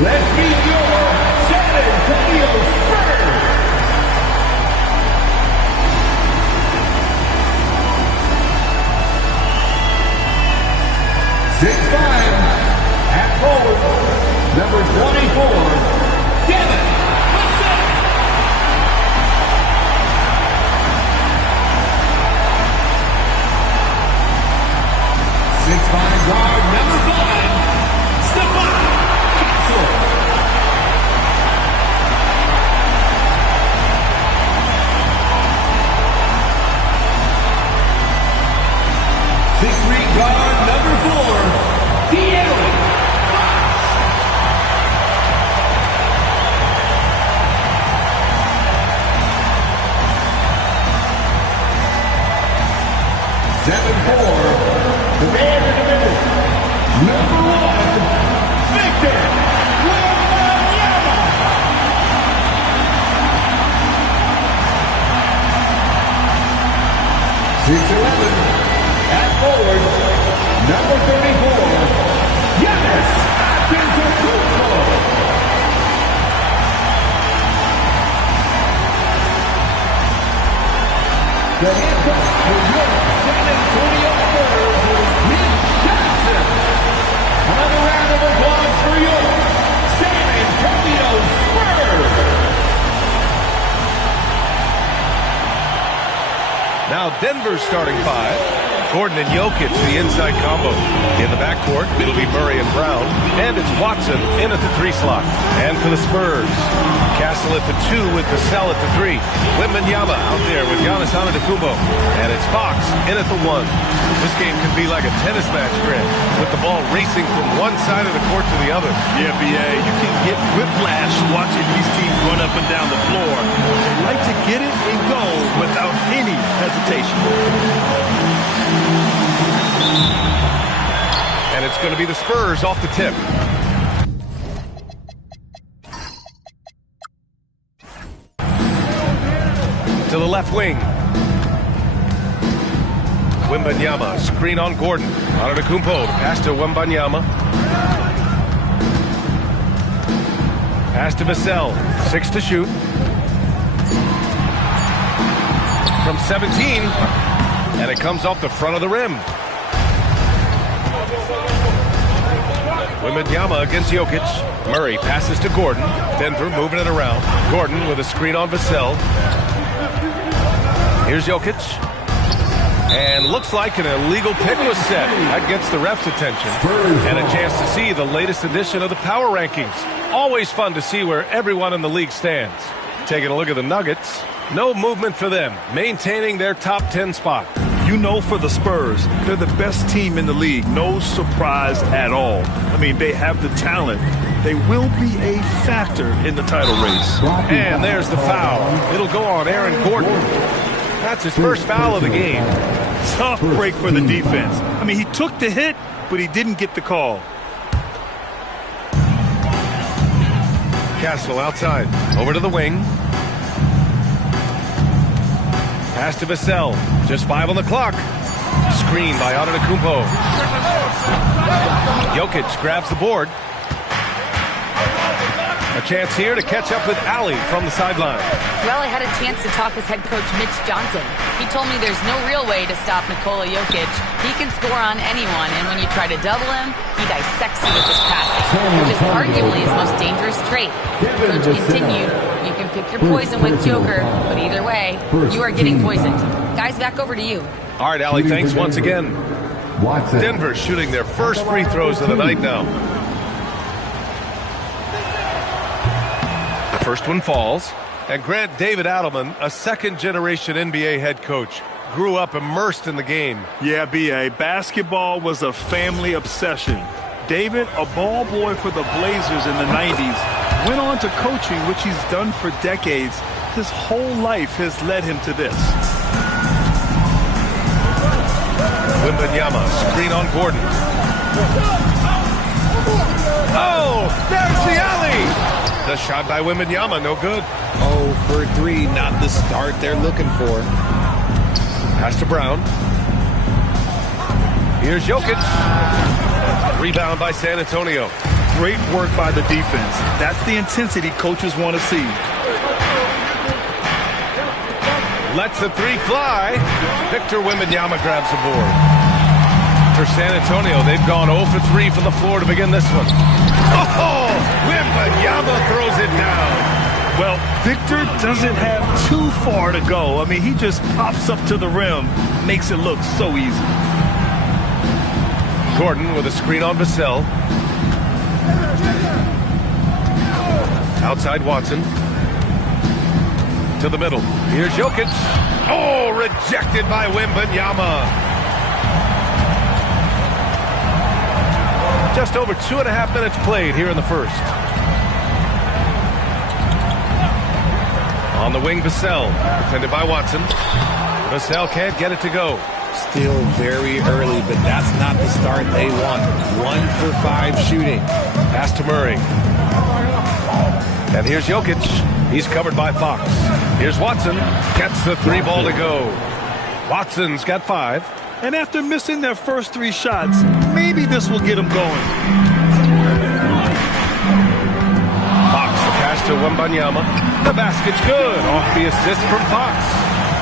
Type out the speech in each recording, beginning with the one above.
Let's meet your San Antonio Spurs. 6'5", at forward, number 24, Devin Vassell. 6'5", guard, number 5, Stephon Castle. 6'3", guard, number 4, De'Aaron Fox. 7'4", the man in the middle, number 1, Victor Wembanyama. 6'11", at forward, number 34, Giannis Antetokounmpo. The head coach for your San Antonio Spurs is Mitch Johnson. Another round of applause for your San Antonio Spurs. Now Denver's starting 5. Gordon and Jokic, the inside combo. In the backcourt, it'll be Murray and Brown. And it's Watson in at the 3 slot. And for the Spurs, Castle at the 2 with Vassell at the 3. Wembanyama out there with Giannis Antetokounmpo. And it's Fox in at the 1. This game could be like a tennis match, Grant, with the ball racing from one side of the court to the other. Yeah, B.A., you can get whiplash watching these teams run up and down the floor. They like to get it and go without any hesitation. And it's going to be the Spurs off the tip. To the left wing. Wembanyama, screen on Gordon. Antetokounmpo, pass to Wembanyama. Pass to Vassell, 6 to shoot. From 17, and it comes off the front of the rim. Wembanyama against Jokic. Murray passes to Gordon. Denver moving it around. Gordon with a screen on Vassell. Here's Jokic. And looks like an illegal pick was set. That gets the ref's attention. And a chance to see the latest edition of the power rankings. Always fun to see where everyone in the league stands. Taking a look at the Nuggets. No movement for them, maintaining their top 10 spot. You know, for the Spurs, they're the best team in the league. No surprise at all. I mean, they have the talent. They will be a factor in the title race. And there's the foul. It'll go on Aaron Gordon. That's his first foul of the game. Tough break for the defense. I mean, he took the hit, but he didn't get the call. Castle outside. Over to the wing. Pass to Vassell. Just 5 on the clock. Screen by Antetokounmpo. Jokic grabs the board. A chance here to catch up with Ali from the sideline. Well, I had a chance to talk with head coach Mitch Johnson. He told me there's no real way to stop Nikola Jokic. He can score on anyone, and when you try to double him, he dissects you with his passing, which is arguably his most dangerous trait. Coach continued, you can pick your poison with Joker, but either way, you are getting poisoned. Guys, back over to you. All right, Ali, thanks once again. Denver shooting their first free throws of the night now. The first one falls. And Grant, David Adelman, a second-generation NBA head coach, grew up immersed in the game. Yeah, B.A., basketball was a family obsession. David, a ball boy for the Blazers in the 90s, went on to coaching, which he's done for decades. His whole life has led him to this. Wembanyama, screen on Gordon. Oh, there's the alley! The shot by Wembanyama, no good. 0 for 3, not the start they're looking for. Pass to Brown. Here's Jokic. Rebound by San Antonio. great work by the defense. That's the intensity coaches want to see. Lets the three fly. Victor Wembanyama grabs the board. For San Antonio, they've gone 0 for 3 from the floor to begin this one. Oh, Wembanyama throws it down. Well, Victor doesn't have too far to go. I mean, he just pops up to the rim, makes it look so easy. Gordon with a screen on Vassell. Outside Watson. To the middle. Here's Jokic. Oh, rejected by Wembanyama. Just over 2.5 minutes played here in the first. On the wing, Vassell. Defended by Watson. Vassell can't get it to go. Still very early, but that's not the start they want. 1 for 5 shooting. Pass to Murray. And here's Jokic. He's covered by Fox. Here's Watson. Gets the 3 ball to go. Watson's got 5. And after missing their first 3 shots, maybe this will get them going. Fox, the pass to Wembanyama. The basket's good. Off the assist from Fox.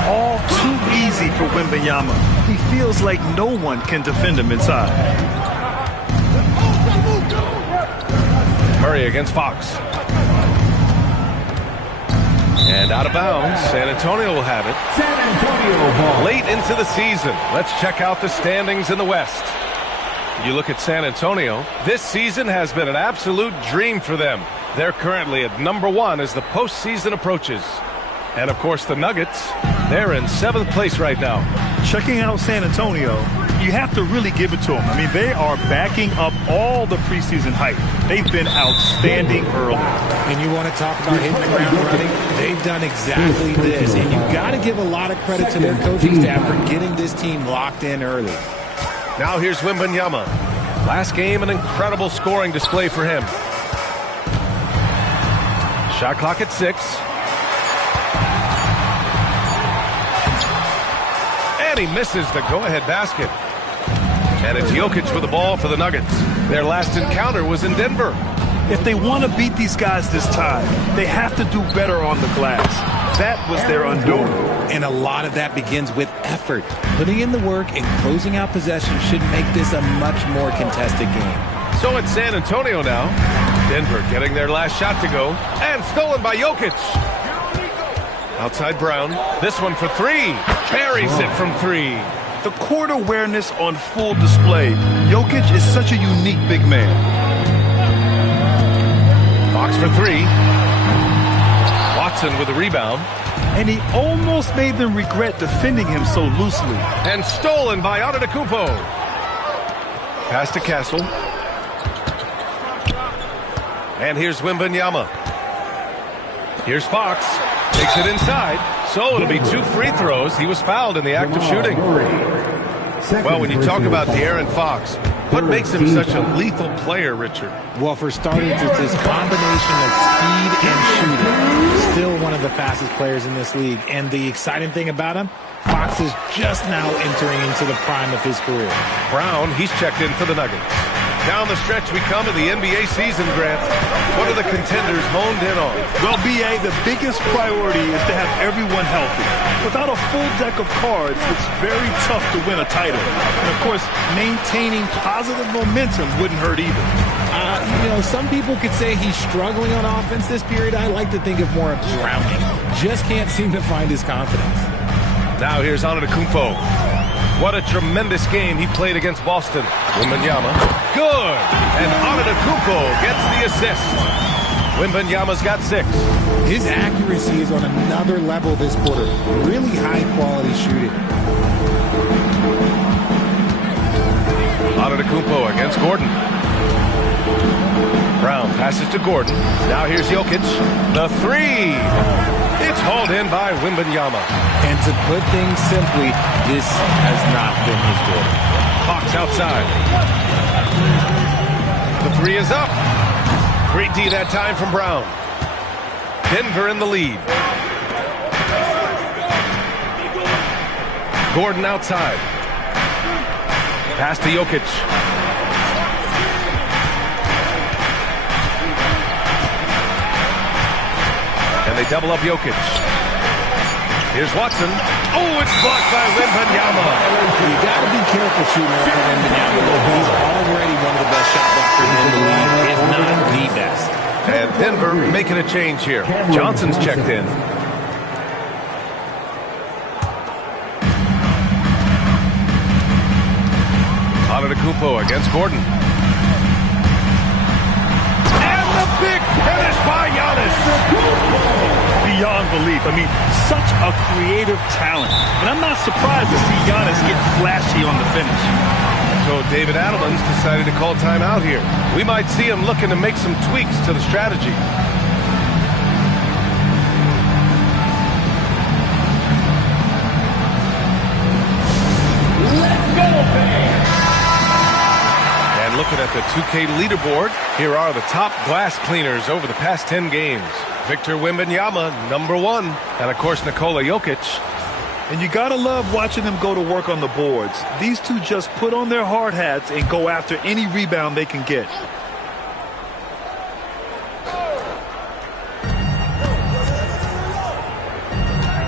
All too easy for Wembanyama. He feels like no one can defend him inside. Murray against Fox. And out of bounds. San Antonio will have it. San Antonio ball. Late into the season. Let's check out the standings in the West. You look at San Antonio. This season has been an absolute dream for them. They're currently at number 1 as the postseason approaches. And, of course, the Nuggets, they're in 7th place right now. Checking out San Antonio, you have to really give it to them. I mean, they are backing up all the preseason hype. They've been outstanding early. And you want to talk about hitting the ground running? They've done exactly this. And you've got to give a lot of credit to their coaching staff for getting this team locked in early. Now here's Wembanyama. Last game, an incredible scoring display for him. Shot clock at 6. And he misses the go-ahead basket. And it's Jokic with the ball for the Nuggets. Their last encounter was in Denver. If they want to beat these guys this time, they have to do better on the glass. That was their undoing. And a lot of that begins with effort. Putting in the work and closing out possession should make this a much more contested game. So it's San Antonio now. Denver getting their last shot to go. And stolen by Jokic. Outside Brown. This one for 3. Buries it from 3. The court awareness on full display. Jokic is such a unique big man. Fox for 3. Watson with a rebound. And he almost made them regret defending him so loosely. And stolen by Antetokounmpo. Pass to Castle. And here's Wembanyama. Here's Fox. Takes it inside. So it'll be 2 free throws. He was fouled in the act of shooting. Well, when you talk about De'Aaron Fox, what makes him such a lethal player, Richard? Well, for starters, it's this combination of speed and shooting. Still one of the fastest players in this league. And the exciting thing about him, Fox is just now entering into the prime of his career. Brown, he's checked in for the Nuggets. Down the stretch we come in the NBA season, Grant. What are the contenders honed in on? Well, B.A., the biggest priority is to have everyone healthy. Without a full deck of cards, it's very tough to win a title. And, of course, maintaining positive momentum wouldn't hurt either. Some people could say he's struggling on offense this period. I like to think of more of drowning. Just can't seem to find his confidence. Now here's Antetokounmpo. What a tremendous game he played against Boston. Wembanyama. Good. And Antetokounmpo gets the assist. Wembanyama's got 6. His accuracy is on another level this quarter. Really high-quality shooting. Antetokounmpo against Gordon. Brown passes to Gordon. Now here's Jokic. The 3. It's hauled in by Wembanyama. And to put things simply, this has not been his quarter. Fox outside. The 3 is up. Great D that time from Brown. Denver in the lead. Gordon outside. Pass to Jokic. They double up Jokic. Here's Watson. Oh, it's blocked by Wembanyama. You got to be careful shooting over Wembanyama. He's already one of the best shot blockers in the league, if not the best. And Denver making a change here. Johnson's checked in. Antetokounmpo against Gordon. And the big finish by Giannis. Beyond belief. I mean, such a creative talent. And I'm not surprised to see Giannis get flashy on the finish. So David Adelman's decided to call timeout here. We might see him looking to make some tweaks to the strategy. Let's go, fans! And looking at the 2K leaderboard, here are the top glass cleaners over the past 10 games. Victor Wembanyama, #1. And, of course, Nikola Jokic. And you gotta love watching them go to work on the boards. These two just put on their hard hats and go after any rebound they can get.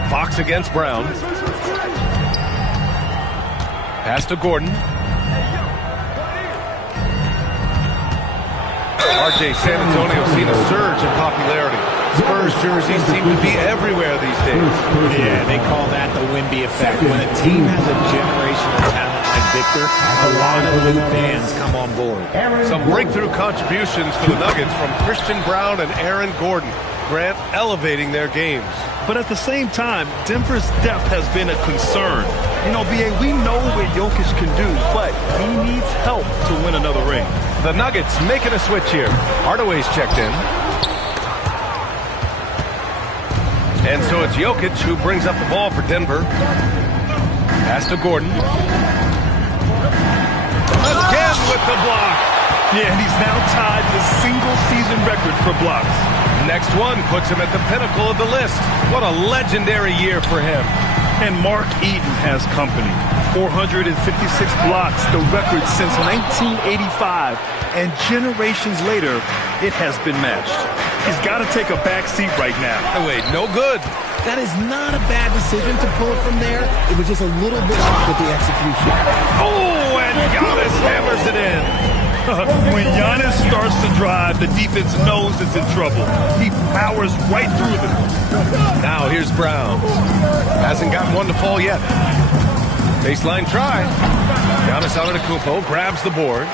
Fox against Brown. Pass to Gordon. RJ San Antonio seen a surge in popularity. Spurs jerseys seem to be everywhere these days. Yeah, they call that the Wemby effect. When a team has a generational talent like Victor, a lot of new fans come on board. Some breakthrough contributions for the Nuggets from Christian Brown and Aaron Gordon. Grant elevating their games. But at the same time, Denver's depth has been a concern. You know, B.A., we know what Jokic can do, but he needs help to win another ring. The Nuggets making a switch here. Hardaway's checked in. And so it's Jokic who brings up the ball for Denver. Pass to Gordon. Again with the block. Yeah, and he's now tied the single-season record for blocks. Next one puts him at the pinnacle of the list. What a legendary year for him. And Mark Eaton has company. 456 blocks, the record since 1985. And generations later, it has been matched. He's got to take a back seat right now. Wait, no good. That is not a bad decision to pull it from there. It was just a little bit off with the execution. Oh, and Giannis hammers it in. When Giannis starts to drive, the defense knows it's in trouble. He powers right through them. Now here's Brown. Hasn't gotten one to fall yet. Baseline try. Giannis Antetokounmpo grabs the board.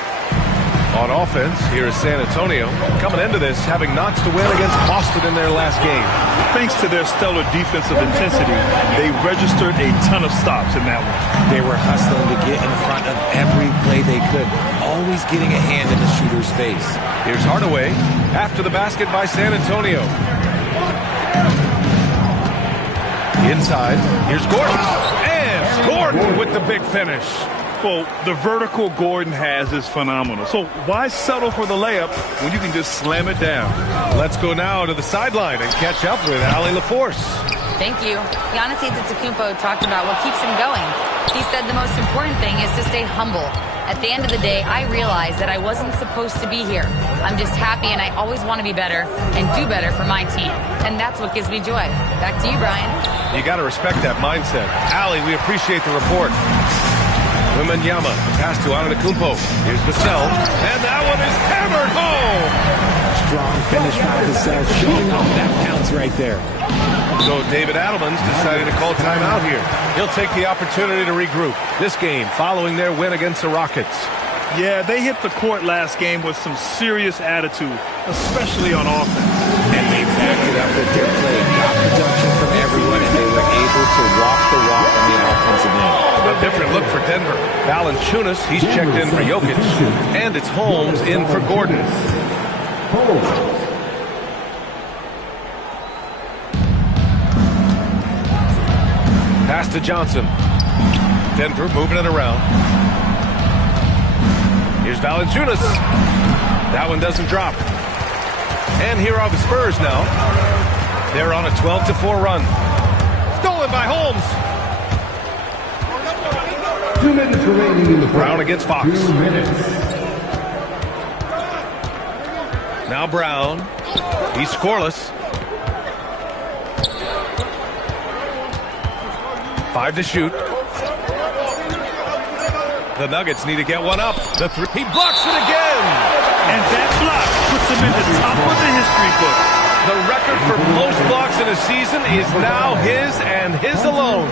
On offense, here is San Antonio. Coming into this, having notched a win against Boston in their last game. Thanks to their stellar defensive intensity, they registered a ton of stops in that one. They were hustling to get in front of every play they could, always getting a hand in the shooter's face. Here's Hardaway after the basket by San Antonio. Inside, here's Gordon. And Gordon with the big finish. Well, the vertical Gordon has is phenomenal. So why settle for the layup when you can just slam it down? Let's go now to the sideline and catch up with Allie LaForce. Thank you. Giannis Antetokounmpo talked about what keeps him going. He said the most important thing is to stay humble. At the end of the day, I realized that I wasn't supposed to be here. I'm just happy, and I always want to be better and do better for my team. And that's what gives me joy. Back to you, Brian. You got to respect that mindset. Allie, we appreciate the report. Wembanyama, pass to Antetokounmpo. Here's Vassell, and that one is hammered home. Strong finish by Vassell, showing off that pounce right there. So David Adelman's decided to call timeout here. He'll take the opportunity to regroup. This game following their win against the Rockets. Yeah, they hit the court last game with some serious attitude, especially on offense. And they backed it up with their play. Got production from everyone, and they were able to walk the walk on the offensive end. A different look for Denver. Valanciunas, he's checked in for Jokic. And it's Holmes in for Gordon. Pass to Johnson. Denver moving it around. Here's Valanciunas. That one doesn't drop. And here are the Spurs now. They're on a 12-4 run. Stolen by Holmes. 2 minutes remaining in the Brown against Fox. 2 minutes. Now Brown. He's scoreless. 5 to shoot. The Nuggets need to get one up. The three. He blocks it again. And that block puts him in the top of the history books. The record for most blocks in a season is now his and his alone.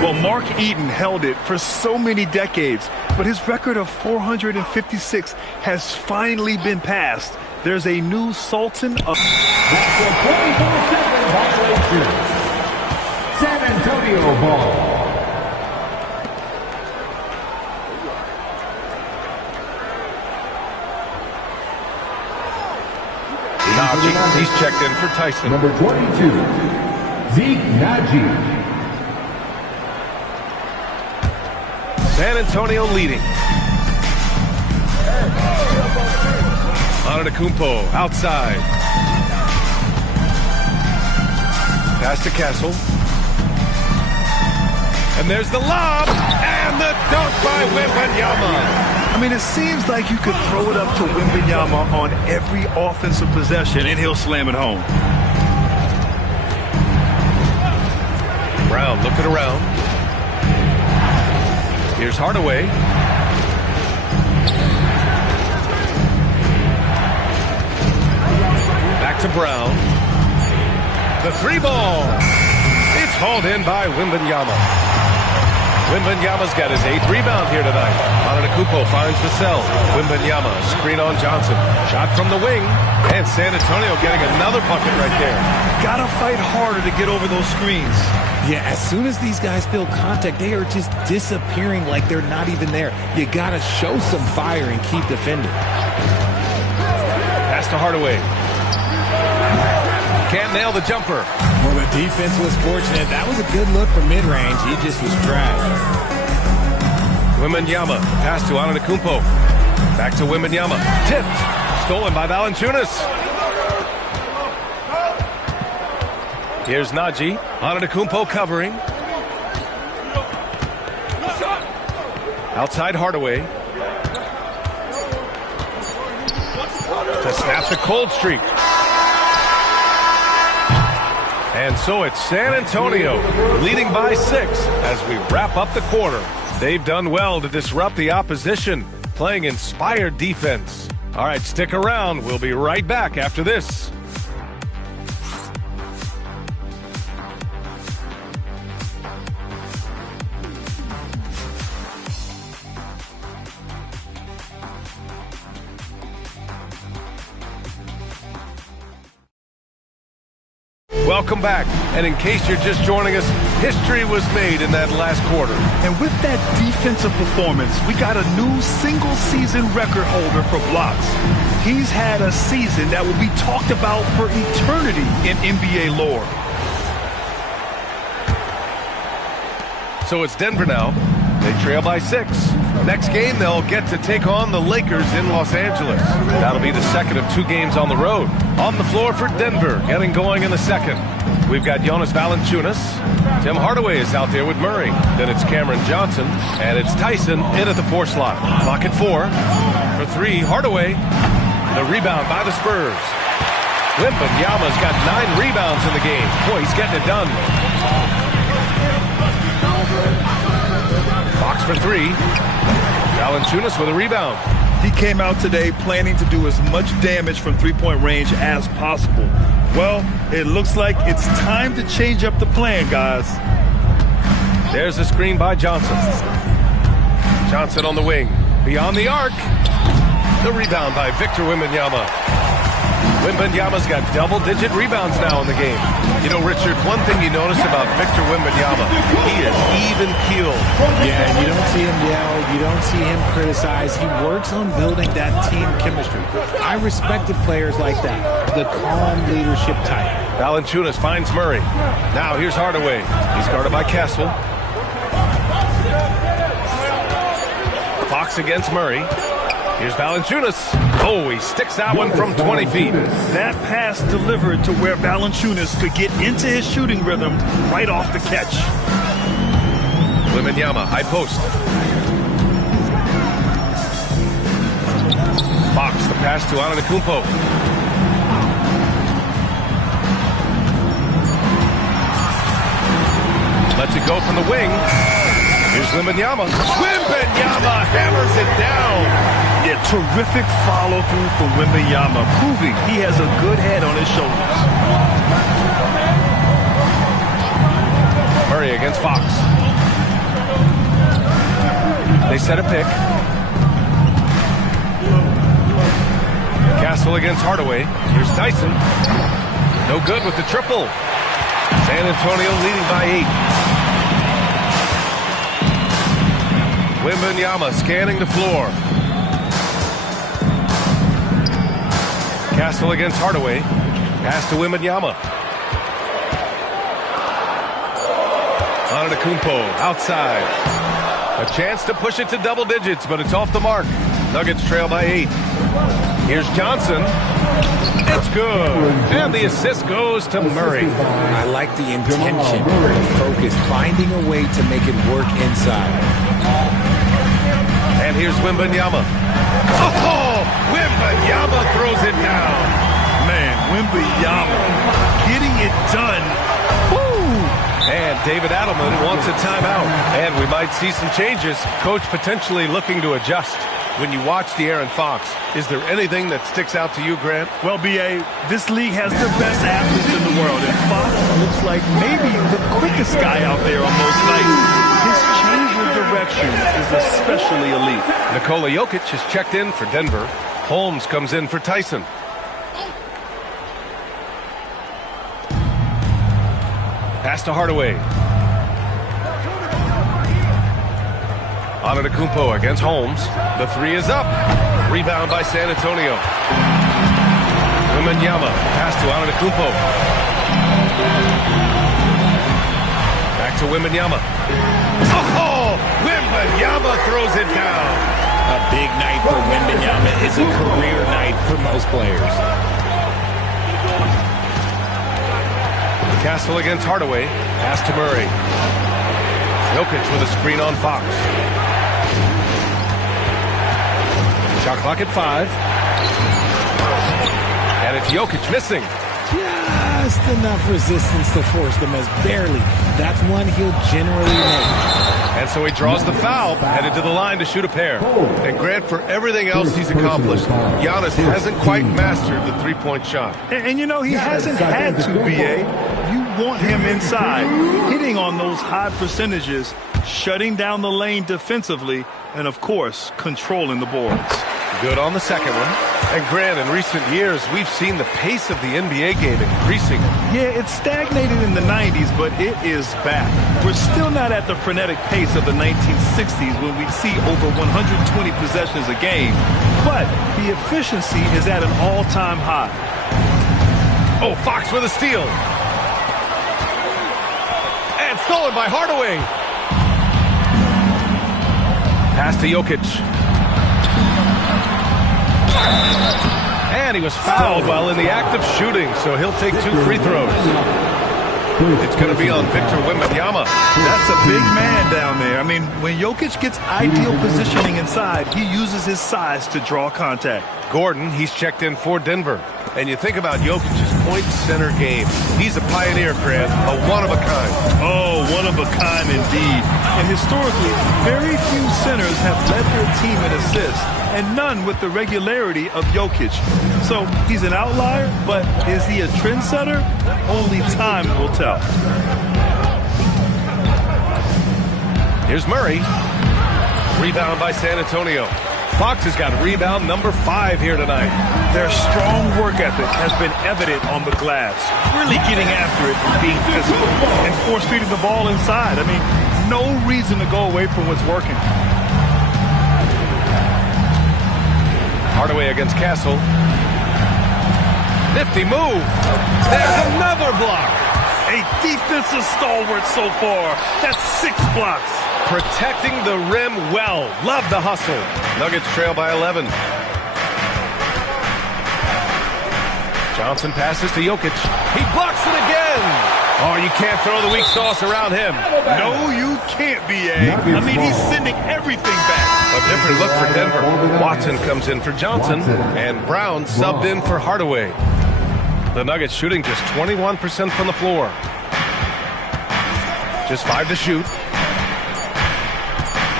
Well, Mark Eaton held it for so many decades, but his record of 456 has finally been passed. There's a new Sultan of... That's a 24-second violation. San Antonio ball. Naji, he's checked in for Tyson. Number 22, Zeke Naji. San Antonio leading. Antetokounmpo outside. Pass to Castle. And there's the lob. And the dunk by Wembanyama. I mean, it seems like you could throw it up to Wembanyama on every offensive possession, and he'll slam it home. Brown looking around. Here's Hardaway. Back to Brown. The three ball. It's hauled in by Wembanyama. Wembanyama's got his 8th rebound here tonight. Antetokounmpo finds Vassell. Wembanyama, screen on Johnson. Shot from the wing. And San Antonio getting another bucket right there. Gotta fight harder to get over those screens. Yeah, as soon as these guys feel contact, they are just disappearing like they're not even there. You gotta show some fire and keep defending. Pass to Hardaway. Can't nail the jumper. Well, the defense was fortunate. That was a good look from mid-range. He just was trash. Wembanyama, pass to Antetokounmpo. Back to Wembanyama. Tipped. Stolen by Valanciunas. Here's Naji. Antetokounmpo covering. Outside Hardaway. To snap the cold streak. And so it's San Antonio leading by 6 as we wrap up the quarter. They've done well to disrupt the opposition, playing inspired defense. All right, stick around. We'll be right back after this. Welcome back. And in case you're just joining us, history was made in that last quarter. And with that defensive performance, we got a new single-season record holder for blocks. He's had a season that will be talked about for eternity in NBA lore. So it's Denver now. They trail by 6. Next game, they'll get to take on the Lakers in Los Angeles. That'll be the second of 2 games on the road. On the floor for Denver, getting going in the second. We've got Jonas Valanciunas. Tim Hardaway is out there with Murray. Then it's Cameron Johnson, and it's Tyson in at the 4 slot. Clock at 4. For 3, Hardaway. The rebound by the Spurs. Wembanyama's got 9 rebounds in the game. Boy, he's getting it done. Box for 3. Valanciunas with a rebound. He came out today planning to do as much damage from three-point range as possible. Well, it looks like it's time to change up the plan, guys. There's a screen by Johnson. Johnson on the wing. Beyond the arc. The rebound by Victor Wembanyama. Wembanyama's got double-digit rebounds now in the game. You know, Richard, one thing you notice about Victor Wembanyama, he is even-keeled. Yeah, you don't see him yell. You don't see him criticize. He works on building that team chemistry. I respected players like that, the calm leadership type. Valanciunas finds Murray. Now here's Hardaway. He's guarded by Castle. Fox against Murray. Here's Valanciunas. Oh, he sticks that one from 20 feet. That pass delivered to where Valanciunas could get into his shooting rhythm right off the catch. Wembanyama, high post. Fox, the pass to Antetokounmpo. Lets it go from the wing. Here's Wembanyama. Wembanyama hammers it down. Yeah, terrific follow-through from Wembanyama, proving he has a good head on his shoulders. Murray against Fox. They set a pick. Castle against Hardaway. Here's Tyson. No good with the triple. San Antonio leading by 8. Wembanyama scanning the floor. Castle against Hardaway. Pass to Wembanyama. Antetokounmpo outside. A chance to push it to double digits, but it's off the mark. Nuggets trail by 8. Here's Johnson. It's good. And the assist goes to Murray. I like the intention, the focus, finding a way to make it work inside. And here's Wembanyama. Oh, Wembanyama throws it down. Man, Wembanyama getting it done. Woo! And David Adelman wants a timeout. And we might see some changes. Coach potentially looking to adjust. When you watch De'Aaron Fox, is there anything that sticks out to you, Grant? Well, B.A., this league has the best athletes in the world, and Fox looks like maybe the quickest guy out there on most nights. His change of direction is especially elite. Nikola Jokic has checked in for Denver. Holmes comes in for Tyson. Pass to Hardaway. Antetokounmpo against Holmes. The three is up. Rebound by San Antonio. Wembanyama. Pass to Antetokounmpo. Back to Wembanyama. Oh! Wembanyama throws it down. A big night for Wembanyama is a career night for most players. Castle against Hardaway. Pass to Murray. Jokic with a screen on Fox. Shot clock at 5. And it's Jokic missing. Just enough resistance to force the miss. Barely. That's one he'll generally make. And so he draws the foul, headed to the line to shoot a pair. And Grant, for everything else he's accomplished, Giannis hasn't quite mastered the three-point shot. And you know, he hasn't had to, B.A. You want him inside, hitting on those high percentages, shutting down the lane defensively, and, of course, controlling the boards. Good on the second one. And Grant, in recent years, we've seen the pace of the NBA game increasing. Yeah, it stagnated in the 90s, but it is back. We're still not at the frenetic pace of the 1960s when we'd see over 120 possessions a game. But the efficiency is at an all-time high. Oh, Fox with a steal. And stolen by Hardaway. Pass to Jokic. And he was fouled while in the act of shooting, so he'll take 2 free throws. It's going to be on Victor Wembanyama. That's a big man down there. I mean, when Jokic gets ideal positioning inside, he uses his size to draw contact. Gordon, he's checked in for Denver. And you think about Jokic's point center game. He's a pioneer, Grant, a one-of-a-kind. Oh, one-of-a-kind indeed. And historically, very few centers have led their team in assists, and none with the regularity of Jokic. So he's an outlier, but is he a trendsetter? Only time will tell. Here's Murray. Rebound by San Antonio. Fox has got rebound number 5 here tonight. Their strong work ethic has been evident on the glass, really getting after it and being physical, and force-feeding the ball inside. I mean, no reason to go away from what's working. Hardaway against Castle. Nifty move. There's another block. A defensive stalwart so far. That's 6 blocks. Protecting the rim well. Love the hustle. Nuggets trail by 11. Johnson passes to Jokic. He blocks it again. Oh, you can't throw the weak sauce around him. No, you can't, B.A. I mean, he's sending everything back. A different look for Denver. Watson comes in for Johnson, and Brown subbed in for Hardaway. The Nuggets shooting just 21% from the floor. Just 5 to shoot.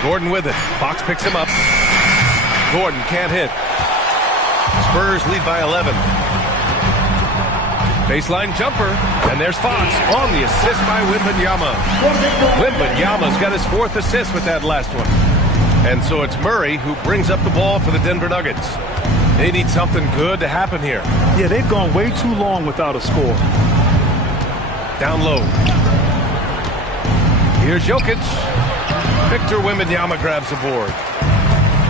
Gordon with it. Fox picks him up. Gordon can't hit. Spurs lead by 11. Baseline jumper. And there's Fox on the assist by Wembanyama. Wembanyama's got his 4th assist with that last one. And so it's Murray who brings up the ball for the Denver Nuggets. They need something good to happen here. Yeah, they've gone way too long without a score. Down low. Here's Jokic. Victor Wembanyama grabs the board.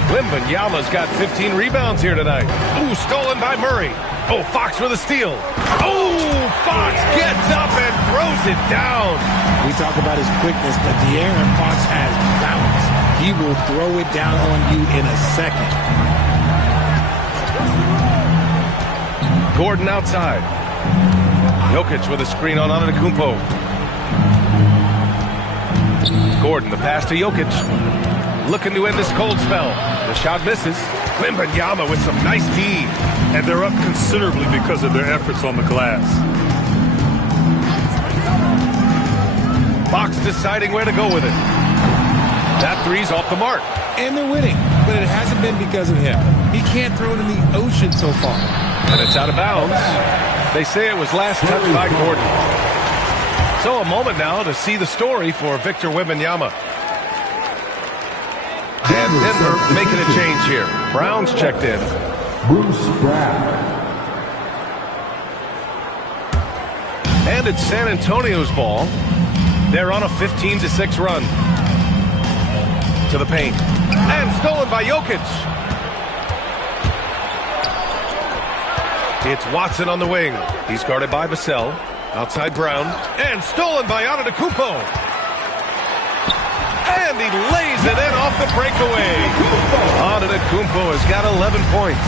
Wembanyama's got 15 rebounds here tonight. Ooh, stolen by Murray. Oh, Fox with a steal. Oh, Fox gets up and throws it down. We talk about his quickness, but De'Aaron Fox has bounce. He will throw it down on you in a second. Gordon outside. Jokic with a screen on Antetokounmpo. Gordon, the pass to Jokic. Looking to end this cold spell. The shot misses. Wembanyama with some nice D. And they're up considerably because of their efforts on the glass. Fox deciding where to go with it. That three's off the mark. And they're winning, but it hasn't been because of him. He can't throw it in the ocean so far. And it's out of bounds. They say it was last touched by Gordon. So a moment now to see the story for Victor Wembanyama. And Denver making a change here. Brown's checked in. Bruce Brown. And it's San Antonio's ball. They're on a 15-6 run. To the paint. And stolen by Jokic. It's Watson on the wing. He's guarded by Vassell. Outside Brown. And stolen by Antetokounmpo. And he lays it in off the breakaway. Antetokounmpo has got 11 points.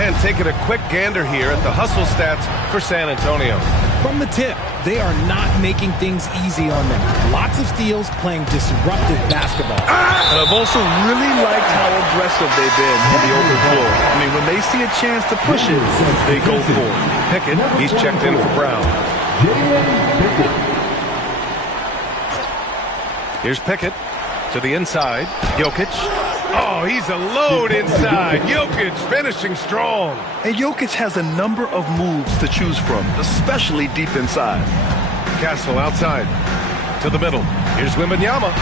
And taking a quick gander here at the hustle stats for San Antonio. From the tip, they are not making things easy on them. Lots of steals, playing disruptive basketball. And I've also really liked how aggressive they've been in the open floor. I mean, when they see a chance to push it, they go for it. Pickett, he's checked in for Brown. Here's Pickett to the inside. Jokic. Oh, he's a load inside. Jokic finishing strong. And Jokic has a number of moves to choose from, especially deep inside. Castle outside to the middle. Here's Wembanyama.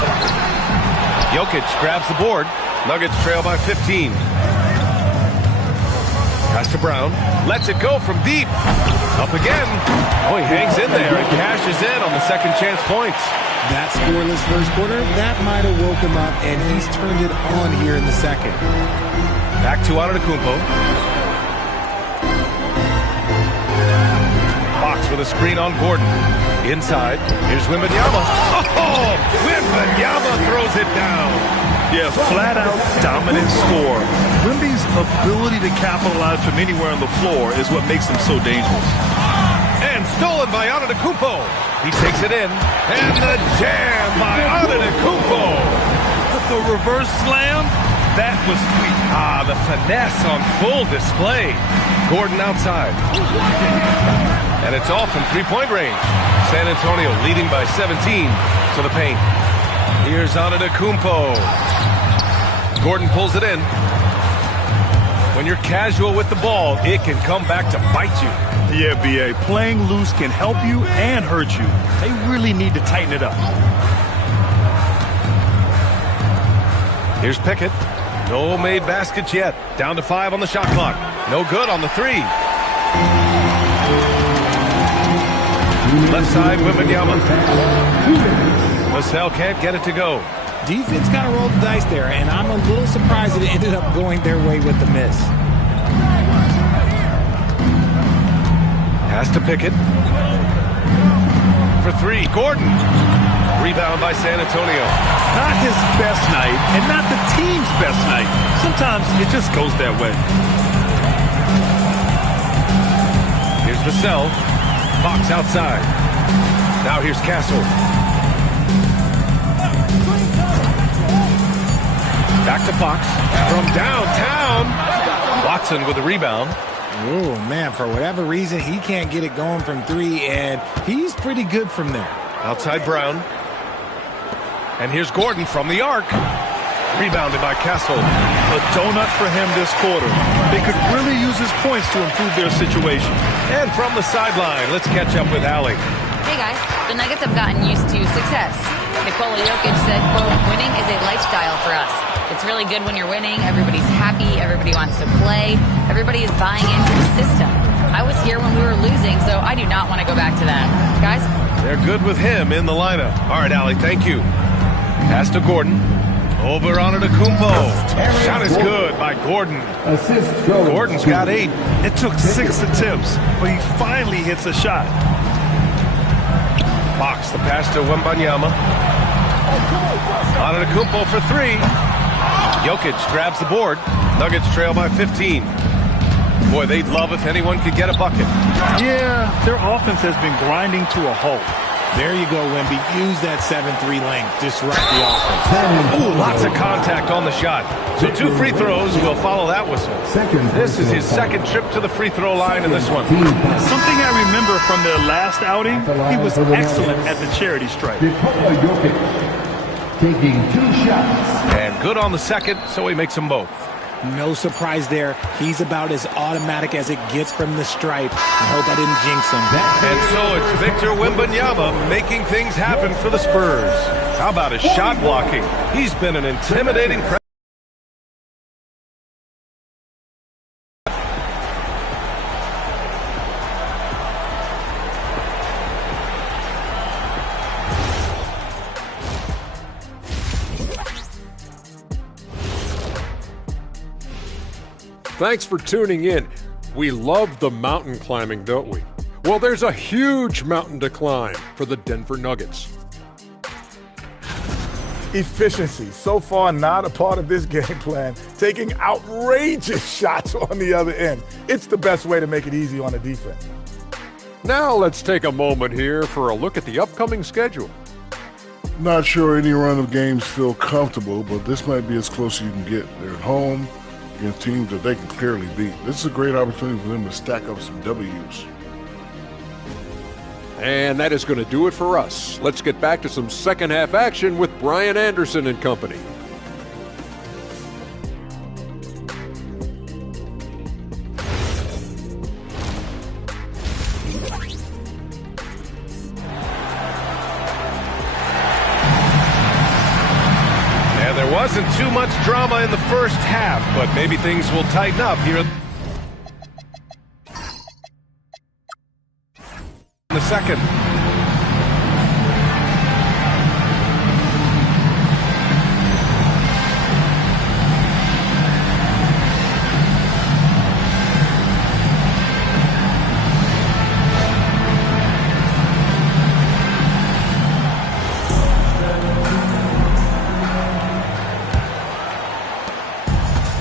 Jokic grabs the board. Nuggets trail by 15. Pass to Brown. Lets it go from deep. Up again. Oh, he hangs in there and cashes in on the second chance points. That scoreless first quarter, that might have woke him up, and he's turned it on here in the second. Back to Antetokounmpo. Fox with a screen on Gordon. Inside, here's Wembanyama. Oh, Wembanyama throws it down. Yeah, flat-out dominant score. Wemby's ability to capitalize from anywhere on the floor is what makes him so dangerous. And stolen by Antetokounmpo. He takes it in. And the jam by Antetokounmpo. The reverse slam, that was sweet. Ah, the finesse on full display. Gordon outside. And it's off from three-point range. San Antonio leading by 17 to the paint. Here's Antetokounmpo. Gordon pulls it in. When you're casual with the ball, it can come back to bite you. Yeah, B.A., playing loose can help you and hurt you. They really need to tighten it up. Here's Pickett. No made baskets yet. Down to 5 on the shot clock. No good on the 3. Left side, Wembanyama. Vassell can't get it to go. Defense kind of rolled the dice there, and I'm a little surprised that it ended up going their way with the miss. Pass to Pickett. For 3, Gordon. Rebound by San Antonio. Not his best night, and not the team's best night. Sometimes it just goes that way. Here's Vassell. Fox outside. Now here's Castle. Back to Fox. From downtown. Watson with the rebound. Oh, man, for whatever reason, he can't get it going from 3, and he's pretty good from there. Outside Brown. And here's Gordon from the arc. Rebounded by Kessel. A donut for him this quarter. They could really use his points to improve their situation. And from the sideline, let's catch up with Allie. Hey guys, the Nuggets have gotten used to success. Nikola Jokic said, quote, winning is a lifestyle for us. It's really good when you're winning. Everybody's happy. Everybody wants to play. Everybody is buying into the system. I was here when we were losing, so I do not want to go back to that. Guys? They're good with him in the lineup. All right, Allie, thank you. Pass to Gordon. Over on Antetokounmpo. Shot is good by Gordon. Gordon's got 8. It took 6 attempts, but he finally hits a shot. Fox, the pass to Wembanyama. Antetokounmpo for 3. Jokic grabs the board. Nuggets trail by 15. Boy, they'd love if anyone could get a bucket. Yeah, their offense has been grinding to a halt. There you go, Wemby. Use that 7-3 length. Disrupt the offense. Ooh, lots of contact on the shot. So 2 free throws will follow that whistle. This is his second trip to the free throw line in this one. Something I remember from their last outing, he was excellent at the charity stripe. Taking 2 shots. And good on the second, so he makes them both. No surprise there. He's about as automatic as it gets from the stripe. I hope I didn't jinx him. And so it's Victor Wembanyama making things happen for the Spurs. How about his shot blocking? He's been an intimidating presence. Thanks for tuning in. We love the mountain climbing, don't we? Well, there's a huge mountain to climb for the Denver Nuggets. Efficiency, so far not a part of this game plan. Taking outrageous shots on the other end. It's the best way to make it easy on the defense. Now let's take a moment here for a look at the upcoming schedule. Not sure any run of games feel comfortable, but this might be as close as you can get. They're at home against teams that they can clearly beat. This is a great opportunity for them to stack up some W's. And that is going to do it for us. Let's get back to some second half action with Brian Anderson and company. Wasn't too much drama in the first half, but maybe things will tighten up here in the second.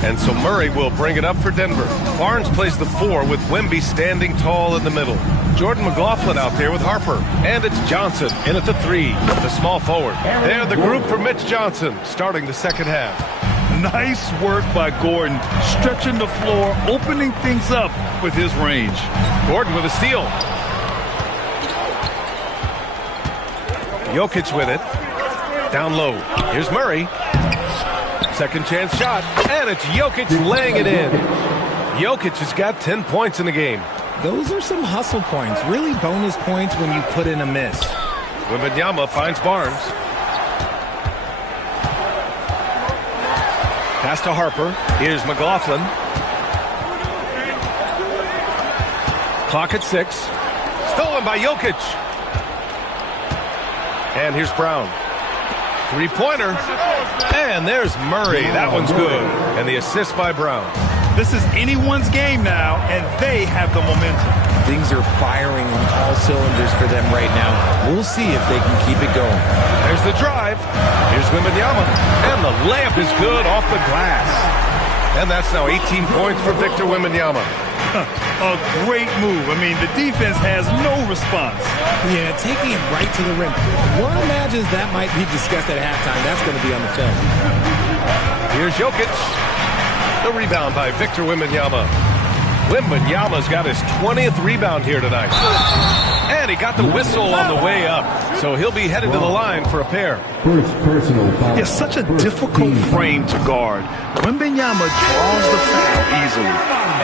And so Murray will bring it up for Denver. Barnes plays the 4 with Wemby standing tall in the middle. Jordan McLaughlin out there with Harper. And it's Johnson in at the 3, the small forward. They're the group for Mitch Johnson starting the second half. Nice work by Gordon, stretching the floor, opening things up with his range. Gordon with a steal. Jokic with it. Down low. Here's Murray. Second chance shot, and it's Jokic laying it in. Jokic has got 10 points in the game. Those are some hustle points, really bonus points when you put in a miss. Wembanyama finds Barnes. Pass to Harper. Here's McLaughlin. Clock at 6. Stolen by Jokic. And here's Brown. 3-pointer. And there's Murray. That one's good. And the assist by Brown. This is anyone's game now, and they have the momentum. Things are firing on all cylinders for them right now. We'll see if they can keep it going. There's the drive. Here's Wembanyama. And the layup is good off the glass. And that's now 18 points for Victor Wembanyama. A great move. I mean, the defense has no response. Yeah, taking it right to the rim. One imagines that might be discussed at halftime. That's going to be on the film. Here's Jokic. The rebound by Victor Wembanyama. Wembanyama's got his 20th rebound here tonight. And he got the whistle on the way up. So he'll be headed to the line for a pair. First personal foul. It's such a difficult frame to guard. Wembanyama draws the foul easily.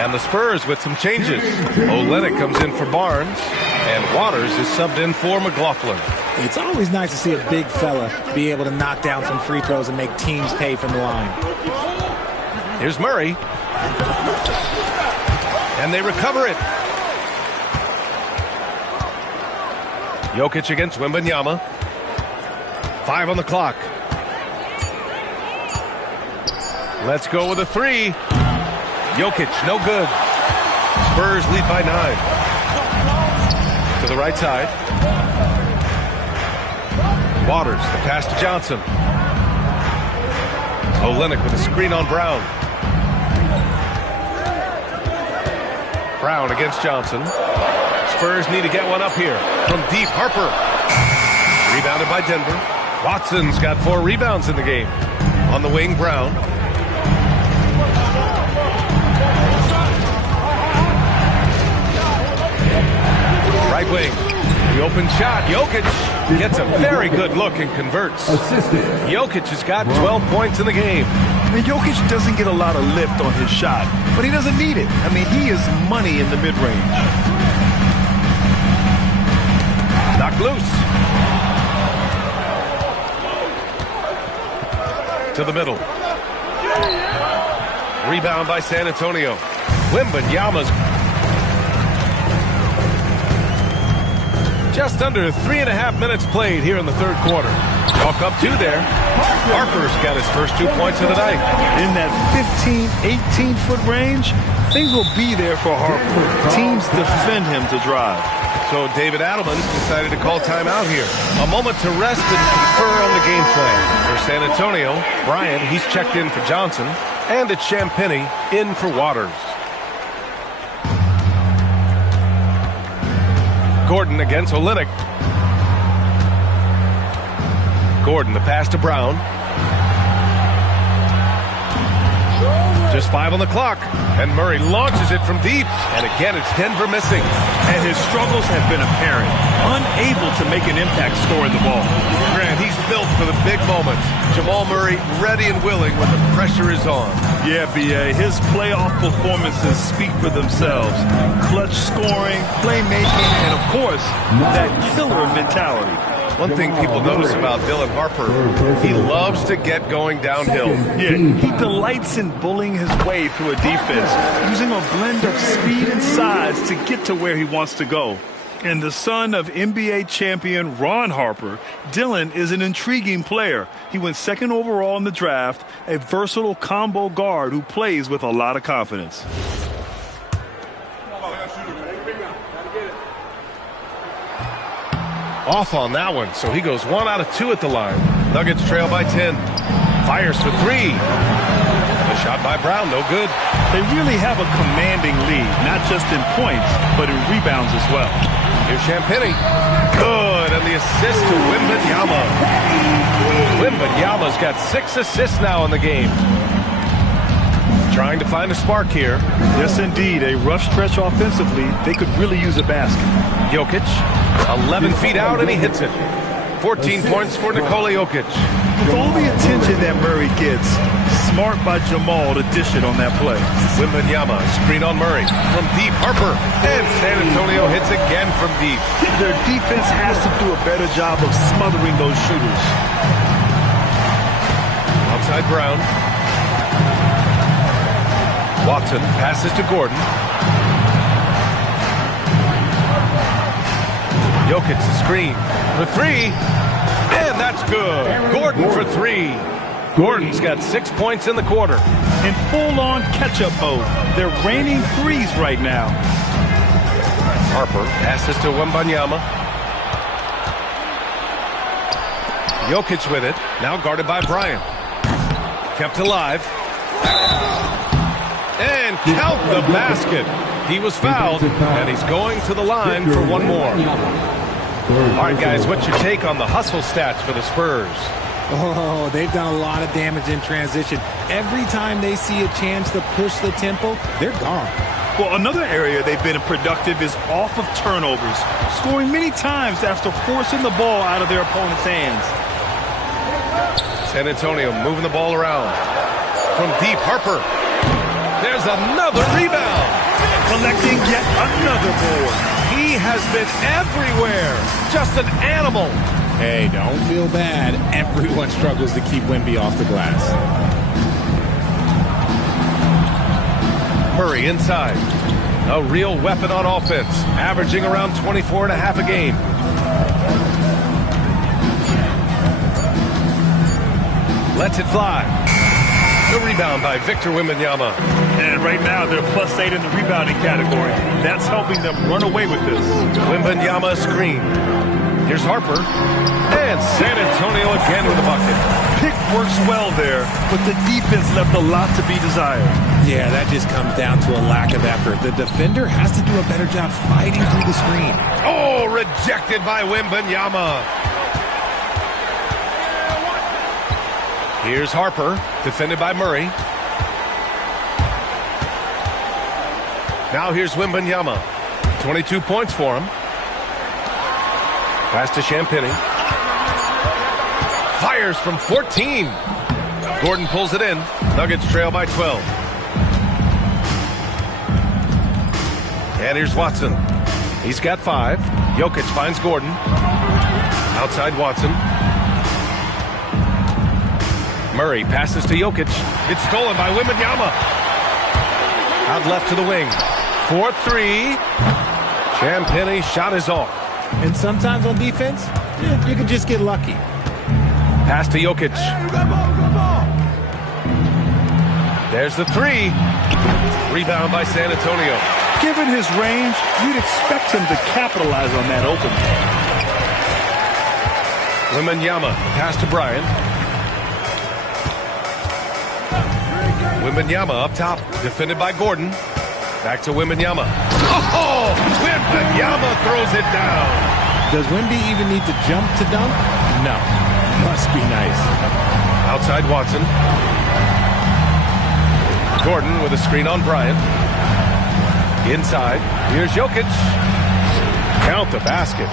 And the Spurs with some changes. Olynyk comes in for Barnes, and Waters is subbed in for McLaughlin. It's always nice to see a big fella be able to knock down some free throws and make teams pay from the line. Here's Murray. And they recover it. Jokic against Wembanyama. 5 on the clock. Let's go with a 3. Jokic, no good. Spurs lead by 9. To the right side. Waters, the pass to Johnson. Olynyk with a screen on Brown. Brown against Johnson. Spurs need to get one up here. From deep, Harper. Rebounded by Denver. Watson's got 4 rebounds in the game. On the wing, Brown. Right wing. The open shot. Jokic gets a very good look and converts. Jokic has got 12 points in the game. And Jokic doesn't get a lot of lift on his shot, but he doesn't need it. I mean, he is money in the mid-range. Knocked loose. To the middle. Rebound by San Antonio. Wembanyama's just under 3.5 minutes played here in the third quarter. Walk up 2 there. Harper's got his first 2 points of the night. In that 15, 18-foot range, things will be there for Harper. Teams defend him to drive. So David Adelman's decided to call timeout here. A moment to rest and confer on the game plan. For San Antonio, Bryant, he's checked in for Johnson. And it's Champagnie in for Waters. Gordon against Olynyk. Gordon, the pass to Brown. Just 5 on the clock. And Murray launches it from deep. And again, it's Denver missing. And his struggles have been apparent. Unable to make an impact scoring the ball. Grant, he's built for the big moments. Jamal Murray ready and willing when the pressure is on. Yeah, B.A., his playoff performances speak for themselves. Clutch scoring, playmaking, and of course, that killer mentality. One thing people notice about Dylan Harper, he loves to get going downhill. Yeah, he delights in bullying his way through a defense, using a blend of speed and size to get to where he wants to go. And the son of NBA champion Ron Harper, Dylan is an intriguing player. He went 2nd overall in the draft, a versatile combo guard who plays with a lot of confidence. Off on that one, so he goes 1 out of 2 at the line. Nuggets trail by 10. Fires for 3. A shot by Brown, no good. They really have a commanding lead, not just in points, but in rebounds as well. Here's Champagnie. Good, and the assist to Wembanyama. Wembanyama's got 6 assists now in the game. Trying to find a spark here. Yes, indeed. A rough stretch offensively. They could really use a basket. Jokic, 11 feet out, and he hits it. 14 points for Nikola Jokic. With all the attention that Murray gets, smart by Jamal to dish it on that play. Wembanyama, screen on Murray. From deep, Harper. And San Antonio hits again from deep. Their defense has to do a better job of smothering those shooters. Outside Brown. Watson passes to Gordon. Jokic the screen for 3. And that's good. Gordon for 3. Gordon's got 6 points in the quarter. In full-on catch-up mode. They're raining threes right now. Harper passes to Wembanyama. Jokic with it. Now guarded by Bryant. Kept alive. And count the basket. He was fouled, and he's going to the line for 1 more. All right, guys, what's your take on the hustle stats for the Spurs? Oh, they've done a lot of damage in transition. Every time they see a chance to push the tempo, they're gone. Well, another area they've been productive is off of turnovers, scoring many times after forcing the ball out of their opponent's hands. San Antonio moving the ball around. From deep, Harper. There's another rebound. Collecting yet another board. He has been everywhere. Just an animal. Hey, don't feel bad. Everyone struggles to keep Wemby off the glass. Murray inside. A real weapon on offense, averaging around 24.5 a game. Lets it fly. The rebound by Victor Wembanyama. And right now, they're +8 in the rebounding category. That's helping them run away with this. Wembanyama screen. Here's Harper. And San Antonio again with a bucket. Pick works well there, but the defense left a lot to be desired. Yeah, that just comes down to a lack of effort. The defender has to do a better job fighting through the screen. Oh, rejected by Wembanyama. Here's Harper, defended by Murray. Now here's Wembanyama. 22 points for him. Pass to Champagnie. Fires from 14. Gordon pulls it in. Nuggets trail by 12. And here's Watson. He's got 5. Jokic finds Gordon. Outside Watson. Murray passes to Jokic. It's stolen by Wembanyama. Out left to the wing. 4-3. Champagnie shot is off. And sometimes on defense, you can just get lucky. Pass to Jokic. There's the 3. Rebound by San Antonio. Given his range, you'd expect him to capitalize on that opening. Wembanyama, pass to Bryant. Wembanyama up top, defended by Gordon. Back to Wembanyama. Oh, Wembanyama throws it down. Does Wemby even need to jump to dunk? No. Must be nice. Outside Watson. Gordon with a screen on Bryant. Inside. Here's Jokic. Count the basket.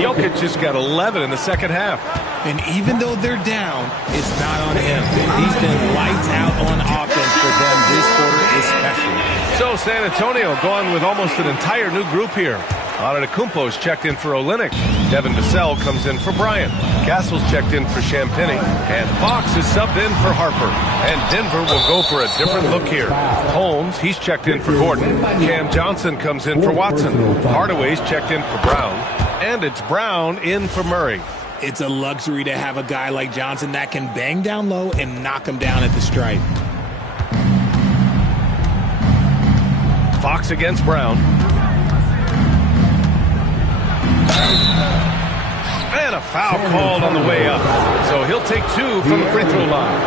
Jokic just got 11 in the second half. And even though they're down, it's not on him. He's been lights out on offense for them this quarter especially. So San Antonio going with almost an entire new group here. Antetokounmpo's checked in for Olynyk. Devin Vassell comes in for Bryant. Castle's checked in for Champagnie. And Fox is subbed in for Harper. And Denver will go for a different look here. Holmes, he's checked in for Gordon. Cam Johnson comes in for Watson. Hardaway's checked in for Brown. And it's Brown in for Murray. It's a luxury to have a guy like Johnson that can bang down low and knock him down at the stripe. Fox against Brown. And a foul called on the way up. So he'll take 2 from the free throw line.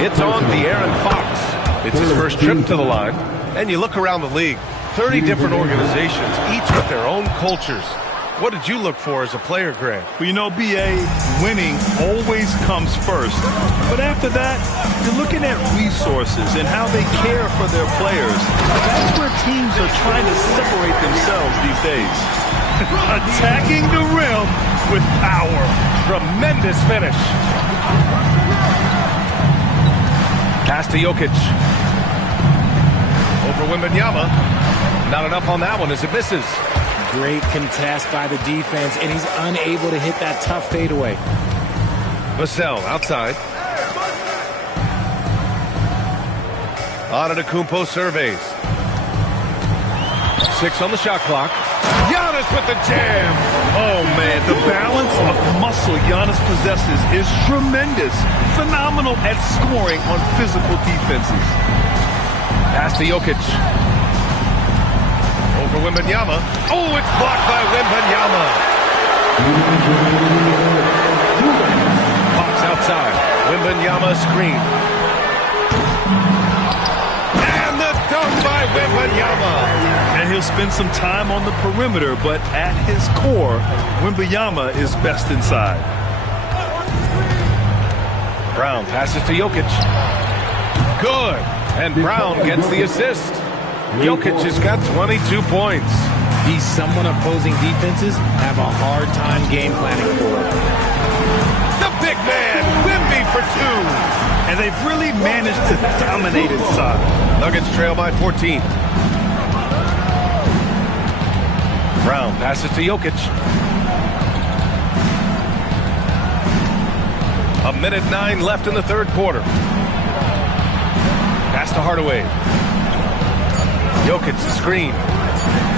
It's on De'Aaron Fox. It's his first trip to the line. And you look around the league, 30 different organizations, each with their own cultures. What did you look for as a player, Grant? Well, you know, B.A., winning always comes first. But after that, you're looking at resources and how they care for their players. That's where teams are trying to separate themselves these days. Attacking the rim with power. Tremendous finish. Pass to Jokic. Over Wembanyama. Not enough on that one as it misses. Great contest by the defense, and he's unable to hit that tough fadeaway. Vassell outside. Antetokounmpo surveys. 6 on the shot clock. Giannis with the jam. Oh, man, the balance of muscle Giannis possesses is tremendous. Phenomenal at scoring on physical defenses. Pass to Jokic. Over Wembanyama. Oh, it's blocked by Wembanyama. Fox outside. Wembanyama screen. And the dunk by Wembanyama. And he'll spend some time on the perimeter, but at his core, Wembanyama is best inside. Brown passes to Jokic. Good. And Brown gets the assist. Jokic has got 22 points. He's someone opposing defenses have a hard time game planning for. The big man, Wemby for 2. And they've really managed to dominate inside. Nuggets trail by 14. Brown passes to Jokic. 1:09 left in the third quarter. Pass to Hardaway. Jokic screen.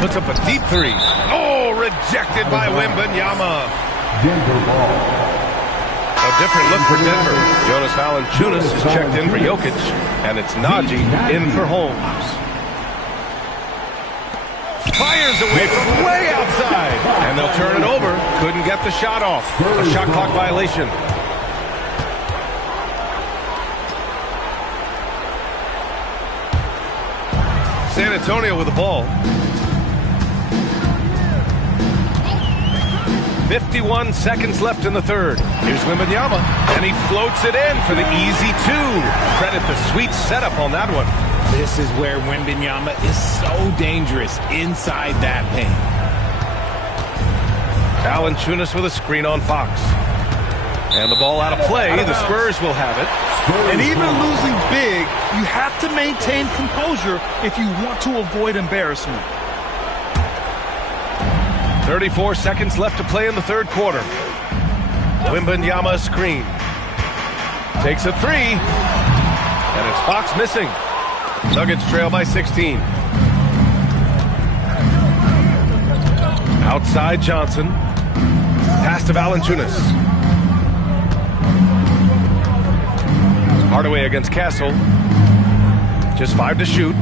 Puts up a deep 3. Oh, rejected by Wembanyama. Denver ball. A different look for Denver. Jonas Valanciunas is checked in for Jokic, and it's Najee in for Holmes. Fires away from way outside, and they'll turn it over. Couldn't get the shot off. A shot clock violation. San Antonio with the ball. 51 seconds left in the third. Here's Wembanyama, and he floats it in for the easy 2. Credit the sweet setup on that one. This is where Wembanyama is so dangerous inside that paint. Valanciunas with a screen on Fox. And the ball out of play. The Spurs will have it. And even losing big, you have to maintain composure if you want to avoid embarrassment. 34 seconds left to play in the third quarter. Wembanyama screen. Takes a 3. And it's Fox missing. Nuggets trail by 16. Outside Johnson. Pass to Valanciunas. Hardaway against Castle. Just 5 to shoot.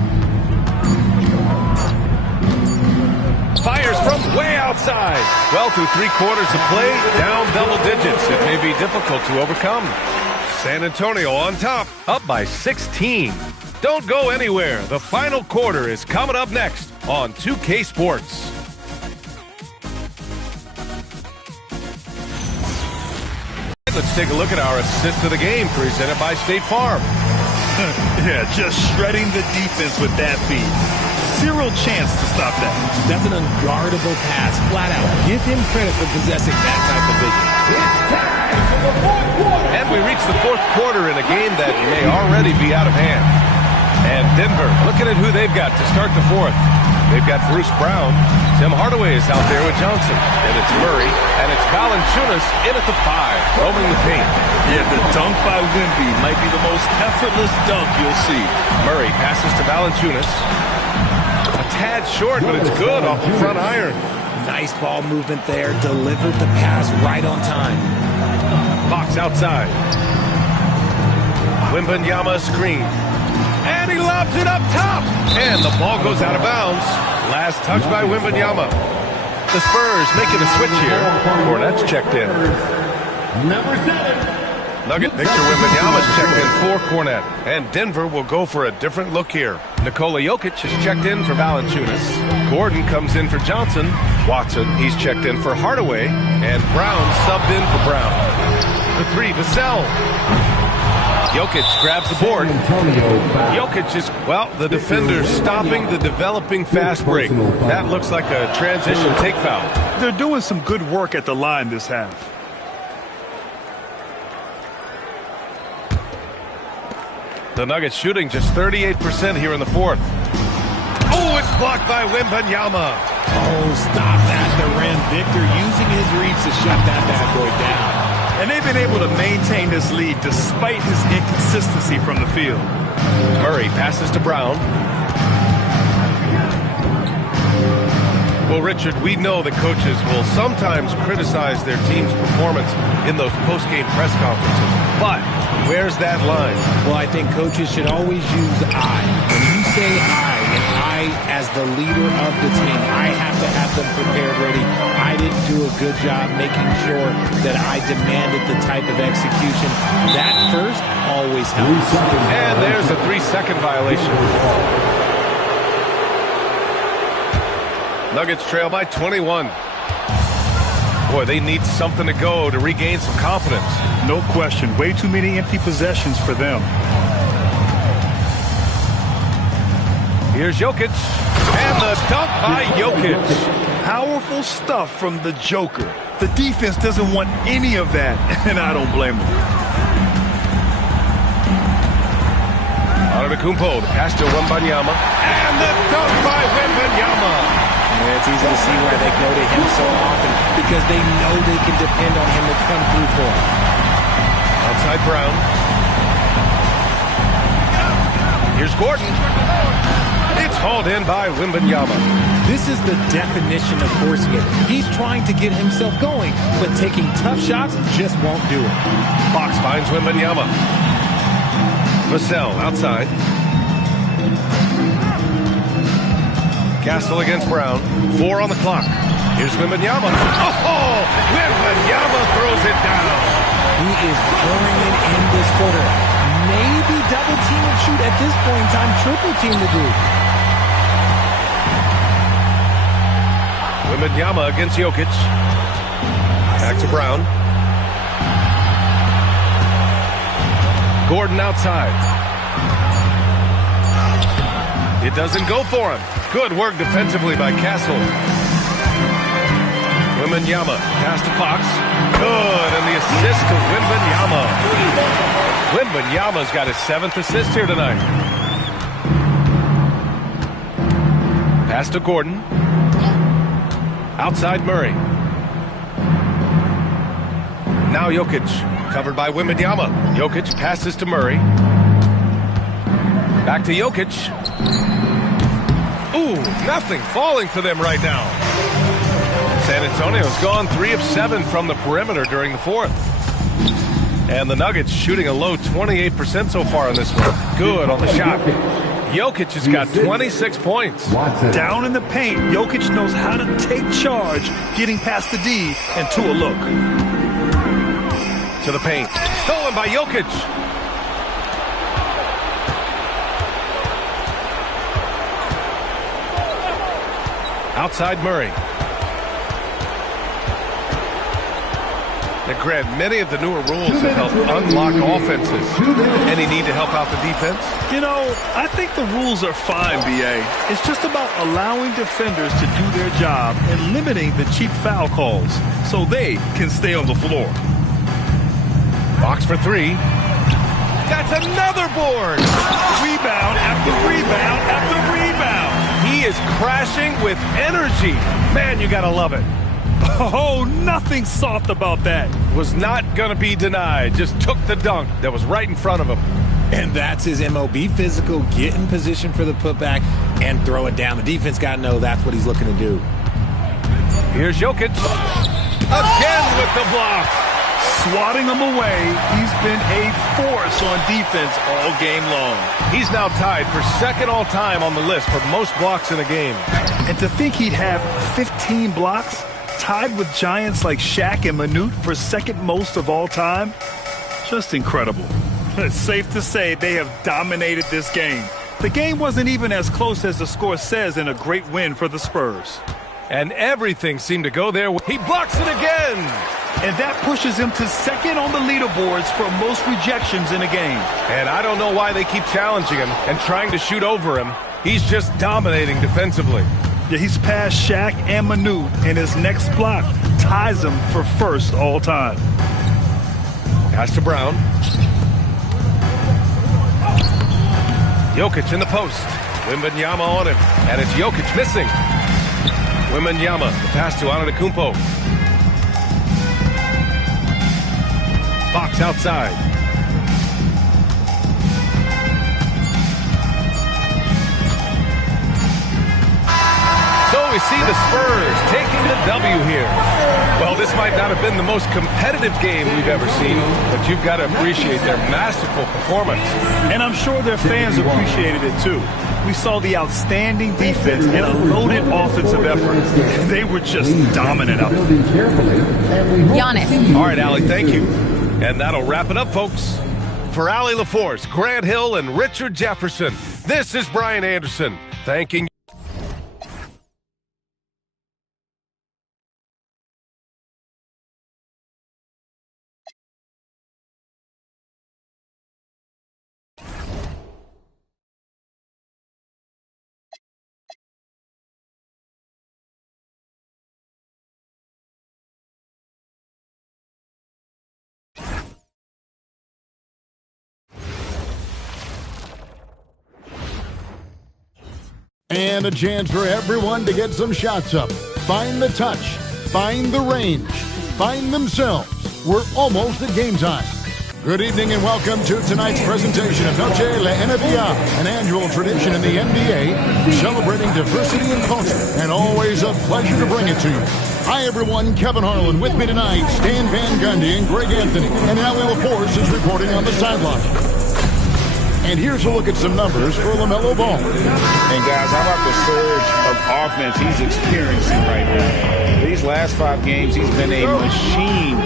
Fires from way outside. Well, through 3 quarters of play, down double digits. It may be difficult to overcome. San Antonio on top, up by 16. Don't go anywhere. The final quarter is coming up next on 2K Sports. Let's take a look at our assist of the game presented by State Farm. Yeah, just shredding the defense with that feed. Zero chance to stop that. That's an unguardable pass, flat out. Give him credit for possessing that type of vision. And we reach the fourth quarter in a game that may already be out of hand. And Denver looking at who they've got to start the fourth. They've got Bruce Brown. Tim Hardaway is out there with Johnson. And it's Murray. And it's Valanciunas in at the 5, roaming the paint. Yeah, the dunk by Wemby might be the most effortless dunk you'll see. Murray passes to Valanciunas. A tad short, but it's good off the front iron. Nice ball movement there. Delivered the pass right on time. Fox outside. Wembanyama screen. And he lobs it up top. And the ball goes out of bounds. Last touch by Wembanyama. The Spurs making a switch here. Kornet's checked in. Number 7. Nugget Victor Wembanyama's checked in for Kornet. And Denver will go for a different look here. Nikola Jokic is checked in for Valanciunas. Gordon comes in for Johnson. Watson, he's checked in for Hardaway. And Brown subbed in for Brown. The 3, Vassell. Jokic grabs the board. Jokic is, well, the defender stopping the developing fast break. That looks like a transition take foul. They're doing some good work at the line this half. The Nuggets shooting just 38% here in the fourth. Oh, it's blocked by Wembanyama. Oh, stop at the rim. Victor using his reach to shut that bad boy down. And they've been able to maintain this lead despite his inconsistency from the field. Murray passes to Brown. Well, Richard, we know that coaches will sometimes criticize their team's performance in those post-game press conferences. But where's that line? Well, I think coaches should always use I. When you say I, and I as the leader of the team, I have to have them prepared ready. I didn't do a good job making sure that I demanded the type of execution. That first always helps. And there's a 3-second violation. Nuggets trail by 21. Boy, they need something to go to regain some confidence. No question. Way too many empty possessions for them. Here's Jokic. And the dunk by Jokic. Powerful stuff from the Joker. The defense doesn't want any of that, and I don't blame them. Antetokounmpo, the pass to Wembanyama. And the dunk by Wembanyama. Yeah, it's easy to see why they go to him so often, because they know they can depend on him to come through for them. Outside Brown. Here's Gordon. It's hauled in by Wembanyama. This is the definition of forcing it. He's trying to get himself going, but taking tough shots just won't do it. Fox finds Wembanyama. Vassell outside. Castle against Brown. 4 on the clock. Here's Wembanyama. Oh! Wembanyama throws it down. He is pouring it in this quarter. Maybe double team and shoot at this point in time. Triple team to do. Wembanyama against Jokic. Back to Brown. Gordon outside. It doesn't go for him. Good work defensively by Castle. Wembanyama, pass to Fox. Good, and the assist to Wembanyama. Wembanyama's got his 7th assist here tonight. Pass to Gordon. Outside Murray. Now Jokic, covered by Wembanyama. Jokic passes to Murray. Back to Jokic. Ooh, nothing falling for them right now. San Antonio's gone 3 of 7 from the perimeter during the 4th. And the Nuggets shooting a low 28% so far in this one. Good on the shot. Jokic has got 26 points. Down in the paint, Jokic knows how to take charge, getting past the D and to a look. To the paint. Stolen by Jokic. Outside Murray. And Grant, many of the newer rules have helped unlock offenses. Any need to help out the defense? You know, I think the rules are fine, B.A. It's just about allowing defenders to do their job and limiting the cheap foul calls so they can stay on the floor. Fox for 3. That's another board. Rebound after rebound after rebound. He is crashing with energy. Man, you gotta love it. Oh, nothing soft about that. Was not gonna be denied. Just took the dunk that was right in front of him. And that's his MO. Be physical, get in position for the putback, and throw it down. The defense got to know that's what he's looking to do. Here's Jokic. Again with the block. Swatting him away. He's been a force on defense all game long. He's now tied for 2nd all-time on the list for most blocks in a game. And to think he'd have 15 blocks, tied with giants like Shaq and Manute for 2nd most of all time, just incredible. It's safe to say they have dominated this game. The game wasn't even as close as the score says in a great win for the Spurs. And everything seemed to go there. He blocks it again. And that pushes him to 2nd on the leaderboards for most rejections in a game. And I don't know why they keep challenging him and trying to shoot over him. He's just dominating defensively. Yeah, he's passed Shaq and Manute, and his next block ties him for 1st all time. Pass to Brown. Jokic in the post. Wembanyama on him. And it's Jokic missing. Wembanyama, the pass to Antetokounmpo. Fox outside. So we see the Spurs taking the W here. Well, this might not have been the most competitive game we've ever seen, but you've got to appreciate their masterful performance. And I'm sure their fans appreciated it too. We saw the outstanding defense and a loaded offensive effort. They were just dominant out there. Giannis. All right, Allie, thank you. And that'll wrap it up, folks. For Allie LaForce, Grant Hill, and Richard Jefferson, this is Brian Anderson, thanking And a chance for everyone to get some shots up. Find the touch. Find the range. Find themselves. We're almost at game time. Good evening and welcome to tonight's presentation of Noche La NBA, an annual tradition in the NBA, celebrating diversity and culture, and always a pleasure to bring it to you. Hi everyone, Kevin Harlan with me tonight, Stan Van Gundy and Greg Anthony, and Allie LaForce is reporting on the sideline. And here's a look at some numbers for LaMelo Ball. And guys, how about the surge of offense he's experiencing right now? These last 5 games, he's been a machine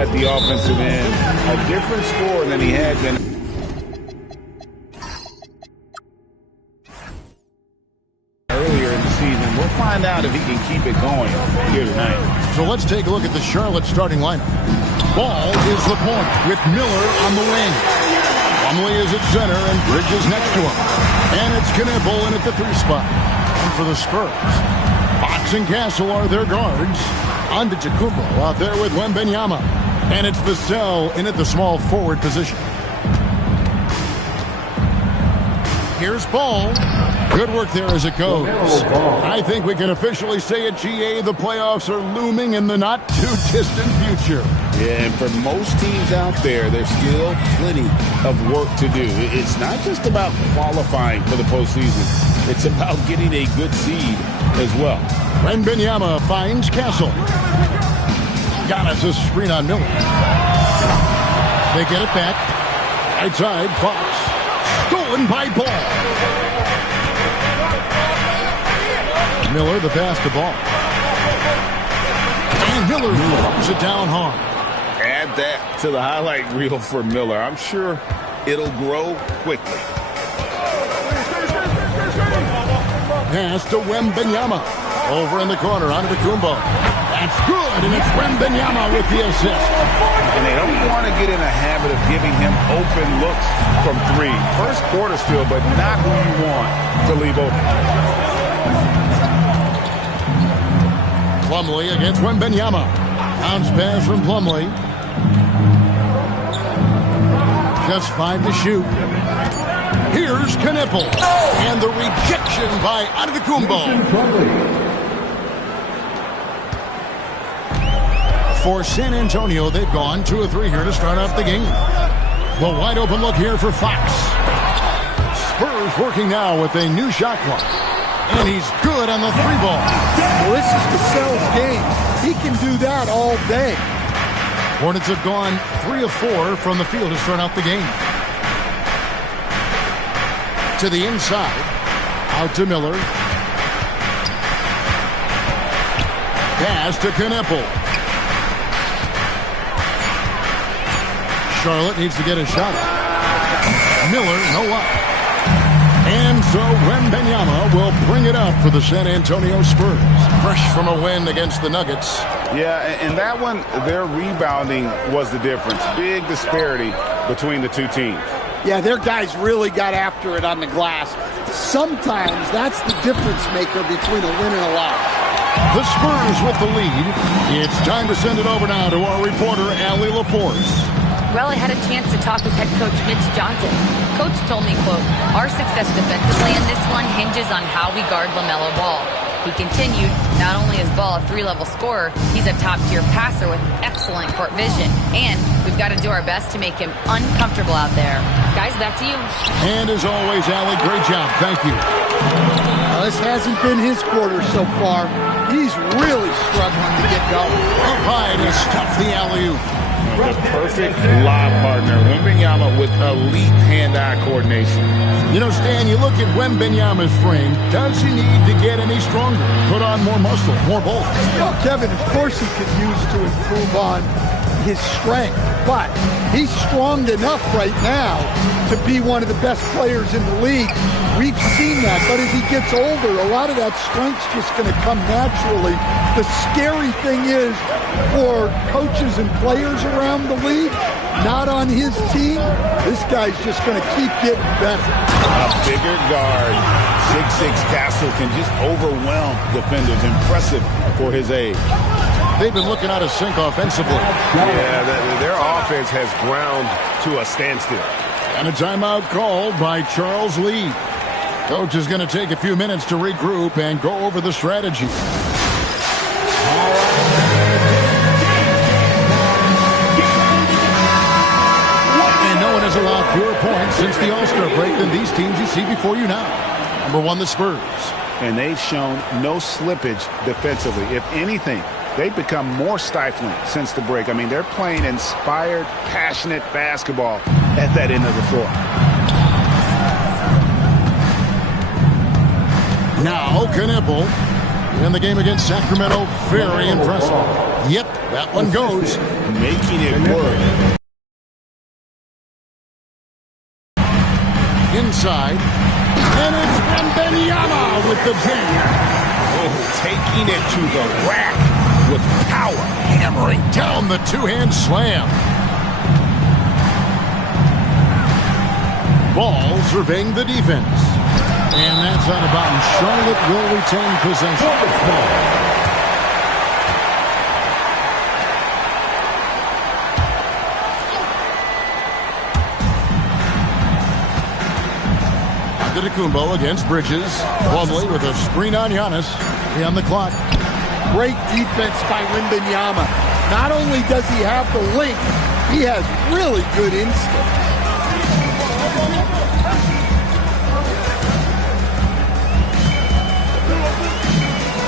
at the offensive end. A different score than he had been. Earlier in the season. We'll find out if he can keep it going here tonight. So let's take a look at the Charlotte starting lineup. Ball is the point with Miller on the wing. Plumlee is at center and Bridges next to him. And it's Knipple in at the 3 spot. And for the Spurs, Fox and Castle are their guards. Antetokounmpo out there with Wembanyama. And it's Vassell in at the small forward position. Here's Ball. Good work there as it goes. I think we can officially say at GA the playoffs are looming in the not-too-distant future. Yeah, and for most teams out there, there's still plenty of work to do. It's not just about qualifying for the postseason. It's about getting a good seed as well. Wembanyama finds Castle. Giannis a screen on Miller. They get it back. Right side, Fox. Stolen by Ball. Miller, the pass to Ball. And Miller throws it down hard. Add that to the highlight reel for Miller. I'm sure it'll grow quickly. Pass to Wembanyama. Over in the corner, Antetokounmpo. That's good, and it's Wembanyama with the assist. And they don't want to get in a habit of giving him open looks from 3. First quarter still, but not who you want to leave open. Plumlee against Wembanyama. Bounce pass from Plumlee. Just 5 to shoot. Here's Knipple. And the rejection by Antetokounmpo. For San Antonio, they've gone 2 of 3 here to start off the game. The wide open look here for Fox. Spurs working now with a new shot clock. And he's good on the 3-ball. Well, this is Vassell's game. He can do that all day. Hornets have gone 3 of 4 from the field to start out the game. To the inside. Out to Miller. Pass to Knipple. Charlotte needs to get a shot. Miller, no luck. And so Wembanyama will bring it up for the San Antonio Spurs. Fresh from a win against the Nuggets. Yeah, and that one, their rebounding was the difference. Big disparity between the 2 teams. Yeah, their guys really got after it on the glass. Sometimes that's the difference maker between a win and a loss. The Spurs with the lead. It's time to send it over now to our reporter, Allie LaForce. Well, I had a chance to talk with head coach Mitch Johnson. Coach told me, quote, "Our success defensively in this one hinges on how we guard LaMelo Ball." He continued, not only is Ball a 3-level scorer, he's a top-tier passer with excellent court vision. And we've got to do our best to make him uncomfortable out there. Guys, back to you. And as always, Allie, great job. Thank you. Well, this hasn't been his quarter so far. He's really struggling to get going. Up high to stuff the alley-oop. The perfect lob partner. Wembanyama with elite hand-eye coordination. You know, Stan, you look at Wembanyama's frame. Does he need to get any stronger? Put on more muscle, more bulk? Well, Kevin, of course he could use to improve on his strength. But he's strong enough right now to be one of the best players in the league. We've seen that. But as he gets older, a lot of that strength's just going to come naturally. The scary thing is for coaches and players around the league, not on his team, this guy's just going to keep getting better. A bigger guard, 6'6" Castle can just overwhelm defenders. Impressive for his age. They've been looking out of sync offensively. Yeah, their offense has ground to a standstill. And a timeout called by Charles Lee. Coach is going to take a few minutes to regroup and go over the strategy. And no one has allowed fewer points since the All-Star break than these teams you see before you now. Number 1, the Spurs. And they've shown no slippage defensively. If anything, they've become more stifling since the break. I mean, they're playing inspired, passionate basketball at that end of the floor. Now, Knippel in the game against Sacramento. Very impressive. Yep, that one goes. Making it work. Inside. And it's Wembanyama with the jam. Oh, taking it to the rack with power. Hammering down the two-hand slam. Ball surveying the defense. And that's out of bounds. Charlotte will retain possession. Antetokounmpo against Bridges. Plumlee with a screen on Giannis. On the clock. Great defense by Wembanyama. Not only does he have the length, he has really good instinct.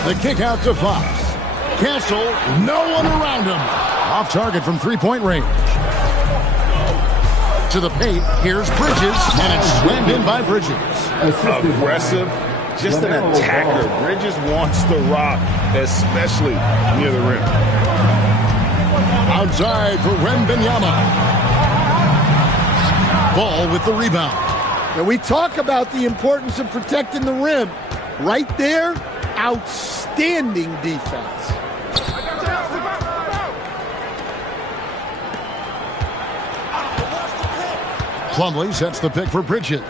The kick out to Fox. Castle, no one around him. Off target from three-point range. To the paint, here's Bridges, and it's slammed in by Bridges. Aggressive, just an attacker. Bridges wants the rock, especially near the rim. Outside for Wembanyama. Ball with the rebound. And we talk about the importance of protecting the rim. Right there, outstanding defense. Plumlee sets the pick for Bridges.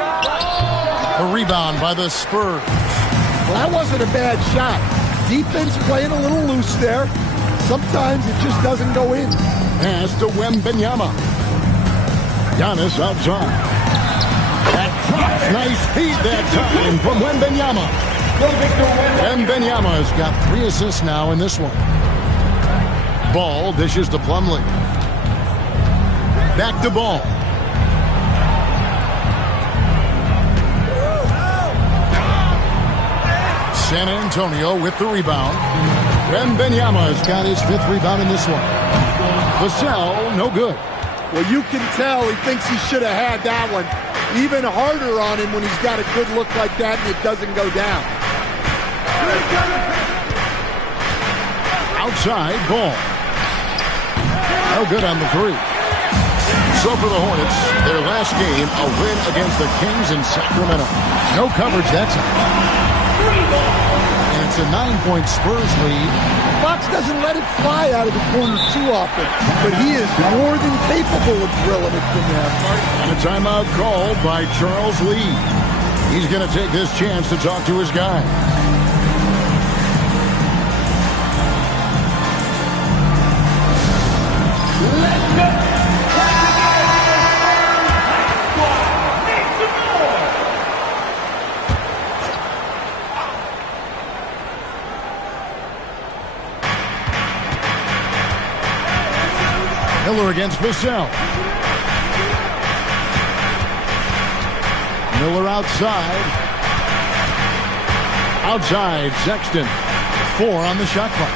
A rebound by the Spurs. Well, that wasn't a bad shot. Defense playing a little loose there. Sometimes it just doesn't go in. Pass to Wembanyama. Giannis outside. That drops. Nice feed that time from Wembanyama. Wembanyama has got 3 assists now in this one. Ball dishes to Plumlee. Back to Ball. San Antonio with the rebound. Wembanyama has got his 5th rebound in this one. Vassell, no good. Well, you can tell he thinks he should have had that one. Even harder on him when he's got a good look like that and it doesn't go down. Outside, Ball. No good on the 3. So for the Hornets, their last game, a win against the Kings in Sacramento. No coverage that time. And it's a 9-point Spurs lead. Fox doesn't let it fly out of the corner too often, but he is more than capable of drilling it from there. And a timeout called by Charles Lee. He's going to take this chance to talk to his guy. Let's go! Miller against Vassell. Miller outside. Outside, Sexton. 4 on the shot clock.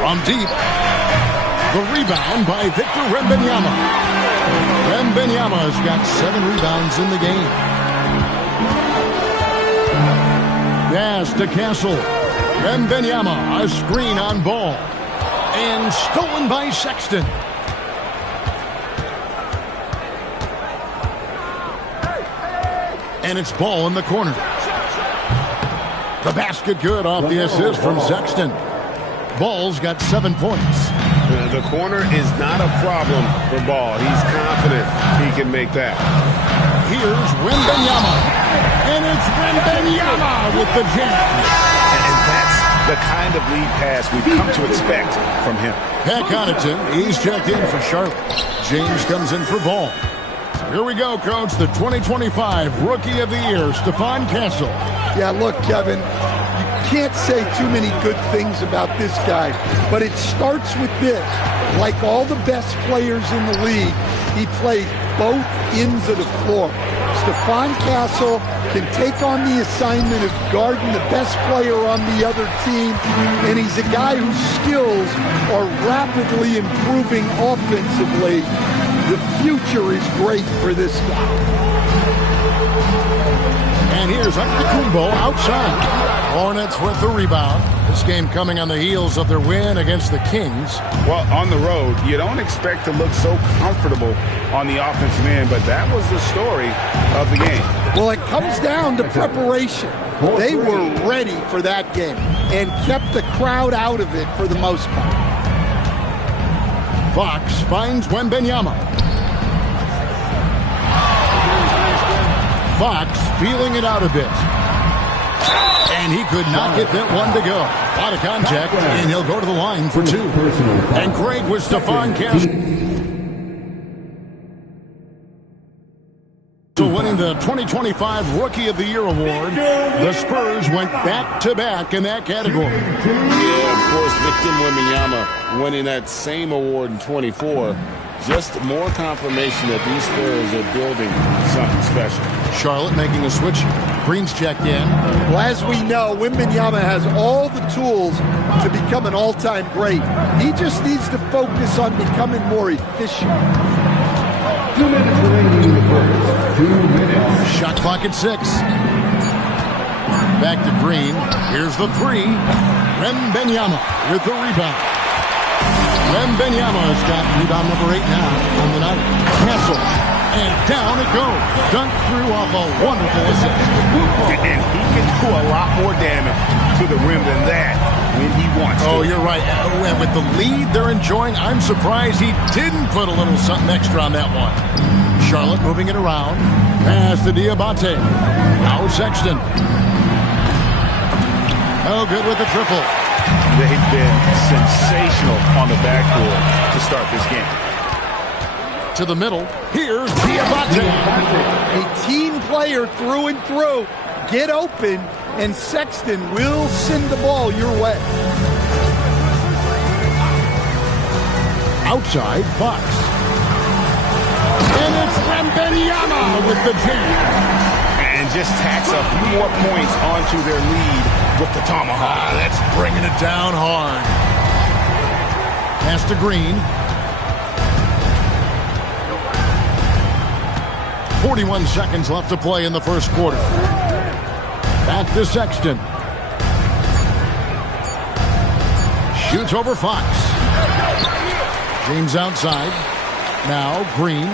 From deep. The rebound by Victor Wembanyama. Wembanyama has got 7 rebounds in the game. Pass to Castle. Wembanyama, a screen on Ball. And stolen by Sexton. And it's Ball in the corner. The basket good off the assist from Sexton. Ball's got 7 points. The corner is not a problem for Ball. He's confident he can make that. Here's Wembanyama. And it's Wembanyama with the jam. And that's the kind of lead pass we've come to expect from him. Pat Connaughton, he's checked in for Charlotte. James comes in for Ball. Here we go, Coach. The 2025 Rookie of the Year, Stephon Castle. Yeah, look, Kevin, you can't say too many good things about this guy, but it starts with this. Like all the best players in the league, he plays both ends of the floor. Stephon Castle can take on the assignment of guarding the best player on the other team, and he's a guy whose skills are rapidly improving offensively. The future is great for this guy. And here's Antetokounmpo outside. Hornets with the rebound. This game coming on the heels of their win against the Kings. Well, on the road, you don't expect to look so comfortable on the offensive end, but that was the story of the game. Well, it comes down to preparation. They were ready for that game and kept the crowd out of it for the most part. Fox finds Wembanyama. Fox feeling it out a bit. And he could not get that one to go. Out of contact, and he'll go to the line for two. And Craig with Stephon Castle. So winning the 2025 Rookie of the Year award, the Spurs went back-to-back in that category. Yeah, of course, Victor Wembanyama winning that same award in 24. Just more confirmation that these Spurs are building something special. Charlotte making a switch. Green's checked in. Well, as we know, Wembanyama has all the tools to become an all-time great. He just needs to focus on becoming more efficient. 2 minutes remaining in the first. 2 minutes. Shot clock at 6. Back to Green. Here's the three. Wembanyama with the rebound. Wembanyama's got rebound number 8 now on the night. Castle. And down it goes. Dunked through off a wonderful assist. And he can do a lot more damage to the rim than that when he wants to. Oh, you're right. And with the lead they're enjoying, I'm surprised he didn't put a little something extra on that one. Charlotte moving it around. Pass to Diabate. Now Sexton. Oh, good with the triple. They've been sensational on the backboard to start this game. To the middle. Here's Diabate. A team player through and through. Get open, and Sexton will send the ball your way. Outside, Fox. And it's Wembanyama with the jam. And just tacks a few more points onto their lead with the tomahawk. That's bringing it down hard. Pass to Green. 41 seconds left to play in the first quarter. Back to Sexton. Shoots over Fox. James outside. Now Green.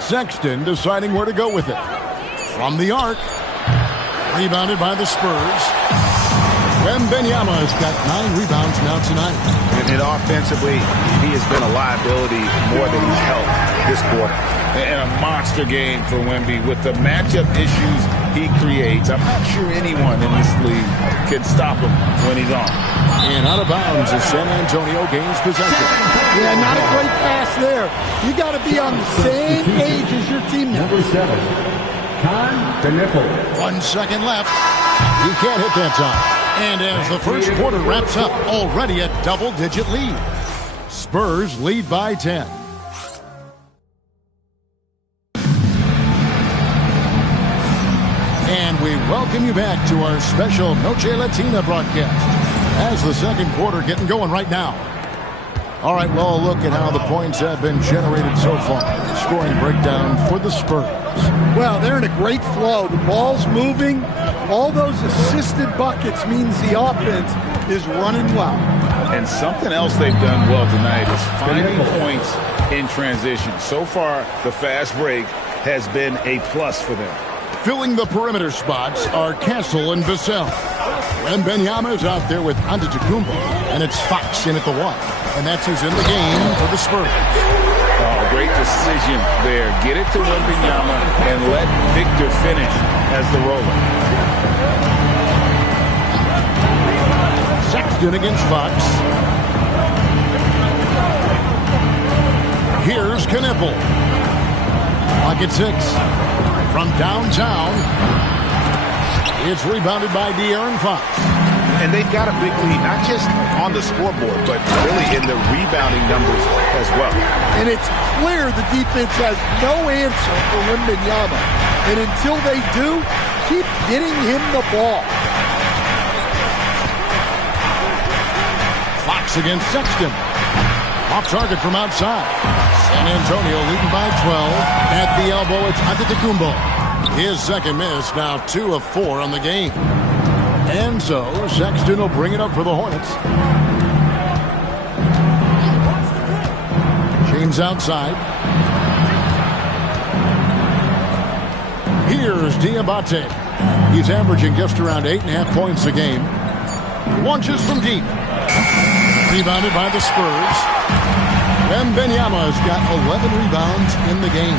Sexton deciding where to go with it. From the arc. Rebounded by the Spurs. Wembanyama's got 9 rebounds now tonight. And offensively, he has been a liability more than he's helped this quarter. And a monster game for Wemby with the matchup issues he creates. I'm not sure anyone in this league can stop him when he's on. And out of bounds as San Antonio gains possession. Yeah, not a great pass there. You got to be on the same page as your teammate. Number 7, Con Knipple. 1 second left. He can't hit that time. And as the first quarter wraps up, already a double-digit lead. Spurs lead by 10. And we welcome you back to our special Noche Latina broadcast as the second quarter getting going right now. All right, well, look at how the points have been generated so far. Scoring breakdown for the Spurs. Well, they're in a great flow. The ball's moving. All those assisted buckets means the offense is running well. And something else they've done well tonight is finding points in transition. So far, the fast break has been a plus for them. Filling the perimeter spots are Castle and Vassell. Wembanyama's out there with Antetokounmpo, and it's Fox in at the 1. And that's who's in the game for the Spurs. Oh, great decision there. Get it to Wembanyama and let Victor finish as the roller. Sexton against Fox. Here's Knipple. Pocket 6. From downtown, it's rebounded by De'Aaron Fox. And they've got a big lead, not just on the scoreboard, but really in the rebounding numbers as well. And it's clear the defense has no answer for Wembanyama. And until they do, keep getting him the ball. Fox against Sexton. Off target from outside. San Antonio leading by 12. At the elbow, it's Antetokounmpo. His second miss, now 2 of 4 on the game. And so Sexton will bring it up for the Hornets. James outside. Here's Diabate. He's averaging just around 8.5 points a game. Launches from deep. Rebounded by the Spurs. Wembanyama's got 11 rebounds in the game.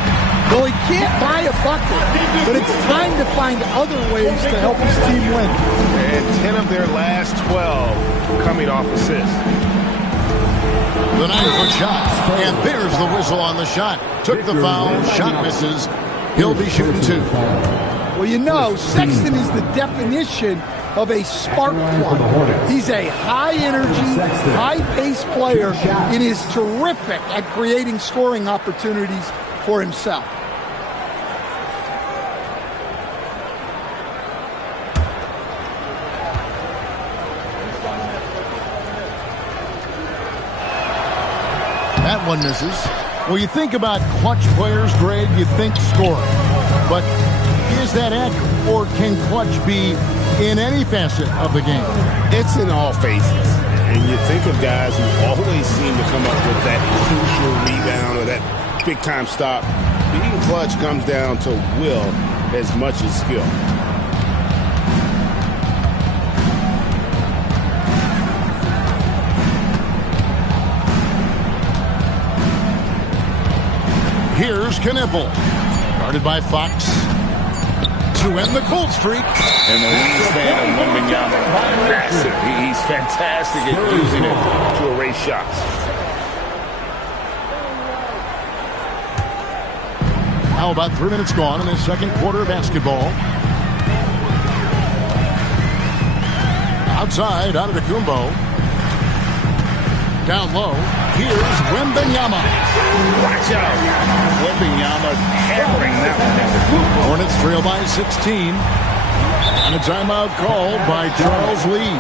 Well, he can't buy a bucket, but it's time to find other ways to help his team win. And 10 of their last 12 coming off assists. The 9-foot shot. And there's the whistle on the shot. Took the foul. Shot misses. He'll be shooting 2. Well, you know, Sexton is the definition of a spark plug. He's a high-energy, high-paced player and is terrific at creating scoring opportunities for himself. That one misses. Well, you think about clutch players, Greg, you think scoring. But is that accurate, or can clutch be in any facet of the game? It's in all phases. And you think of guys who always seem to come up with that crucial rebound or that big-time stop. Being clutch comes down to will as much as skill. Here's Knipple. Guarded by Fox. To end the cold streak. And the wingspan of Wembanyama, massive. He's fantastic at using it to erase shots. Now about 3 minutes gone in the second quarter of basketball. Outside, Antetokounmpo. Down low, here's Wembanyama. Watch out. Wembanyama hammering that one. Hornets trail by 16. And a timeout called by Charles Lee.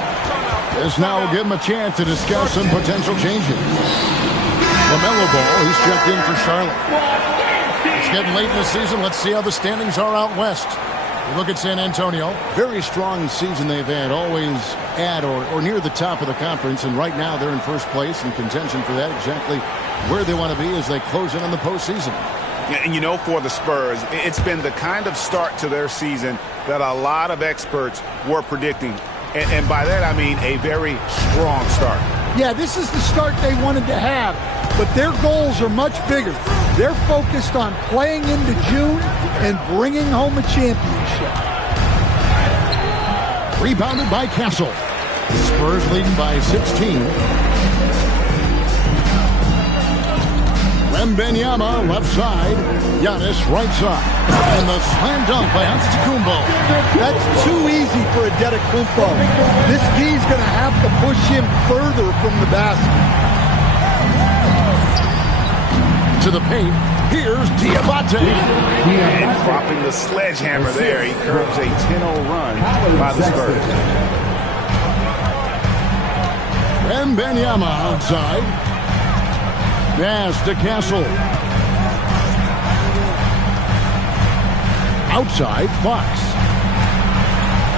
This now will give him a chance to discuss some potential changes. LaMelo Ball, he's checked in for Charlotte. It's getting late in the season. Let's see how the standings are out west. You look at San Antonio. Very strong season they've had, always at or near the top of the conference, and right now they're in first place in contention for that, exactly where they want to be as they close in on the postseason. Yeah, and you know, for the Spurs, it's been the kind of start to their season that a lot of experts were predicting. And by that, I mean a very strong start. Yeah, this is the start they wanted to have, but their goals are much bigger. They're focused on playing into June and bringing home a championship. Rebounded by Castle. The Spurs leading by 16. Wembanyama left side. Giannis right side. And the slam dunk by Antetokounmpo. That's too easy for Antetokounmpo. This D's going to have to push him further from the basket. To the paint. Here's Diabate. And dropping the sledgehammer there. He curves a 10-0 run by the Spurs. Wembanyama outside. Pass to Castle. Outside, Fox.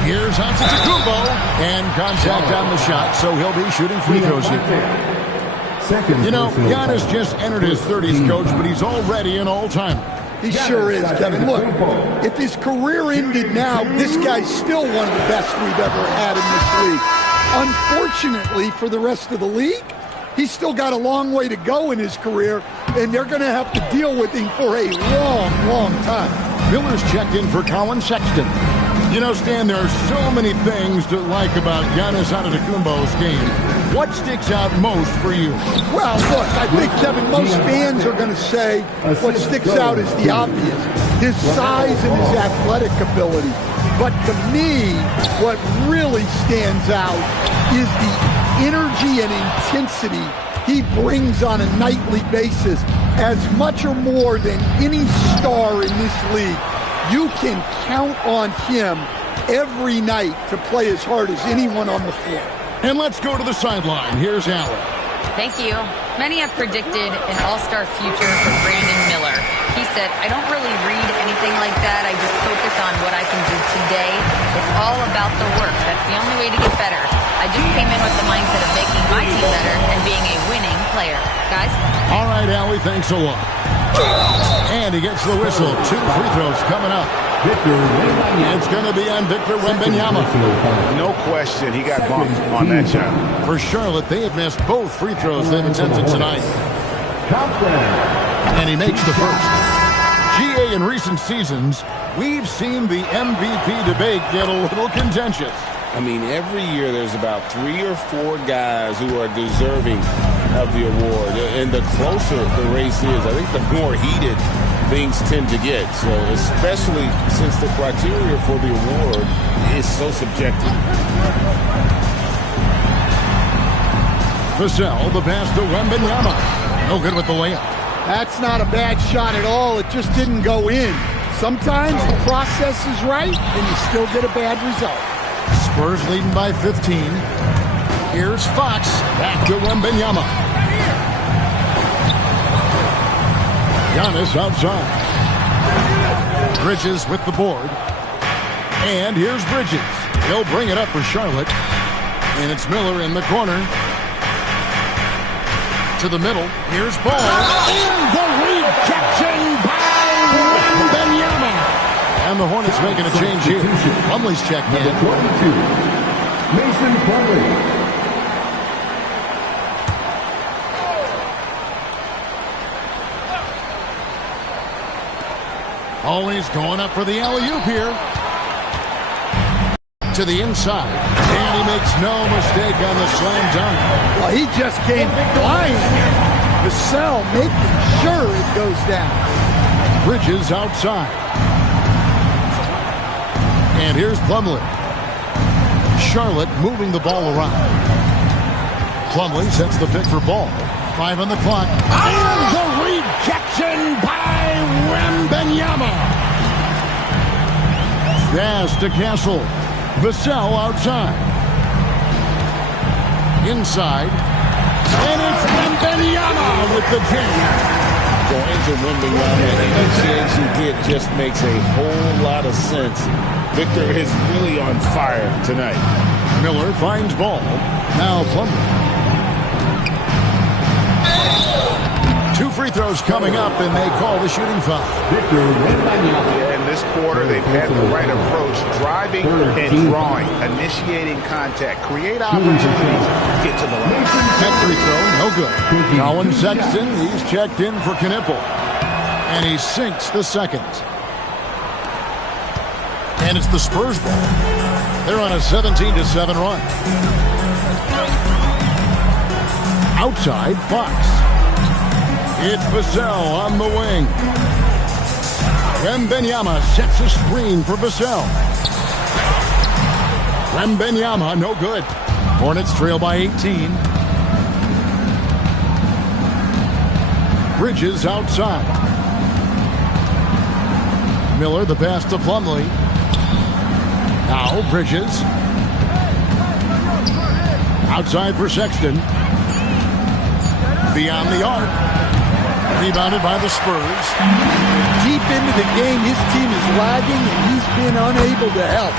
Here's Antetokounmpo. And contact on the shot, so he'll be shooting free throws here. You know, Giannis just entered his 30s, Coach, but he's already an all-timer. He sure is, Kevin. Look, if his career ended now, this guy's still one of the best we've ever had in this league. Unfortunately for the rest of the league, he's still got a long way to go in his career, and they're going to have to deal with him for a long, long time. Miller's checked in for Colin Sexton. You know, Stan, there are so many things to like about Giannis Antetokounmpo's game. what sticks out most for you? Well, look, I think, Kevin, most fans are going to say what sticks out is the obvious, his size and his athletic ability. But to me, what really stands out is the energy and intensity he brings on a nightly basis, as much or more than any star in this league. You can count on him every night to play as hard as anyone on the floor. And let's go to the sideline. Here's Allen. Thank you. Many have predicted an all-star future for Brandon Miller. He said, I don't really read anything like that. I just focus on what I can do today. It's all about the work. That's the only way to get better. I just came in with the mindset of making my team better and being a winning player. Guys? All right, Allie, thanks a lot. And he gets the whistle. 2 free throws coming up. It's going to be on Victor Wembanyama. No question, he got bumped on that shot. For Charlotte, they have missed both free throws they've attempted tonight. And he makes the first. GA, in recent seasons, we've seen the MVP debate get a little contentious. I mean, every year there's about 3 or 4 guys who are deserving of the award. And the closer the race is, I think the more heated things tend to get. So especially since the criteria for the award is so subjective. Vassell, the pass to Wembanyama. No good with the layup. That's not a bad shot at all. It just didn't go in. Sometimes the process is right and you still get a bad result. Spurs leading by 15. Here's Fox. Back to Wembanyama. Giannis outside. Bridges with the board. And here's Bridges. He'll bring it up for Charlotte. And it's Miller in the corner. To the middle. Here's Ball. And the rejection by Wembanyama. And the Hornets making a change here. Plumlee's checked in. 22. Mason Plumlee. Always going up for the alley-oop here. To the inside. And he makes no mistake on the slam dunk. Well, he just came flying here. Vassell making sure it goes down. Bridges outside. And here's Plumlee. Charlotte moving the ball around. Plumlee sets the pick for Ball. 5 on the clock. And the rejection by Wembanyama. Pass to Castle. Vassell outside. Inside. And it's Wembanyama with the jam. Going to Wembanyama, any chance you get just makes a whole lot of sense. Victor is really on fire tonight. Miller finds Ball. Now Plumlee. 2 free throws coming up, and they call the shooting foul. Yeah, in this quarter, they've had the right approach, driving and drawing, initiating contact, create opportunities, get to the line. That free throw, no good. Colin Sexton, he's checked in for Knipple, and he sinks the second. And it's the Spurs ball. They're on a 17-7 run. Outside, Fox. It's Vassell on the wing. Wembanyama sets a screen for Vassell. Wembanyama, no good. Hornets trail by 18. Bridges outside. Miller, the pass to Plumlee. Now Bridges. Outside for Sexton. Beyond the arc. Rebounded by the Spurs. Deep into the game, his team is lagging, and he's been unable to help.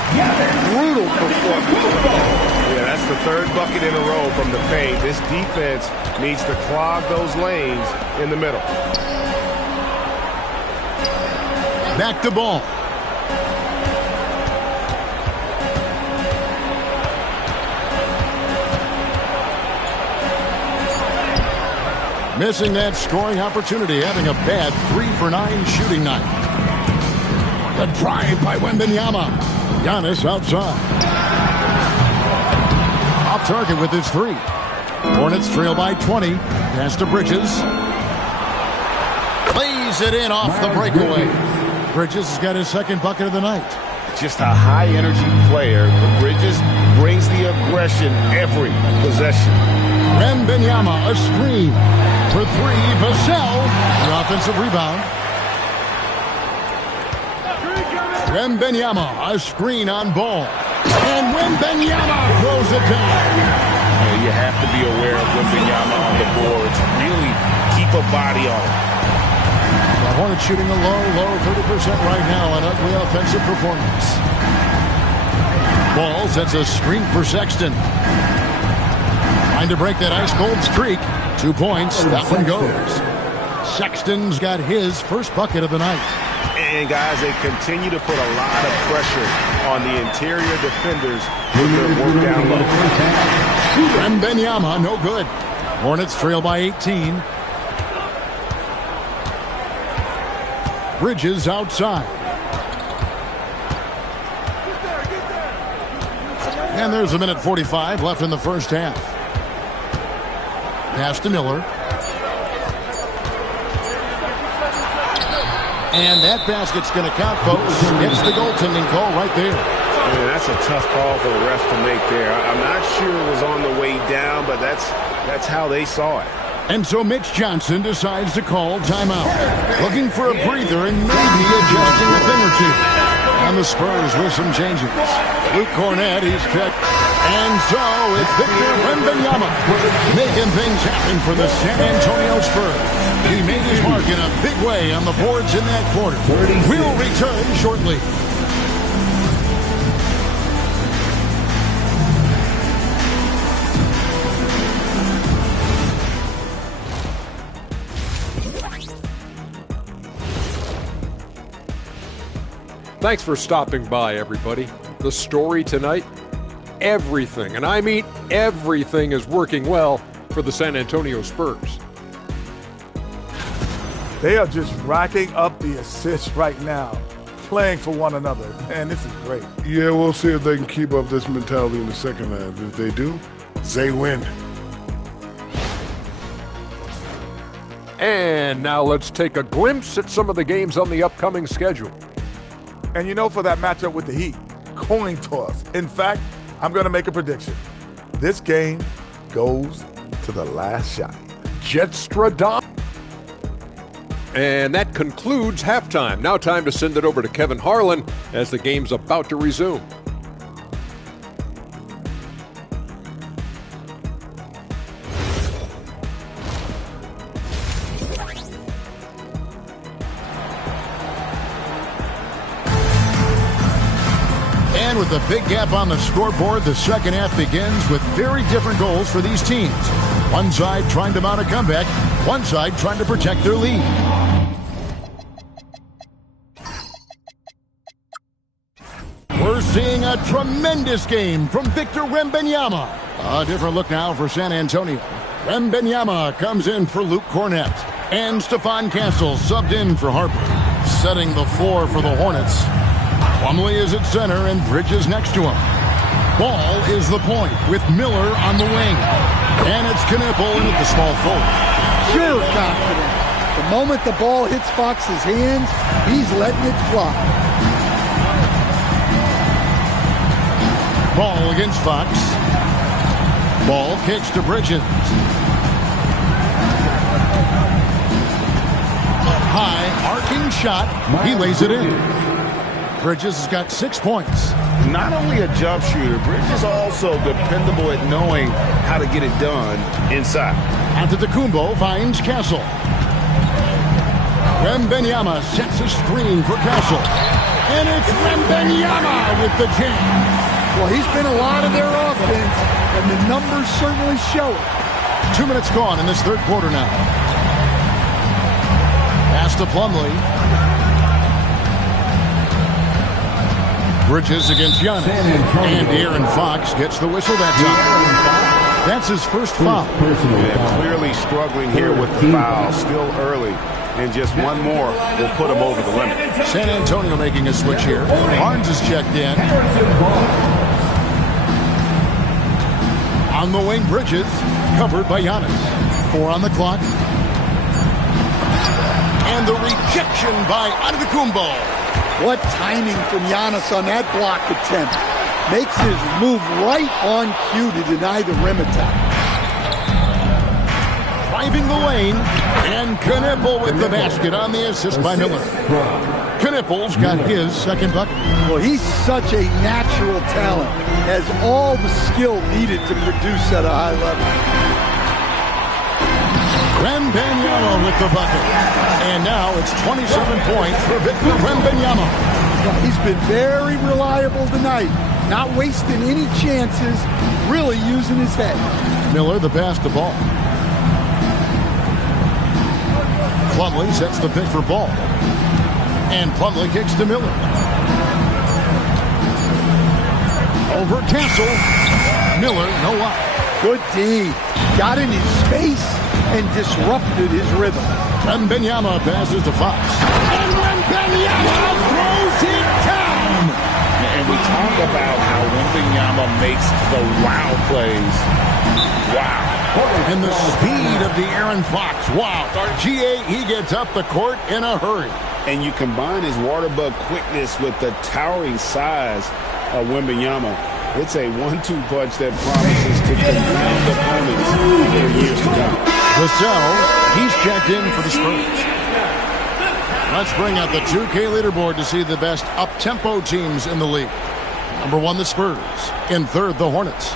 Brutal performance. Yeah, that's the 3rd bucket in a row from the paint. This defense needs to clog those lanes in the middle. Back to Ball. Missing that scoring opportunity, having a bad 3-for-9 shooting night. The drive by Wembanyama. Giannis outside. Off target with his 3. Hornets trail by 20. Pass to Bridges. Lays it in off the breakaway. Bridges has got his second bucket of the night. Just a high-energy player. Bridges brings the aggression every possession. Wembanyama, a screen for three. Vassell, the offensive rebound. Wembanyama, a screen on Ball. And Wembanyama throws it down. You have to be aware of Wembanyama on the boards. Really keep a body on him. The Hornets shooting a low 30% right now on ugly offensive performance. Ball sets a screen for Sexton. Trying to break that ice-cold streak. 2 points. That one goes. Sexton's got his first bucket of the night. And, guys, they continue to put a lot of pressure on the interior defenders with their work down low. Wembanyama, no good. Hornets trail by 18. Bridges outside. And there's a minute 45 left in the first half. Pass to Miller. And that basket's going to count, folks. It's the goaltending call right there. Man, that's a tough call for the ref to make there. I'm not sure it was on the way down, but that's how they saw it. And so Mitch Johnson decides to call timeout. Looking for a breather and maybe adjusting a thing or two. And the Spurs with some changes. Luke Cornett, he's checked. And so it's Victor Wembanyama making things happen for the San Antonio Spurs. He made his mark in a big way on the boards in that quarter. We'll return shortly. Thanks for stopping by, everybody. The story tonight, everything, and I mean everything, is working well for the San Antonio Spurs. They are just racking up the assists right now, playing for one another. Man, this is great. Yeah, we'll see if they can keep up this mentality in the second half. If they do, they win. And now let's take a glimpse at some of the games on the upcoming schedule. And you know, for that matchup with the Heat, coin toss. In fact, I'm going to make a prediction. This game goes to the last shot. Jetstradom. And that concludes halftime. Now time to send it over to Kevin Harlan as the game's about to resume. And with a big gap on the scoreboard, the second half begins with very different goals for these teams. One side trying to mount a comeback, one side trying to protect their lead. We're seeing a tremendous game from Victor Wembanyama. A different look now for San Antonio. Wembanyama comes in for Luke Cornett. And Stephon Castle subbed in for Harper. Setting the floor for the Hornets. Plumlee is at center and Bridges next to him. Ball is the point with Miller on the wing. And it's Knipple in at the small forward. Pure confidence. The moment the ball hits Fox's hands, he's letting it fly. Ball against Fox. Ball kicks to Bridges. High arcing shot. He lays it in. Bridges has got 6 points. Not only a jump shooter, Bridges also dependable at knowing how to get it done inside. Antetokounmpo finds Castle. Wembanyama sets a screen for Castle. And it's Wembanyama with the jam. Well, he's been a lot of their offense, and the numbers certainly show it. 2 minutes gone in this third quarter now. Pass to Plumlee. Bridges against Giannis. And Aaron Fox gets the whistle that time. That's his first foul. Yeah, clearly struggling here with the foul. Still early. And just one more will put him over the limit. San Antonio making a switch here. Barnes is checked in. On the wing, Bridges, covered by Giannis. 4 on the clock. And the rejection by Antetokounmpo. What timing from Giannis on that block attempt. Makes his move right on cue to deny the rim attack. Driving the lane, and Knipple with the basket on the assist by Miller. Knipple's got his second bucket. Well, he's such a natural talent. Has all the skill needed to produce at a high level. Wembanyama with the bucket. And now it's 27 points for Victor Wembanyama. Well, he's been very reliable tonight. Not wasting any chances, really using his head. Miller the pass to Ball. Plumlee sets the pick for Ball. And Plumlee kicks to Miller. Over Castle. Miller, no up. Good D. Got in his space and disrupted his rhythm. Wembanyama passes to Fox. And Wembanyama throws it down. And we talk about how Wembanyama makes the wow plays. Wow. And the speed of the Aaron Fox. Wow. GA, he gets up the court in a hurry. And you combine his water bug quickness with the towering size of Wembanyama. It's a 1-2 punch that promises to confound opponents for years to come. Vassell, he's checked in for the Spurs. Let's bring out the 2K leaderboard to see the best up-tempo teams in the league. Number 1, the Spurs. In third, the Hornets.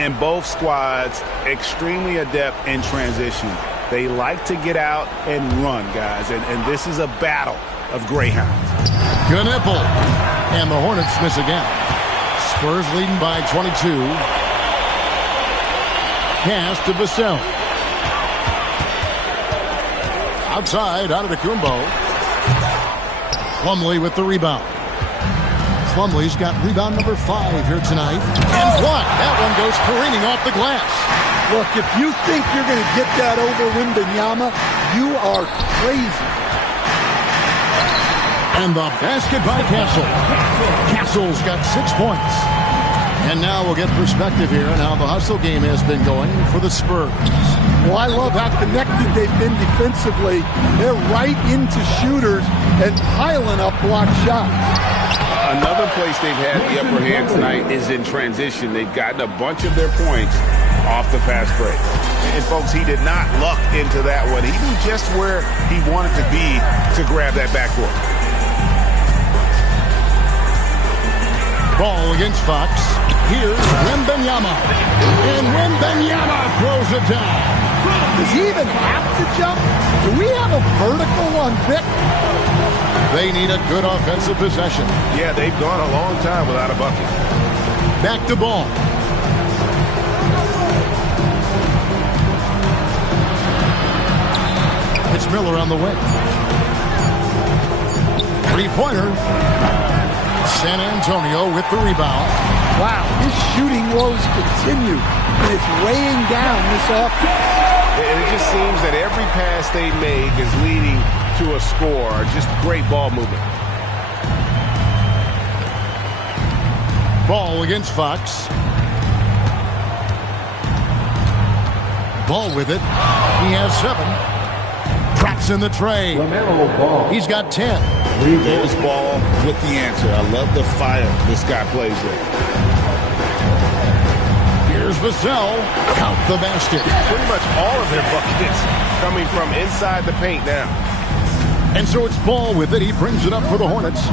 And both squads extremely adept in transition. They like to get out and run, guys. And this is a battle of greyhounds. Knipple. And the Hornets miss again. Spurs leading by 22. Pass to Vassell. Outside, Antetokounmpo. Plumlee with the rebound. Plumlee's got rebound number 5 here tonight. And blocked. That one goes careening off the glass. Look, if you think you're going to get that over Wembanyama, you are crazy. And the basket by Castle. Castle's got 6 points. And now we'll get perspective here on how the hustle game has been going for the Spurs. Well, I love how connected they've been defensively. They're right into shooters and piling up block shots. Another place they've had the upper hand tonight is in transition. They've gotten a bunch of their points off the fast break. And, folks, he did not luck into that one. He knew just where he wanted to be to grab that backboard. Ball against Fox. Here's Wembanyama. And Wembanyama throws it down. Does he even have to jump? Do we have a vertical on Vic? They need a good offensive possession. Yeah, they've gone a long time without a bucket. Back to Ball. It's Miller on the wing. Three-pointer. San Antonio with the rebound. Wow, his shooting woes continue, and it's weighing down this offense. And it just seems that every pass they make is leading to a score. Just great ball movement. Ball against Fox. Ball with it. He has 7. Drops in the tray. He's got 10. There's Ball with the answer. I love the fire this guy plays with. Here's Vassell. Count the basket. Pretty much all of their buckets coming from inside the paint now. And so it's Ball with it. He brings it up for the Hornets.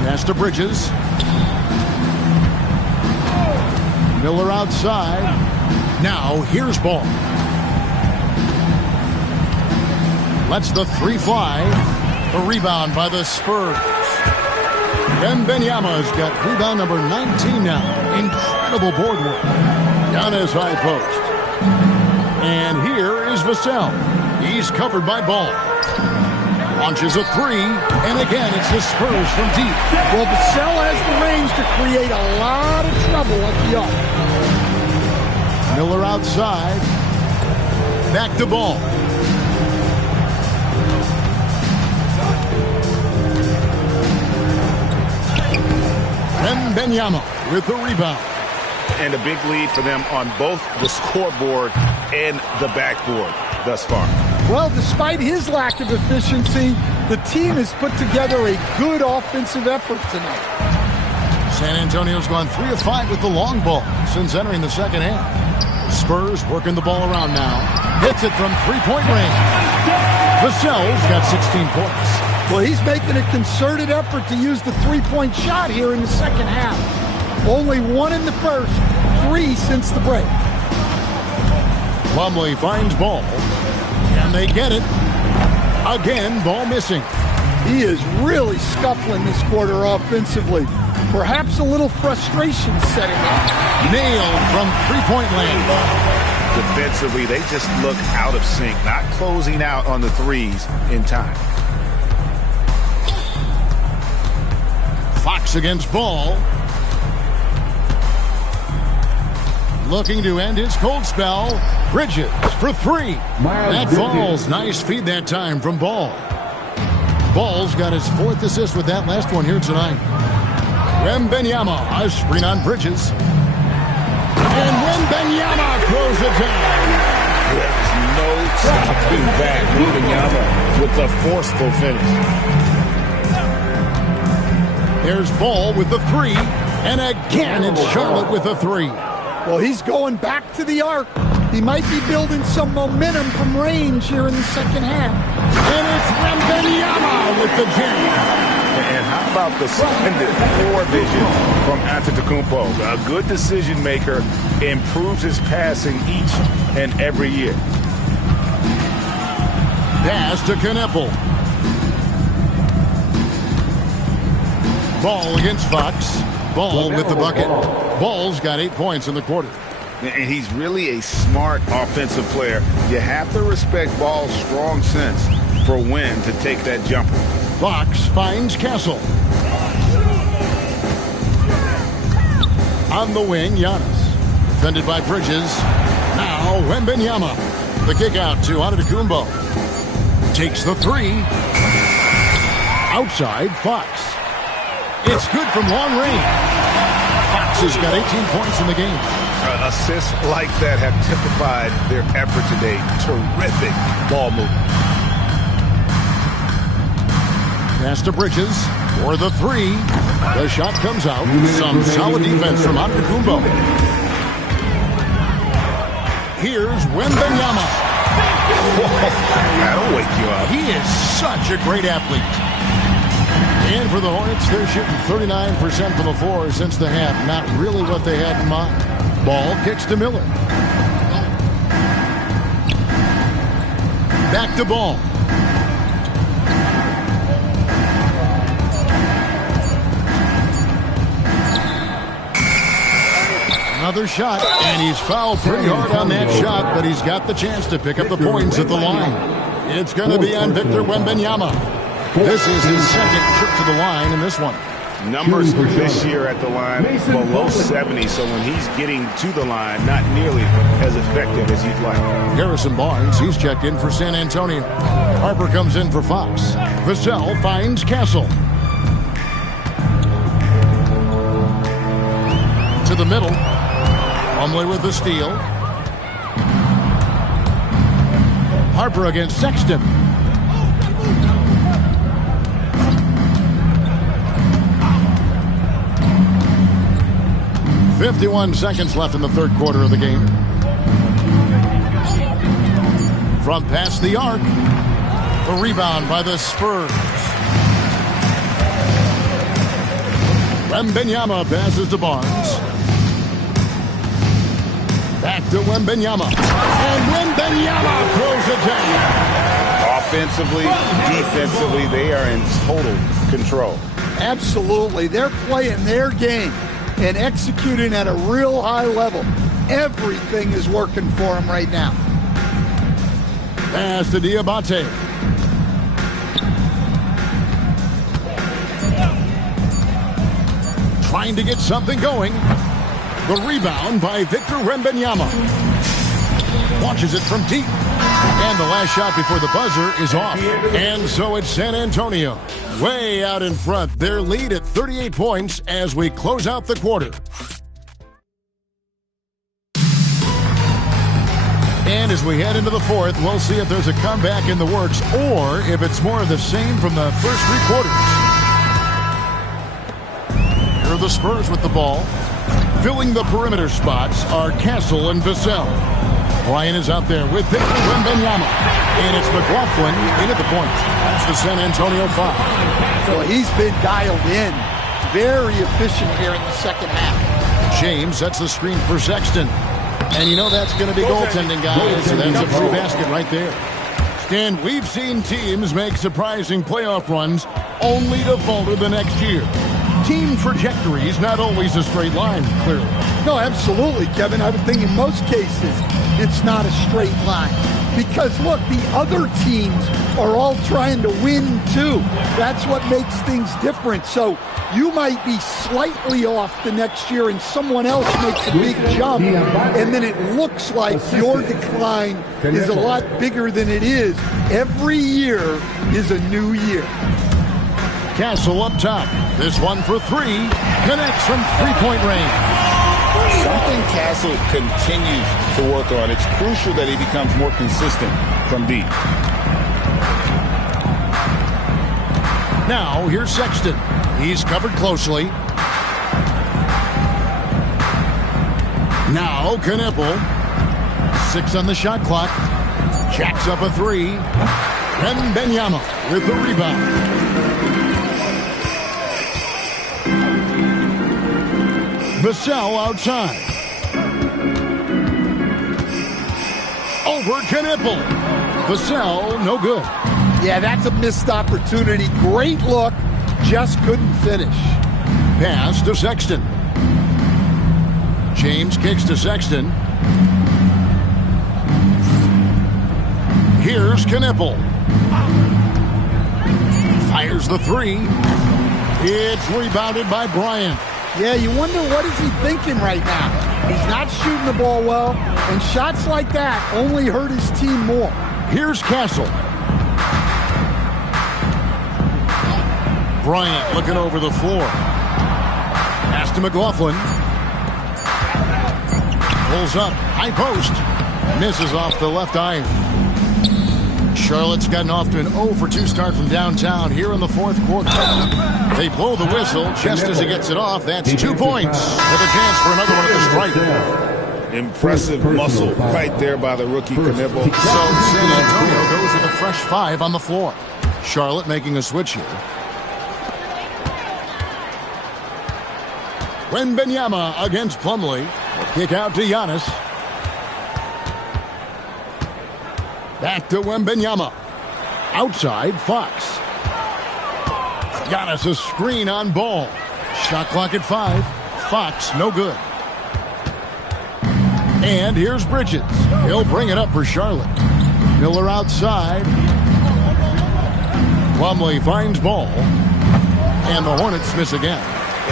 Pass to Bridges. Miller outside. Now here's Ball. Lets the 3 fly. The rebound by the Spurs. Wembanyama's got rebound number 19 now. Incredible board work. Giannis high post. And here is Vassell. He's covered by Ball. Launches a 3. And again, it's the Spurs from deep. Well, Vassell has the range to create a lot of trouble up the arc. Miller outside. Back to Ball. Wembanyama with the rebound. and a big lead for them on both the scoreboard and the backboard thus far. Well, despite his lack of efficiency, the team has put together a good offensive effort tonight. San Antonio's gone 3 of 5 with the long ball since entering the second half. Spurs working the ball around now. Hits it from three-point range. Vassell's got 16 points. Well, he's making a concerted effort to use the three-point shot here in the second half. Only 1 in the first, 3 since the break. Plumlee finds Ball. Can they get it? Again, Ball missing. He is really scuffling this quarter offensively. Perhaps a little frustration setting in. Nailed from three-point land. Defensively, they just look out of sync, not closing out on the threes in time. Fox against Ball. Looking to end his cold spell. Bridges for 3. That falls. Nice feed that time from Ball. Ball's got his 4th assist with that last one here tonight. Wembanyama, a screen on Bridges. And Wembanyama throws it down. There's no stopping that. Wembanyama with a forceful finish. There's Ball with the 3. And again, it's Charlotte with the 3. Well, he's going back to the arc. He might be building some momentum from range here in the second half. And it's Wembanyama with the jam. And how about the splendid floor vision from Antetokounmpo? A good decision maker, improves his passing each and every year. Pass to Kneppel. Ball against Fox. Ball with the bucket. Ball's got 8 points in the quarter. And he's really a smart offensive player. You have to respect Ball's strong sense for when to take that jumper. Fox finds Castle. On the wing, Giannis. Defended by Bridges. Now Wembanyama. The kick out to Antetokounmpo. Takes the 3. Outside, Fox. It's good from long range. Fox has got 18 points in the game. Assists like that have typified their effort today. Terrific ball movement. Pass to Bridges for the 3. The shot comes out. Some solid defense from Antetokounmpo. Here's Wembanyama. That'll wake you up. He is such a great athlete. And for the Hornets, they're shooting 39% from the floor since the half. Not really what they had in mind. Ball kicks to Miller. Back to Ball. Another shot, and he's fouled pretty hard on that shot, but he's got the chance to pick up the points at the line. It's going to be on Victor Wembanyama. This is his second trip to the line in this one. Numbers this year at the line below 70, so when he's getting to the line, not nearly as effective as you'd like. Harrison Barnes, he's checked in for San Antonio. Harper comes in for Fox. Vassell finds Castle. To the middle. Plumlee with the steal. Harper against Sexton. .51 seconds left in the third quarter of the game. From past the arc. The rebound by the Spurs. Wembanyama passes to Barnes. Back to Wembanyama. And Wembanyama throws it down. Offensively, defensively, they are in total control. Absolutely. They're playing their game and executing at a real high level. Everything is working for them right now. Pass to Diabate. Trying to get something going. The rebound by Victor Wembanyama. Launches it from deep. And the last shot before the buzzer is off. And so it's San Antonio. Way out in front. Their lead at 38 points as we close out the quarter. And as we head into the fourth, we'll see if there's a comeback in the works or if it's more of the same from the first 3 quarters. Here are the Spurs with the ball. Filling the perimeter spots are Castle and Vassell. Ryan is out there with Victor Wembanyama. And it's McLaughlin in at the point. That's the San Antonio foul. Well, he's been dialed in. Very efficient here in the second half. James sets the screen for Sexton. And you know that's going to be goaltending, guys. So that's a free basket right there. Stan, we've seen teams make surprising playoff runs only to falter the next year. Team trajectory is not always a straight line, clearly. No, absolutely, Kevin. I would think in most cases it's not a straight line. Because, look, the other teams are all trying to win, too. That's what makes things different. So you might be slightly off the next year and someone else makes a big jump, and then it looks like your decline is a lot bigger than it is. Every year is a new year. Castle up top. This one for 3. Connects from three-point range. Something Castle continues to work on. It's crucial that he becomes more consistent from deep. Now, here's Sexton. He's covered closely. Now, Knueppel. 6 on the shot clock. Jacks up a 3. Wembanyama with the rebound. Vassell outside. Over Knueppel. Vassell, no good. Yeah, that's a missed opportunity. Great look, just couldn't finish. Pass to Sexton. James kicks to Sexton. Here's Knueppel. Fires the 3. It's rebounded by Bryant. Yeah, you wonder what is he thinking right now. He's not shooting the ball well, and shots like that only hurt his team more. Here's Castle. Bryant looking over the floor. Pass to McLaughlin. Pulls up. High post. Misses off the left iron. Charlotte's gotten off to an 0-for-2 start from downtown here in the fourth quarter. They blow the whistle just as he gets it off. That's 2 points with a chance for another one at the stripe. Impressive muscle right there by the rookie Knueppel. So San Antonio goes with a fresh 5 on the floor. Charlotte making a switch here. Wembanyama against Plumlee. Kick out to Giannis. Back to Wembanyama. Outside, Fox. Giannis a screen on Ball. Shot clock at 5. Fox, no good. And here's Bridges. He'll bring it up for Charlotte. Miller outside. Plumlee finds Ball. And the Hornets miss again.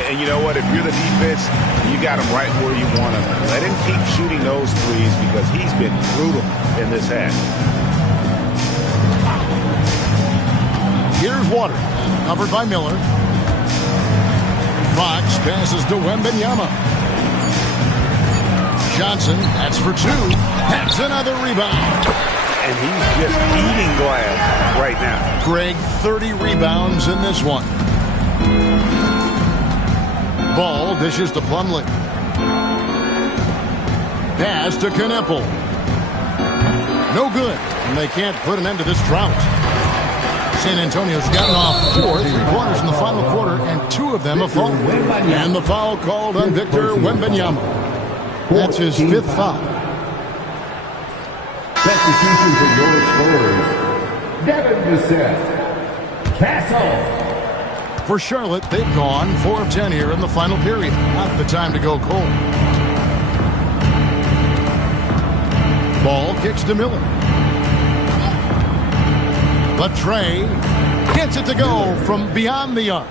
And you know what? If you're the defense, you got him right where you want him. Let him keep shooting those threes because he's been brutal in this half. Here's Waters, covered by Miller. Fox passes to Wembanyama. Johnson, that's for 2. That's another rebound. And he's just eating glass right now. Greg, 30 rebounds in this one. Ball dishes to Plumlee. Pass to Knueppel. No good, and they can't put an end to this drought. San Antonio's gotten off 4 3-pointers in the final quarter, and 2 of them have fallen. And the foul called on Victor Wembanyama. That's his 5th foul. Substitution for your Spurs, Devin Vassell. Castle. For Charlotte, they've gone 4 of 10 here in the final period. Not the time to go cold. Ball kicks to Miller. Latrey gets it to go from beyond the arc.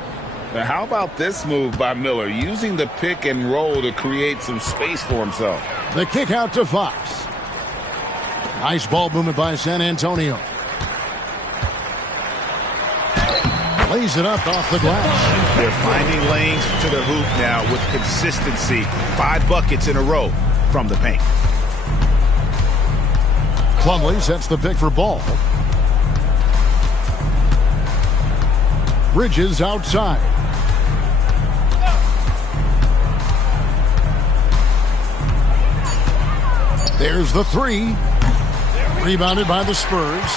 Now, how about this move by Miller, using the pick and roll to create some space for himself? The kick out to Fox. Nice ball movement by San Antonio. Lays it up off the glass. They're finding lanes to the hoop now with consistency. 5 buckets in a row from the paint. Plumlee sets the pick for Ball. Bridges outside. There's the three. Rebounded by the Spurs.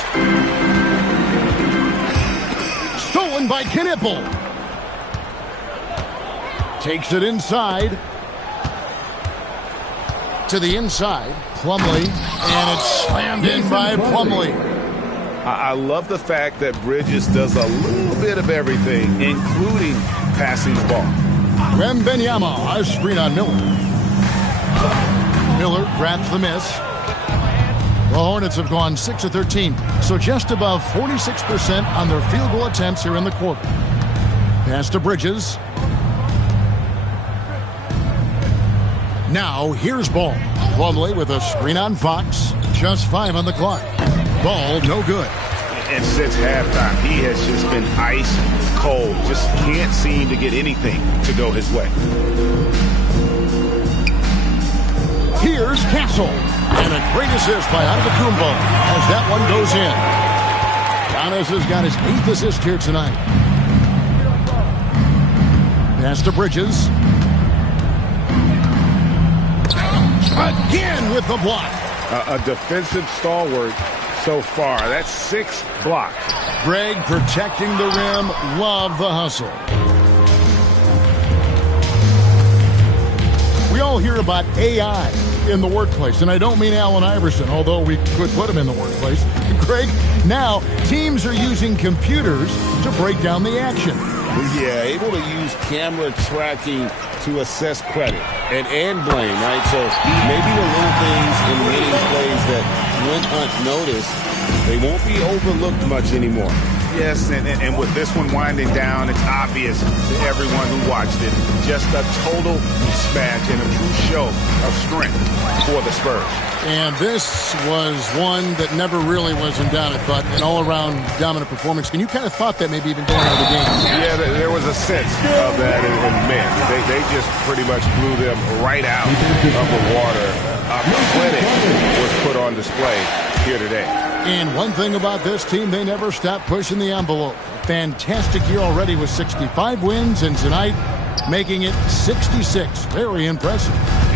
Stolen by Knipple. Takes it inside. To the inside. Plumlee. And it's slammed in by Plumlee. I love the fact that Bridges does a little bit of everything, including passing the ball. Wembanyama, a screen on Miller. Miller grabs the miss. The Hornets have gone 6 of 13, so just above 46% on their field goal attempts here in the quarter. Pass to Bridges. Now here's Ball. Plumlee with a screen on Fox. Just 5 on the clock. Ball no good. And since halftime, he has just been ice cold. Just can't seem to get anything to go his way. Here's Castle. And a great assist by Antetokounmpo as that one goes in. Giannis has got his 8th assist here tonight. Pass to Bridges. Again with the block. A defensive stalwart so far. That's 6 blocks. Greg protecting the rim. Love the hustle. We all hear about AI in the workplace, and I don't mean Allen Iverson, although we could put him in the workplace. Greg, now teams are using computers to break down the action. Yeah, able to use camera tracking to assess credit and blame, right? So maybe the little things in winning plays that went unnoticed, they won't be overlooked much anymore. Yes, and with this one winding down, it's obvious to everyone who watched it. Just a total mismatch and a true show of strength for the Spurs. And this was one that never really was in doubt, but an all-around dominant performance. And you kind of thought that maybe even going out of the game. Yeah, there was a sense of that, and man, they just pretty much blew them right out of the water. A clinic was put on display here today. And one thing about this team, they never stopped pushing the envelope. Fantastic year already with 65 wins, and tonight making it 66. Very impressive.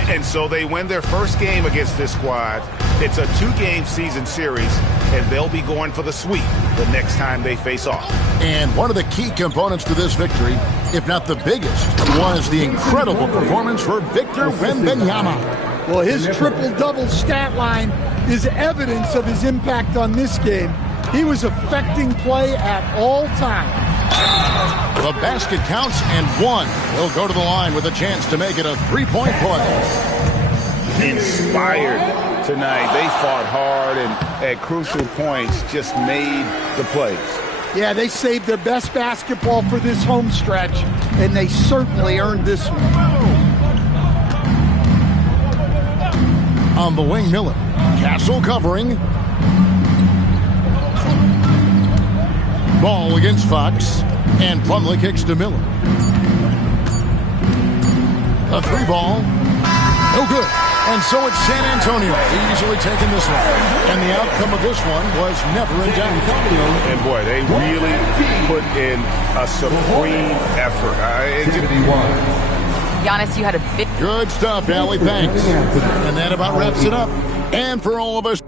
And so they win their first game against this squad. It's a 2-game season series, and they'll be going for the sweep the next time they face off. And one of the key components to this victory, if not the biggest, was the incredible performance for Victor Wembanyama. Well, his triple-double stat line is evidence of his impact on this game. He was affecting play at all times. The basket counts and one. He'll go to the line with a chance to make it a 3-point play. Inspired tonight. They fought hard and at crucial points just made the plays. Yeah, they saved their best basketball for this home stretch, and they certainly earned this one. On the wing, Miller. Castle covering. Ball against Fox. And Plumlee kicks to Miller. A 3-ball. No good. And so it's San Antonio easily taking this one. And the outcome of this one was never in doubt. And boy, they really put in a supreme effort. Giannis, you had a big... Good stuff, Allie. Thanks. And that about wraps it up. And for all of us...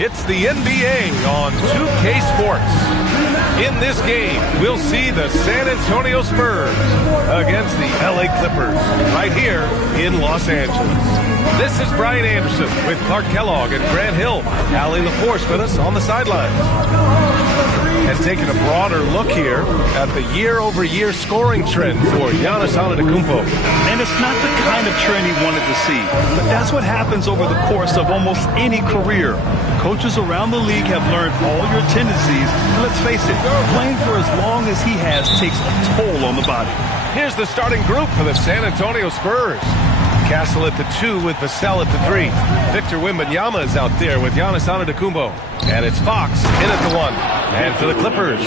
It's the NBA on 2K Sports. In this game, we'll see the San Antonio Spurs against the LA Clippers right here in Los Angeles. This is Brian Anderson with Clark Kellogg and Grant Hill. Allie LaForce with us on the sidelines. And taking a broader look here at the year-over-year scoring trend for Giannis Antetokounmpo. And it's not the kind of trend he wanted to see, but that's what happens over the course of almost any career. Coaches around the league have learned all your tendencies, and let's face it, playing for as long as he has takes a toll on the body. Here's the starting group for the San Antonio Spurs. Castle at the 2 with Vassell at the 3. Victor Wembanyama is out there with Giannis Antetokounmpo. And it's Fox in at the 1. And for the Clippers,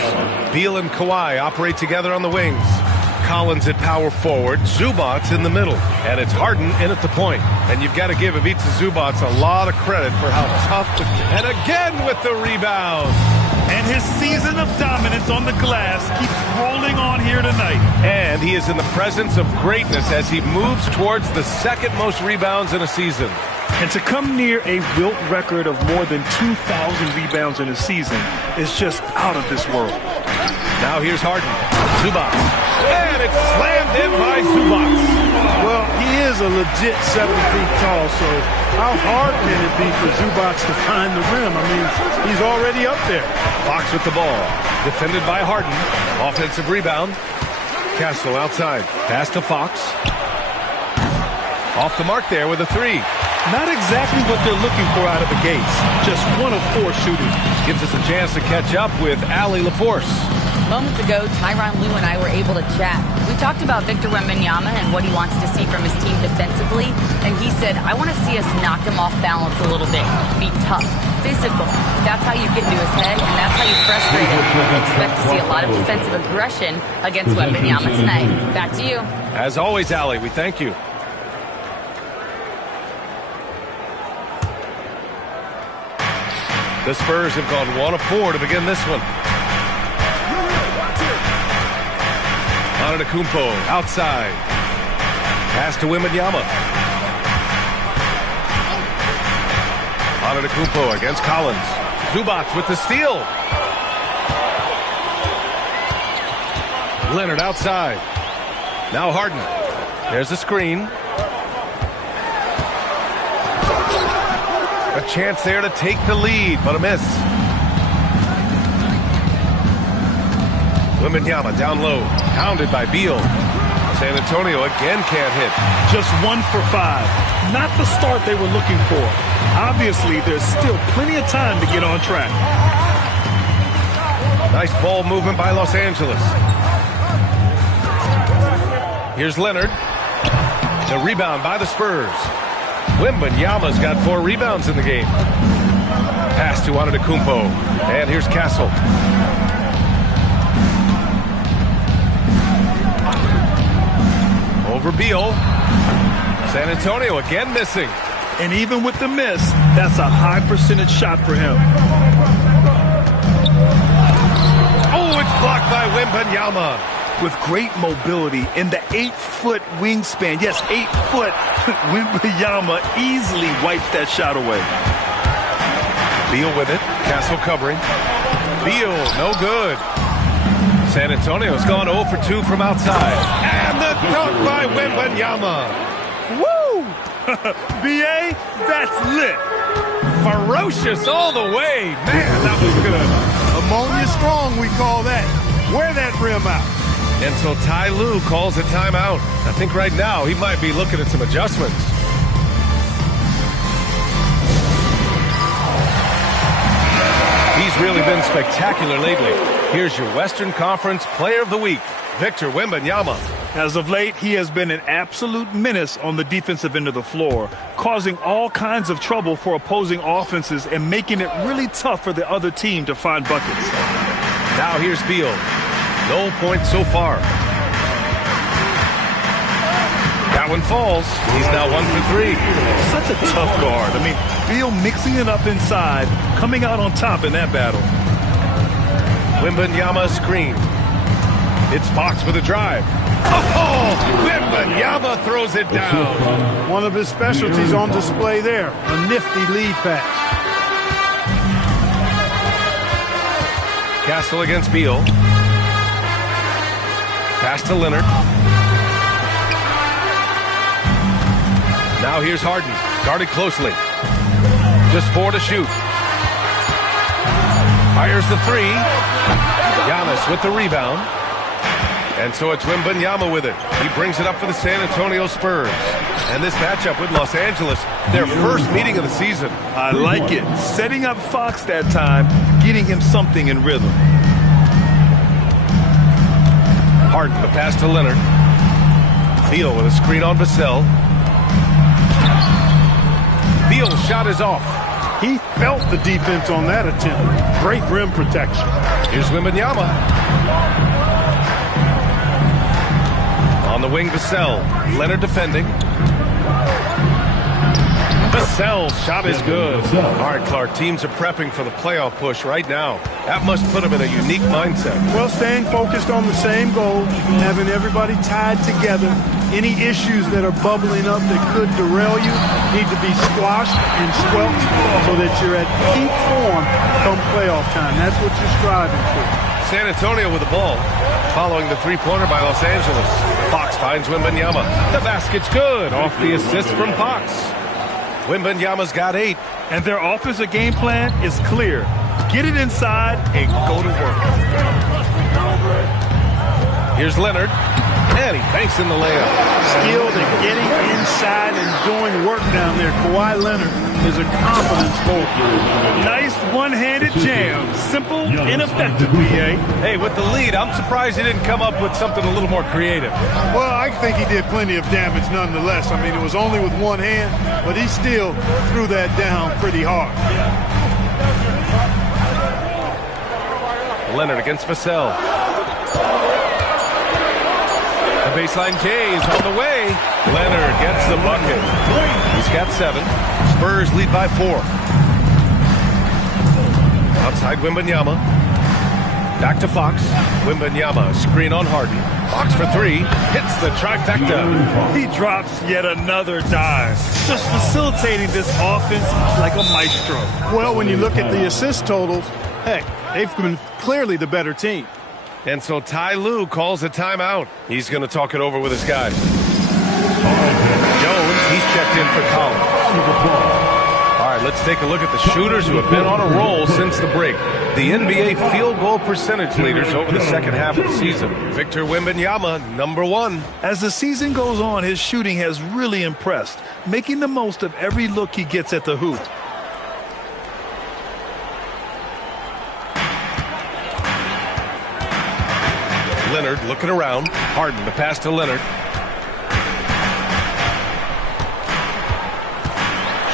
Beal and Kawhi operate together on the wings. Collins at power forward, Zubac in the middle. And it's Harden in at the point. And you've got to give Ivica Zubac a lot of credit for how tough. And again with the rebound. And his season of dominance on the glass keeps rolling on here tonight. And he is in the presence of greatness as he moves towards the second most rebounds in a season. And to come near a Wilt record of more than 2,000 rebounds in a season is just out of this world. Now here's Harden. Zubac. And it's slammed in by Zubac. Well, he is a legit 7 feet tall, so how hard can it be for Zubac to find the rim? I mean, he's already up there. Fox with the ball. Defended by Harden. Offensive rebound. Castle outside. Pass to Fox. Off the mark there with a 3. Not exactly what they're looking for out of the gates. Just 1 of 4 shooting. Gives us a chance to catch up with Allie LaForce. Moments ago, Tyronn Lue and I were able to chat. We talked about Victor Wembanyama and what he wants to see from his team defensively. And he said, I want to see us knock him off balance a little bit. Be tough, physical. That's how you get into his head, and that's how you frustrate him. We expect to see a lot of defensive aggression against Wembanyama tonight. Back to you. As always, Allie, we thank you. The Spurs have gone 1 of 4 to begin this one. Antetokounmpo outside. Pass to Wembanyama. Antetokounmpo against Collins. Zubac with the steal. Leonard outside. Now Harden. There's a screen. A chance there to take the lead, but a miss. Wembanyama down low, pounded by Beal. San Antonio again can't hit. Just 1 for 5. Not the start they were looking for. Obviously, there's still plenty of time to get on track. Nice ball movement by Los Angeles. Here's Leonard. The rebound by the Spurs. Wembanyama's got 4 rebounds in the game. Pass to Antetokounmpo. And here's Castle. Over Beal. San Antonio again missing. And even with the miss, that's a high percentage shot for him. Oh, it's blocked by Wembanyama. With great mobility in the 8-foot wingspan. Yes, 8 foot. Wembanyama easily wipes that shot away. Beal with it. Castle covering. Beal, no good. San Antonio's gone 0 for 2 from outside. And the dunk by Wembanyama. Woo! B.A., that's lit. Ferocious all the way. Man, that was good. Ammonia strong, we call that. Wear that rim out. And so Ty Lue calls a timeout. I think right now he might be looking at some adjustments. He's really been spectacular lately. Here's your Western Conference Player of the Week, Victor Wembanyama. As of late, he has been an absolute menace on the defensive end of the floor, causing all kinds of trouble for opposing offenses and making it really tough for the other team to find buckets. Now here's Beal. No points so far. That one falls. He's now 1 for 3. Such a tough guard. I mean, Beal mixing it up inside, coming out on top in that battle. Wembanyama screen. It's Fox with a drive. Oh, Wembanyama throws it down. One of his specialties on display there. A nifty lead pass. Castle against Beal. Pass to Leonard. Now here's Harden, guarded closely. Just 4 to shoot. Fires the 3. Giannis with the rebound. And so it's Wembanyama with it. He brings it up for the San Antonio Spurs. And this matchup with Los Angeles, their first meeting of the season. I like it. Setting up Fox that time, getting him something in rhythm. Harden, the pass to Leonard. Beal with a screen on Vassell. Beal's shot is off. He felt the defense on that attempt. Great rim protection. Here's Wembanyama. On the wing, Vassell. Leonard defending. Vassell's shot is good. All right, Clark, teams are prepping for the playoff push right now. That must put them in a unique mindset. Well, staying focused on the same goal, having everybody tied together. Any issues that are bubbling up that could derail you need to be squashed and squelched so that you're at peak form come playoff time. That's what you're striving for. San Antonio with the ball, following the three-pointer by Los Angeles. Fox finds Wembanyama. The basket's good off the assist from Fox. Wembanyama's got 8. And their offensive game plan is clear. Get it inside and go to work. Here's Leonard. And he banks in the layup. Skilled at getting inside and doing work down there. Kawhi Leonard is a confidence vote. Nice one-handed jam. Simple and effective, B.A. Hey, with the lead, I'm surprised he didn't come up with something a little more creative. Well, I think he did plenty of damage nonetheless. I mean, it was only with one hand, but he still threw that down pretty hard. Leonard against Vassell. The baseline K is on the way. Leonard gets the bucket. He's got 7. Spurs lead by 4. Outside Wembanyama. Back to Fox. Wembanyama, screen on Harden. Fox for 3. Hits the trifecta. He drops yet another dive. Just facilitating this offense like a maestro. Well, when you look at the assist totals, heck, they've been clearly the better team. And so Ty Lue calls a timeout. He's going to talk it over with his guys. Jones, he's checked in for Collins. All right, let's take a look at the shooters who have been on a roll since the break. The NBA field goal percentage leaders over the second half of the season. Victor Wembanyama, number 1. As the season goes on, his shooting has really impressed, making the most of every look he gets at the hoop. Leonard looking around. Harden, the pass to Leonard.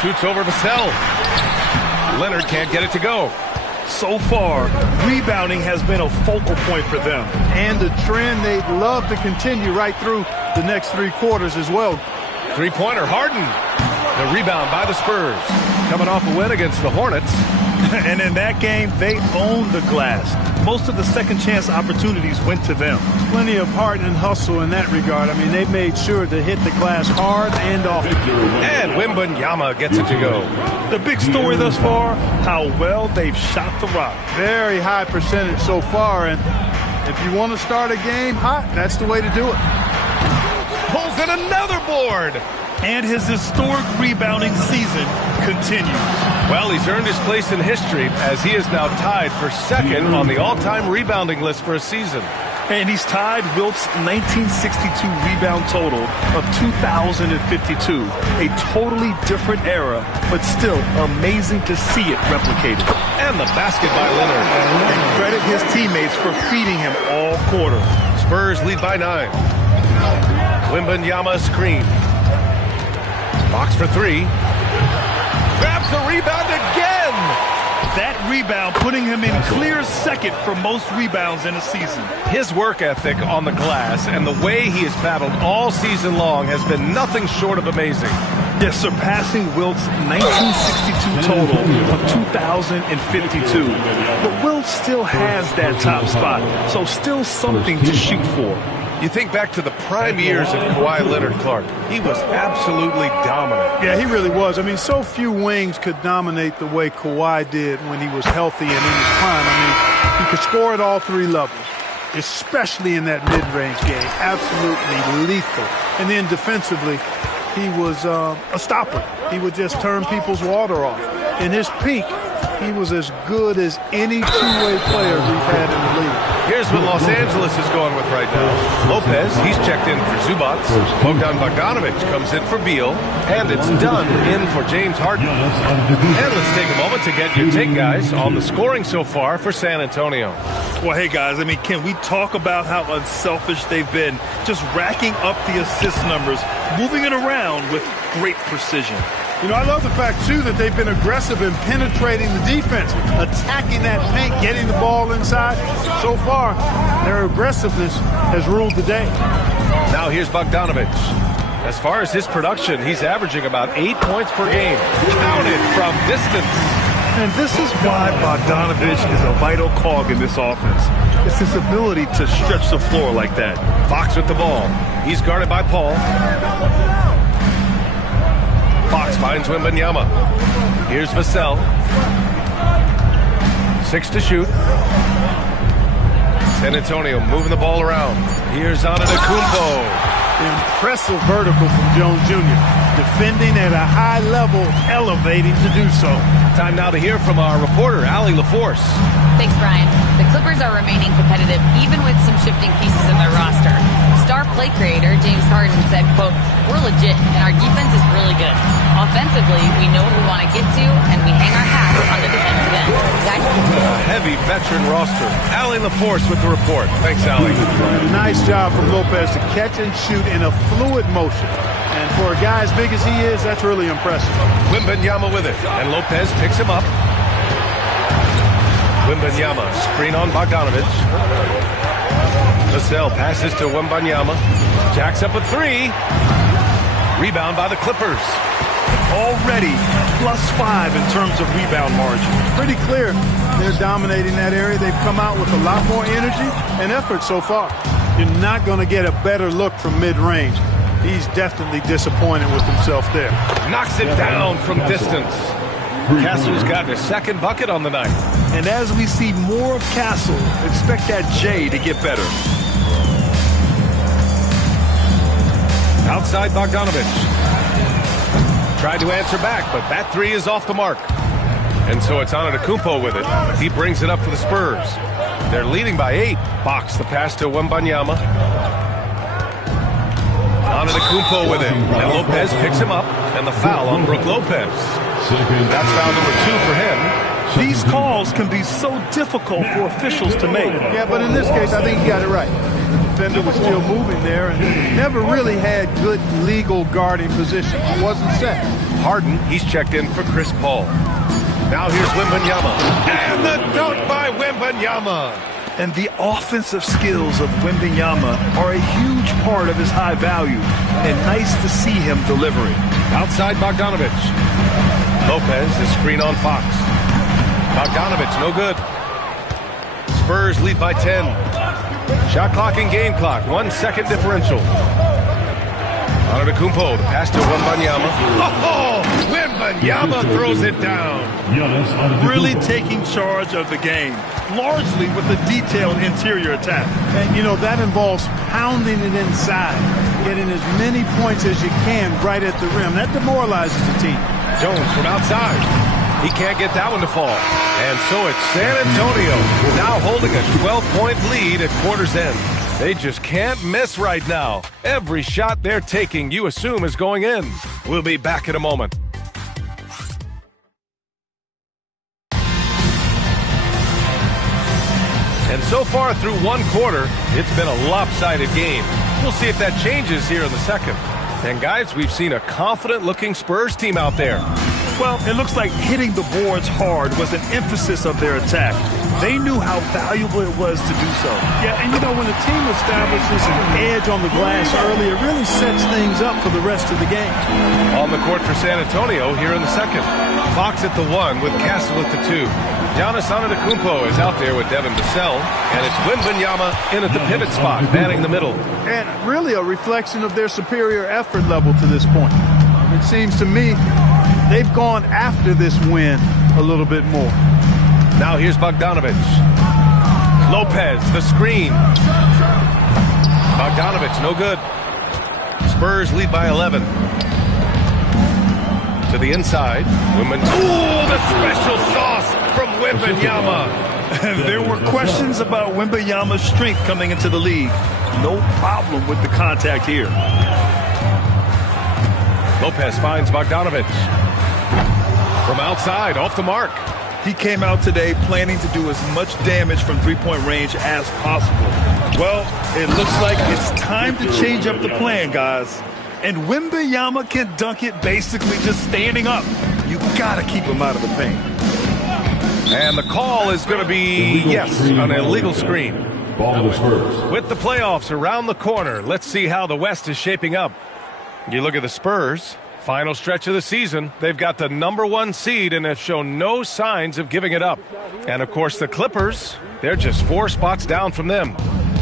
Shoots over Vassell. Leonard can't get it to go. So far, rebounding has been a focal point for them. And the trend they'd love to continue right through the next 3 quarters as well. Three-pointer, Harden. The rebound by the Spurs. Coming off a win against the Hornets. And in that game, they owned the glass. Most of the second chance opportunities went to them. Plenty of heart and hustle in that regard. I mean, they made sure to hit the glass hard and often. And Wembanyama gets it to go. The big story thus far, how well they've shot the rock. Very high percentage so far. And if you want to start a game hot, that's the way to do it. Pulls in another board. And his historic rebounding season continues. Well, he's earned his place in history as he is now tied for second on the all-time rebounding list for a season. And he's tied Wilt's 1962 rebound total of 2,052. A totally different era, but still amazing to see it replicated. And the basket by Leonard. And credit his teammates for feeding him all quarter. Spurs lead by 9. Wembanyama screen. Fox for 3. Grabs the rebound again. That rebound putting him in clear second for most rebounds in a season. His work ethic on the glass and the way he has battled all season long has been nothing short of amazing. Yes, surpassing Wilt's 1962 total of 2,052. But Wilt still has that top spot, so still something to shoot for. You think back to the prime years of Kawhi Leonard, Clark. He was absolutely dominant. Yeah, he really was. I mean, so few wings could dominate the way Kawhi did when he was healthy and in his prime. I mean, he could score at all three levels, especially in that mid-range game. Absolutely lethal. And then defensively, he was a stopper. He would just turn people's water off. In his peak, he was as good as any two-way player we've had in the league. Here's what Los Angeles is going with right now. Lopez, he's checked in for Zubats. Bogdan Bogdanovic comes in for Beal. And it's Dunn in for James Harden. And let's take a moment to get your take, guys, on the scoring so far for San Antonio. Well, hey, guys, I mean, can we talk about how unselfish they've been? Just racking up the assist numbers, moving it around with great precision. You know, I love the fact, too, that they've been aggressive in penetrating the defense, attacking that paint, getting the ball inside. So far, their aggressiveness has ruled the day. Now here's Bogdanovic. As far as his production, he's averaging about 8 points per game. Counted from distance. And this is why Bogdanovic is a vital cog in this offense. It's his ability to stretch the floor like that. Fox with the ball. He's guarded by Paul. Fox finds Wembanyama. Here's Vassell. 6 to shoot. San Antonio moving the ball around. Here's Antetokounmpo. Impressive vertical from Jones Jr. Defending at a high level, elevating to do so. Time now to hear from our reporter, Allie LaForce. Thanks, Brian. The Clippers are remaining competitive even with some shifting pieces in their roster. Star play creator James Harden said, quote, "We're legit and our defense is really good. Offensively, we know what we want to get to and we hang our hats on the defensive end." Guys? A heavy veteran roster. Allie LaForce with the report. Thanks, Allie. Nice job from Lopez to catch and shoot in a fluid motion. And for a guy as big as he is, that's really impressive. Wembanyama with it, and Lopez picks him up. Wembanyama, screen on Bogdanovic. Vassell passes to Wembanyama. Jacks up a 3. Rebound by the Clippers. Already +5 in terms of rebound margin. Pretty clear they're dominating that area. They've come out with a lot more energy and effort so far. You're not going to get a better look from mid-range. He's definitely disappointed with himself there. Knocks it down from distance. Castle's got his second bucket on the night. And as we see more of Castle, expect that J to get better. Outside Bogdanovic. Tried to answer back, but that 3 is off the mark. And so it's Antetokounmpo with it. He brings it up for the Spurs. They're leading by 8. Fox the pass to Wembanyama. Antetokounmpo with it. And Lopez picks him up. And the foul on Brook Lopez. That's foul number 2 for him. These calls can be so difficult for officials to make. Yeah, but in this case, I think he got it right. The defender was still moving there and never really had good legal guarding position. He wasn't set. Harden, he's checked in for Chris Paul. Now here's Wembanyama. And the dunk by Wembanyama. And the offensive skills of Wembanyama are a huge part of his high value. And nice to see him delivering. Outside Bogdanovic. Lopez is screen on Fox. Bogdanovic, no good. Spurs lead by 10. Shot clock and game clock, 1 second differential. Antetokounmpo, the pass to Wembanyama. Oh, Wembanyama throws it down. Really taking charge of the game, largely with a detailed interior attack. And, you know, that involves pounding it inside, getting as many points as you can right at the rim. That demoralizes the team. Jones from outside. He can't get that one to fall. And so it's San Antonio now holding a 12-point lead at quarter's end. They just can't miss right now. Every shot they're taking, you assume, is going in. We'll be back in a moment. And so far through one quarter, it's been a lopsided game. We'll see if that changes here in the second. And guys, we've seen a confident-looking Spurs team out there. Well, it looks like hitting the boards hard was an emphasis of their attack. They knew how valuable it was to do so. Yeah, and you know, when a team establishes an edge on the glass early, it really sets things up for the rest of the game. On the court for San Antonio here in the second. Fox at the 1 with Castle at the 2. Giannis Antetokounmpo is out there with Devin Vassell, and it's Wembanyama in at the pivot spot, manning the middle. And really a reflection of their superior effort level to this point. It seems to me they've gone after this win a little bit more. Now here's Bogdanovic. Lopez, the screen. Bogdanovich, no good. Spurs lead by 11. To the inside. Ooh, the special sauce from Wembanyama. There were questions about Wembanyama's strength coming into the league. No problem with the contact here. Lopez finds Bogdanovich. From outside, off the mark. He came out today planning to do as much damage from three-point range as possible. Well, it looks like it's time to change up the plan, guys. And Wembanyama can dunk it basically just standing up. You gotta keep him out of the paint. And the call is going to be, yes, an illegal screen. With the playoffs around the corner, let's see how the West is shaping up. You look at the Spurs, final stretch of the season. They've got the #1 seed and have shown no signs of giving it up. And, of course, the Clippers, they're just 4 spots down from them.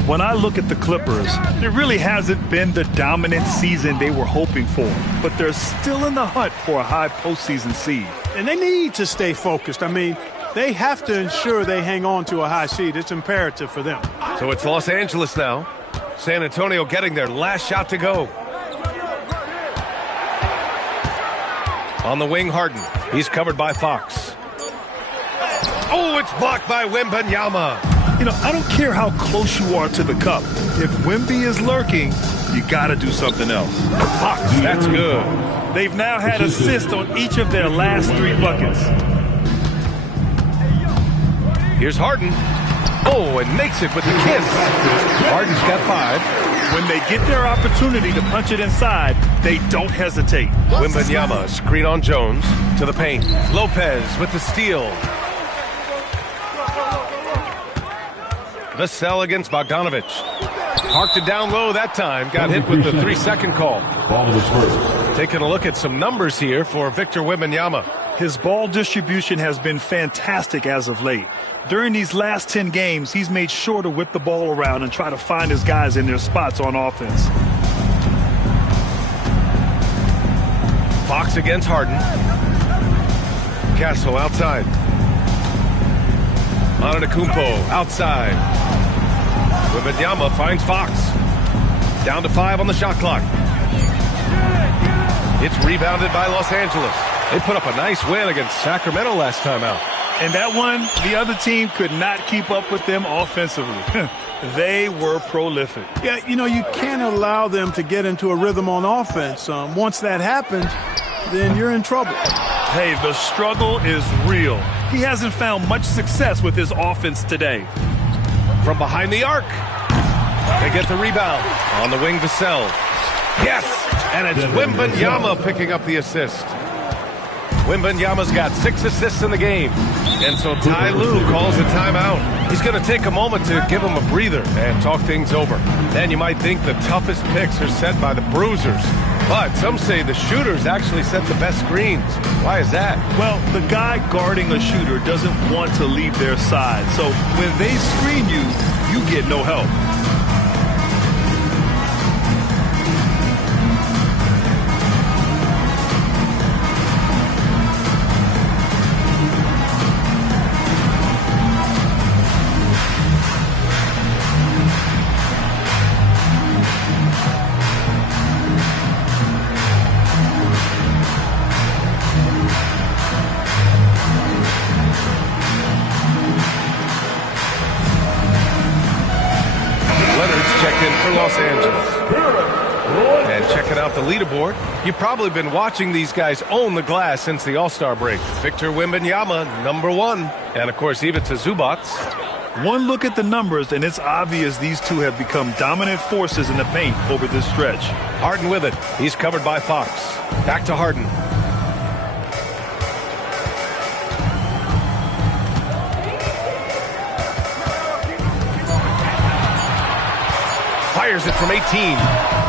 When I look at the Clippers, it really hasn't been the dominant season they were hoping for. But they're still in the hunt for a high postseason seed. And they need to stay focused. I mean, they have to ensure they hang on to a high seed. It's imperative for them. So it's Los Angeles now. San Antonio getting their last shot to go. On the wing, Harden. He's covered by Fox. Oh, it's blocked by Wembanyama. You know, I don't care how close you are to the cup. If Wemby is lurking, you got to do something else. Fox, that's good. They've now had assists on each of their last 3 buckets. Here's Harden. Oh, and makes it with the kiss. Harden's got 5. When they get their opportunity to punch it inside, they don't hesitate. Wembanyama, screen on Jones, to the paint. Lopez with the steal. Vassell against Bogdanovich. Parked it down low that time. Got hit with the 3-second call. Taking a look at some numbers here for Victor Wembanyama. His ball distribution has been fantastic as of late. During these last 10 games, he's made sure to whip the ball around and try to find his guys in their spots on offense. Fox against Harden. Castle outside. Antetokounmpo outside. Wembanyama finds Fox. Down to 5 on the shot clock. It's rebounded by Los Angeles. They put up a nice win against Sacramento last time out. And that one, the other team could not keep up with them offensively. They were prolific. Yeah, you know, you can't allow them to get into a rhythm on offense. Once that happens, then you're in trouble. Hey, the struggle is real. He hasn't found much success with his offense today. From behind the arc. They get the rebound. On the wing, Vassell. Yes! And it's Wembanyama picking up the assist. Wembanyama's got 6 assists in the game. And so Ty Lue calls a timeout. He's going to take a moment to give him a breather and talk things over. And you might think the toughest picks are set by the bruisers. But some say the shooters actually set the best screens. Why is that? Well, the guy guarding a shooter doesn't want to leave their side. So when they screen you, you get no help. Los Angeles. And checking out the leaderboard, you've probably been watching these guys own the glass since the All-Star break. Victor Wembanyama, #1. And, of course, Ivica Zubac. One look at the numbers, and it's obvious these two have become dominant forces in the paint over this stretch. Harden with it. He's covered by Fox. Back to Harden. Fires it from 18.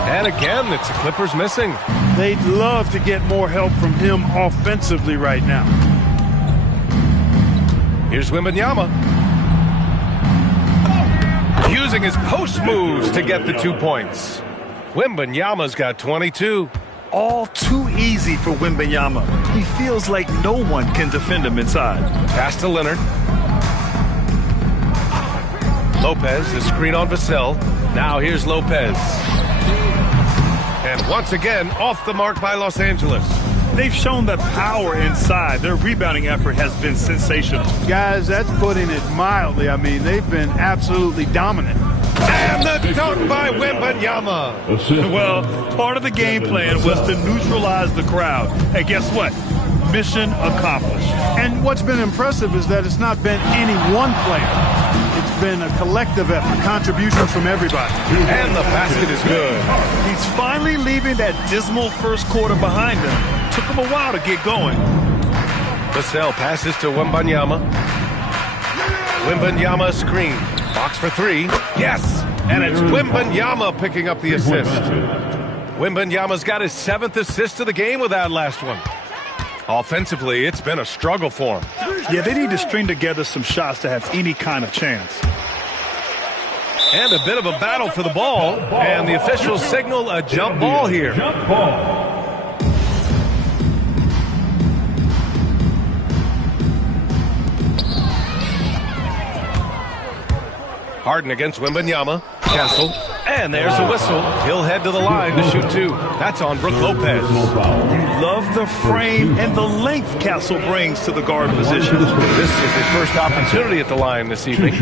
And again, it's the Clippers missing. They'd love to get more help from him offensively right now. Here's Wembanyama. Using his post moves to get the 2 points. Wembanyama's got 22. All too easy for Wembanyama. He feels like no one can defend him inside. Pass to Leonard. Lopez, the screen on Vassell. Now here's Lopez. And once again, off the mark by Los Angeles. They've shown that power inside. Their rebounding effort has been sensational. Guys, that's putting it mildly. I mean, they've been absolutely dominant. And the dunk by Wembanyama. Well, part of the game plan was to neutralize the crowd. And guess what? Mission accomplished. And what's been impressive is that it's not been any one player. It's been a collective effort, contributions from everybody. And the basket is good. He's finally leaving that dismal first quarter behind him. Took him a while to get going. Vassell passes to Wembanyama. Wembanyama screen. Box for three. Yes! And it's Wembanyama picking up the assist. Wembanyama's got his 7th assist of the game with that last one. Offensively, it's been a struggle for him. Yeah, they need to string together some shots to have any kind of chance. And a bit of a battle for the ball. And the officials signal a jump ball here. Jump ball. Harden against Wembanyama. Castle. And there's a whistle. He'll head to the line to shoot 2. That's on Brook Lopez. You love the frame and the length Castle brings to the guard position. This is his first opportunity at the line this evening.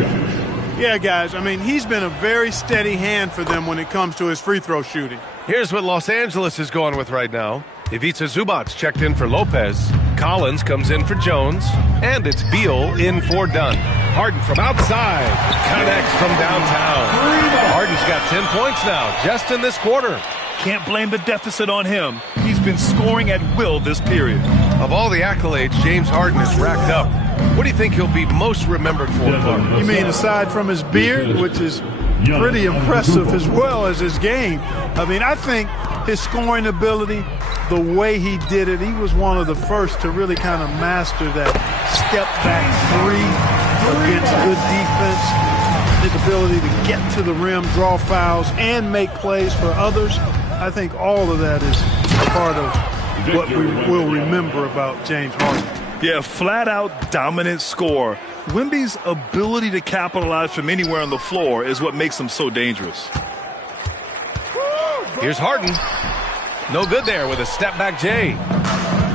Yeah, guys, I mean, he's been a very steady hand for them when it comes to his free throw shooting. Here's what Los Angeles is going with right now. Ivica Zubac checked in for Lopez. Collins comes in for Jones. And it's Beal in for Dunn. Harden from outside. Connects from downtown. Harden's got 10 points now, just in this quarter. Can't blame the deficit on him. He's been scoring at will this period. Of all the accolades James Harden has racked up, what do you think he'll be most remembered for, Clark? You mean aside from his beard, which is pretty impressive, as well as his game? I mean, I think his scoring ability, the way he did it, he was one of the first to really kind of master that step-back three against good defense. His ability to get to the rim, draw fouls, and make plays for others. I think all of that is part of what we will remember about James Harden. Yeah, flat-out dominant scorer. Wemby's ability to capitalize from anywhere on the floor is what makes him so dangerous. Here's Harden. No good there with a step-back J.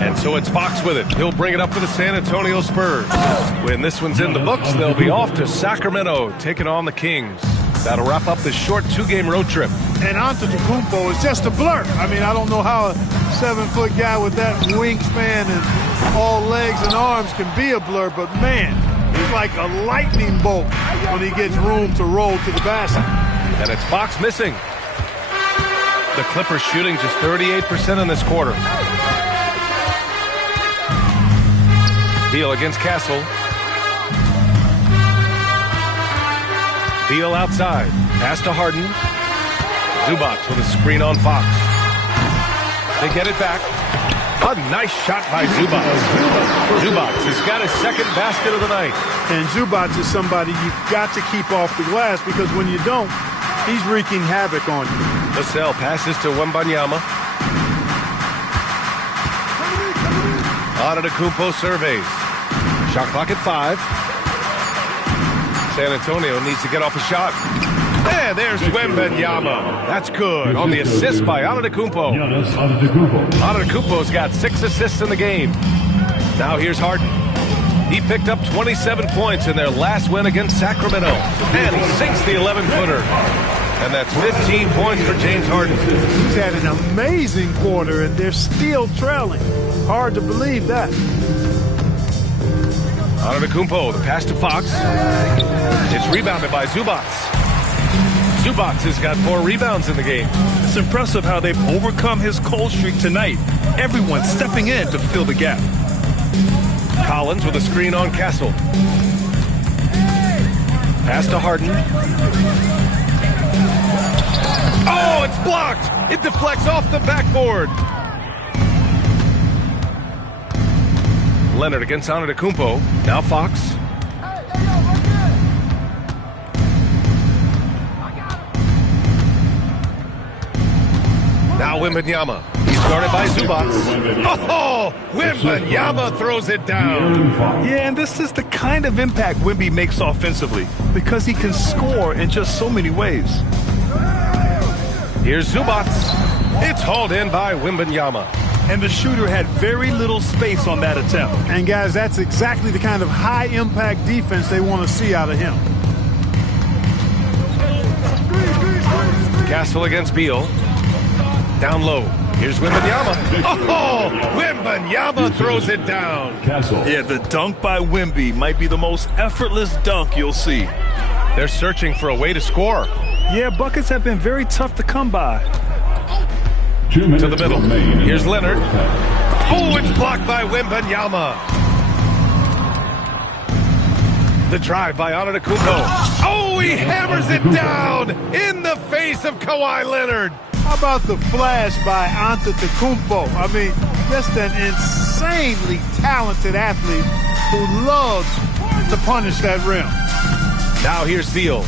And so it's Fox with it. He'll bring it up for the San Antonio Spurs. When this one's in the books, they'll be off to Sacramento, taking on the Kings. That'll wrap up this short 2-game road trip. And Antetokounmpo is just a blur. I mean, I don't know how a 7-foot guy with that wingspan and all legs and arms can be a blur, but man, he's like a lightning bolt when he gets room to roll to the basket. And it's Fox missing. The Clippers shooting just 38% in this quarter. Beal against Castle. Beal outside. Pass to Harden. Zubac with a screen on Fox. They get it back. A nice shot by Zubac. Zubac has got his second basket of the night. And Zubac is somebody you've got to keep off the glass, because when you don't, he's wreaking havoc on you. Vassell passes to Wembanyama. Antetokounmpo surveys. Shot clock at 5. San Antonio needs to get off a shot. And there's Wembanyama. That's good on the assist by Antetokounmpo. Antetokounmpo's got 6 assists in the game. Now here's Harden. He picked up 27 points in their last win against Sacramento. And he sinks the 11-footer. And that's 15 points for James Harden. He's had an amazing quarter, and they're still trailing. Hard to believe that. Antetokounmpo, the pass to Fox. It's rebounded by Zubac. Zubac has got 4 rebounds in the game. It's impressive how they've overcome his cold streak tonight. Everyone stepping in to fill the gap. Collins with a screen on Castle. Pass to Harden. Oh, it's blocked! It deflects off the backboard. Leonard against Antetokounmpo. Now Fox. Now Wembanyama. He's Guarded by Zubac. Oh, Wembanyama throws it down. Yeah, and this is the kind of impact Wemby makes offensively because he can score in just so many ways. Here's Zubac. It's hauled in by Wembanyama. And the shooter had very little space on that attempt. And, guys, that's exactly the kind of high-impact defense they want to see out of him. Castle against Beal. Down low. Here's Wembanyama. Oh, Wembanyama throws it down. Yeah, the dunk by Wemby might be the most effortless dunk you'll see. They're searching for a way to score. Yeah, buckets have been very tough to come by. To the middle. Here's Leonard. Oh, it's blocked by Wembanyama. The drive by Antetokounmpo. Oh, he hammers it down in the face of Kawhi Leonard. How about the flash by Antetokounmpo? I mean, just an insanely talented athlete who loves to punish that rim. Now here's Beal.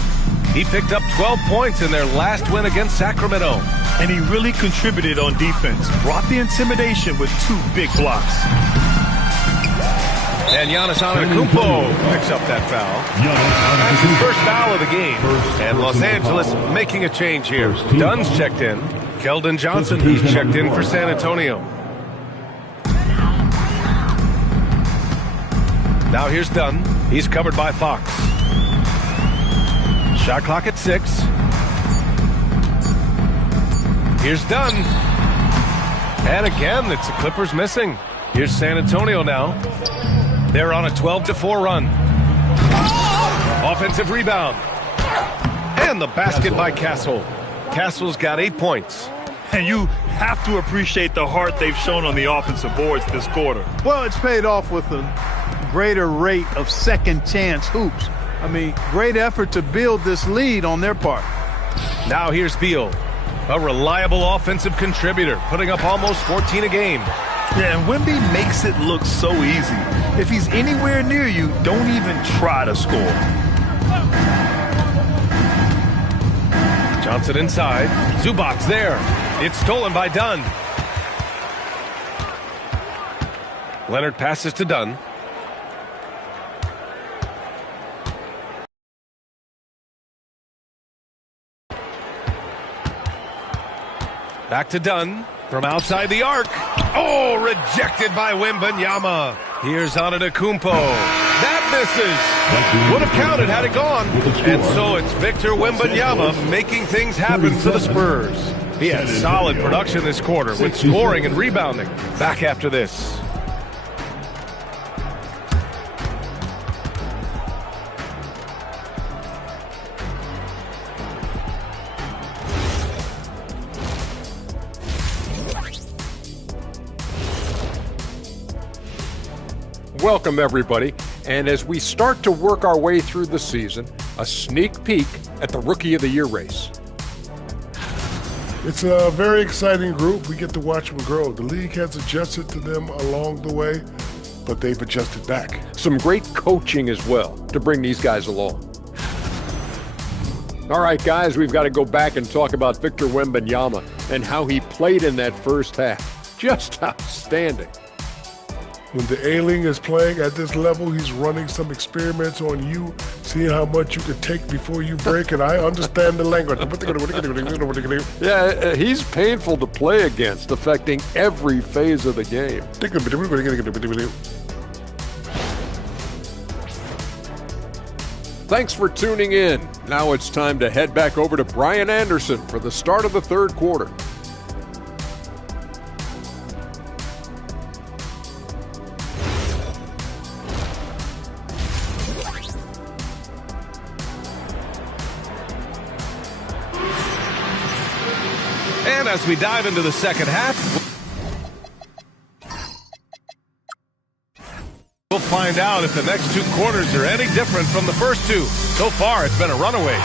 He picked up 12 points in their last win against Sacramento. And he really contributed on defense. Brought the intimidation with 2 big blocks. And Giannis Antetokounmpo picks up that foul. That's his first foul of the game. And Los Angeles making a change here. Dunn's checked in. Keldon Johnson, he's checked in for San Antonio. Now here's Dunn. He's covered by Fox. Shot clock at 6. Here's Dunn. And again, it's the Clippers missing. Here's San Antonio now. They're on a 12-4 run. Offensive rebound. And the basket by Castle. Castle's got 8 points. And you have to appreciate the heart they've shown on the offensive boards this quarter. Well, it's paid off with a greater rate of second chance hoops. I mean, great effort to build this lead on their part. Now here's Beal. A reliable offensive contributor, putting up almost 14 a game. Yeah, and Wemby makes it look so easy. If he's anywhere near you, don't even try to score. Johnson inside. Zubac there. It's stolen by Dunn. Leonard passes to Dunn. Back to Dunn from outside the arc. Oh, rejected by Wembanyama. Here's Antetokounmpo. That misses. Would have counted had it gone. And so it's Victor Wembanyama making things happen for the Spurs. He had solid production this quarter with scoring and rebounding. Back after this. Welcome, everybody. And as we start to work our way through the season, a sneak peek at the Rookie of the Year race. It's a very exciting group. We get to watch them grow. The league has adjusted to them along the way, but they've adjusted back. Some great coaching as well to bring these guys along. All right, guys, we've got to go back and talk about Victor Wembanyama and how he played in that first half. Just outstanding. When the alien is playing at this level, he's running some experiments on you, seeing how much you can take before you break, and I understand the language. Yeah, he's painful to play against, affecting every phase of the game. Thanks for tuning in. Now it's time to head back over to Brian Anderson for the start of the third quarter. And as we dive into the second half, we'll find out if the next 2 quarters are any different from the first 2. So far, it's been a runaway.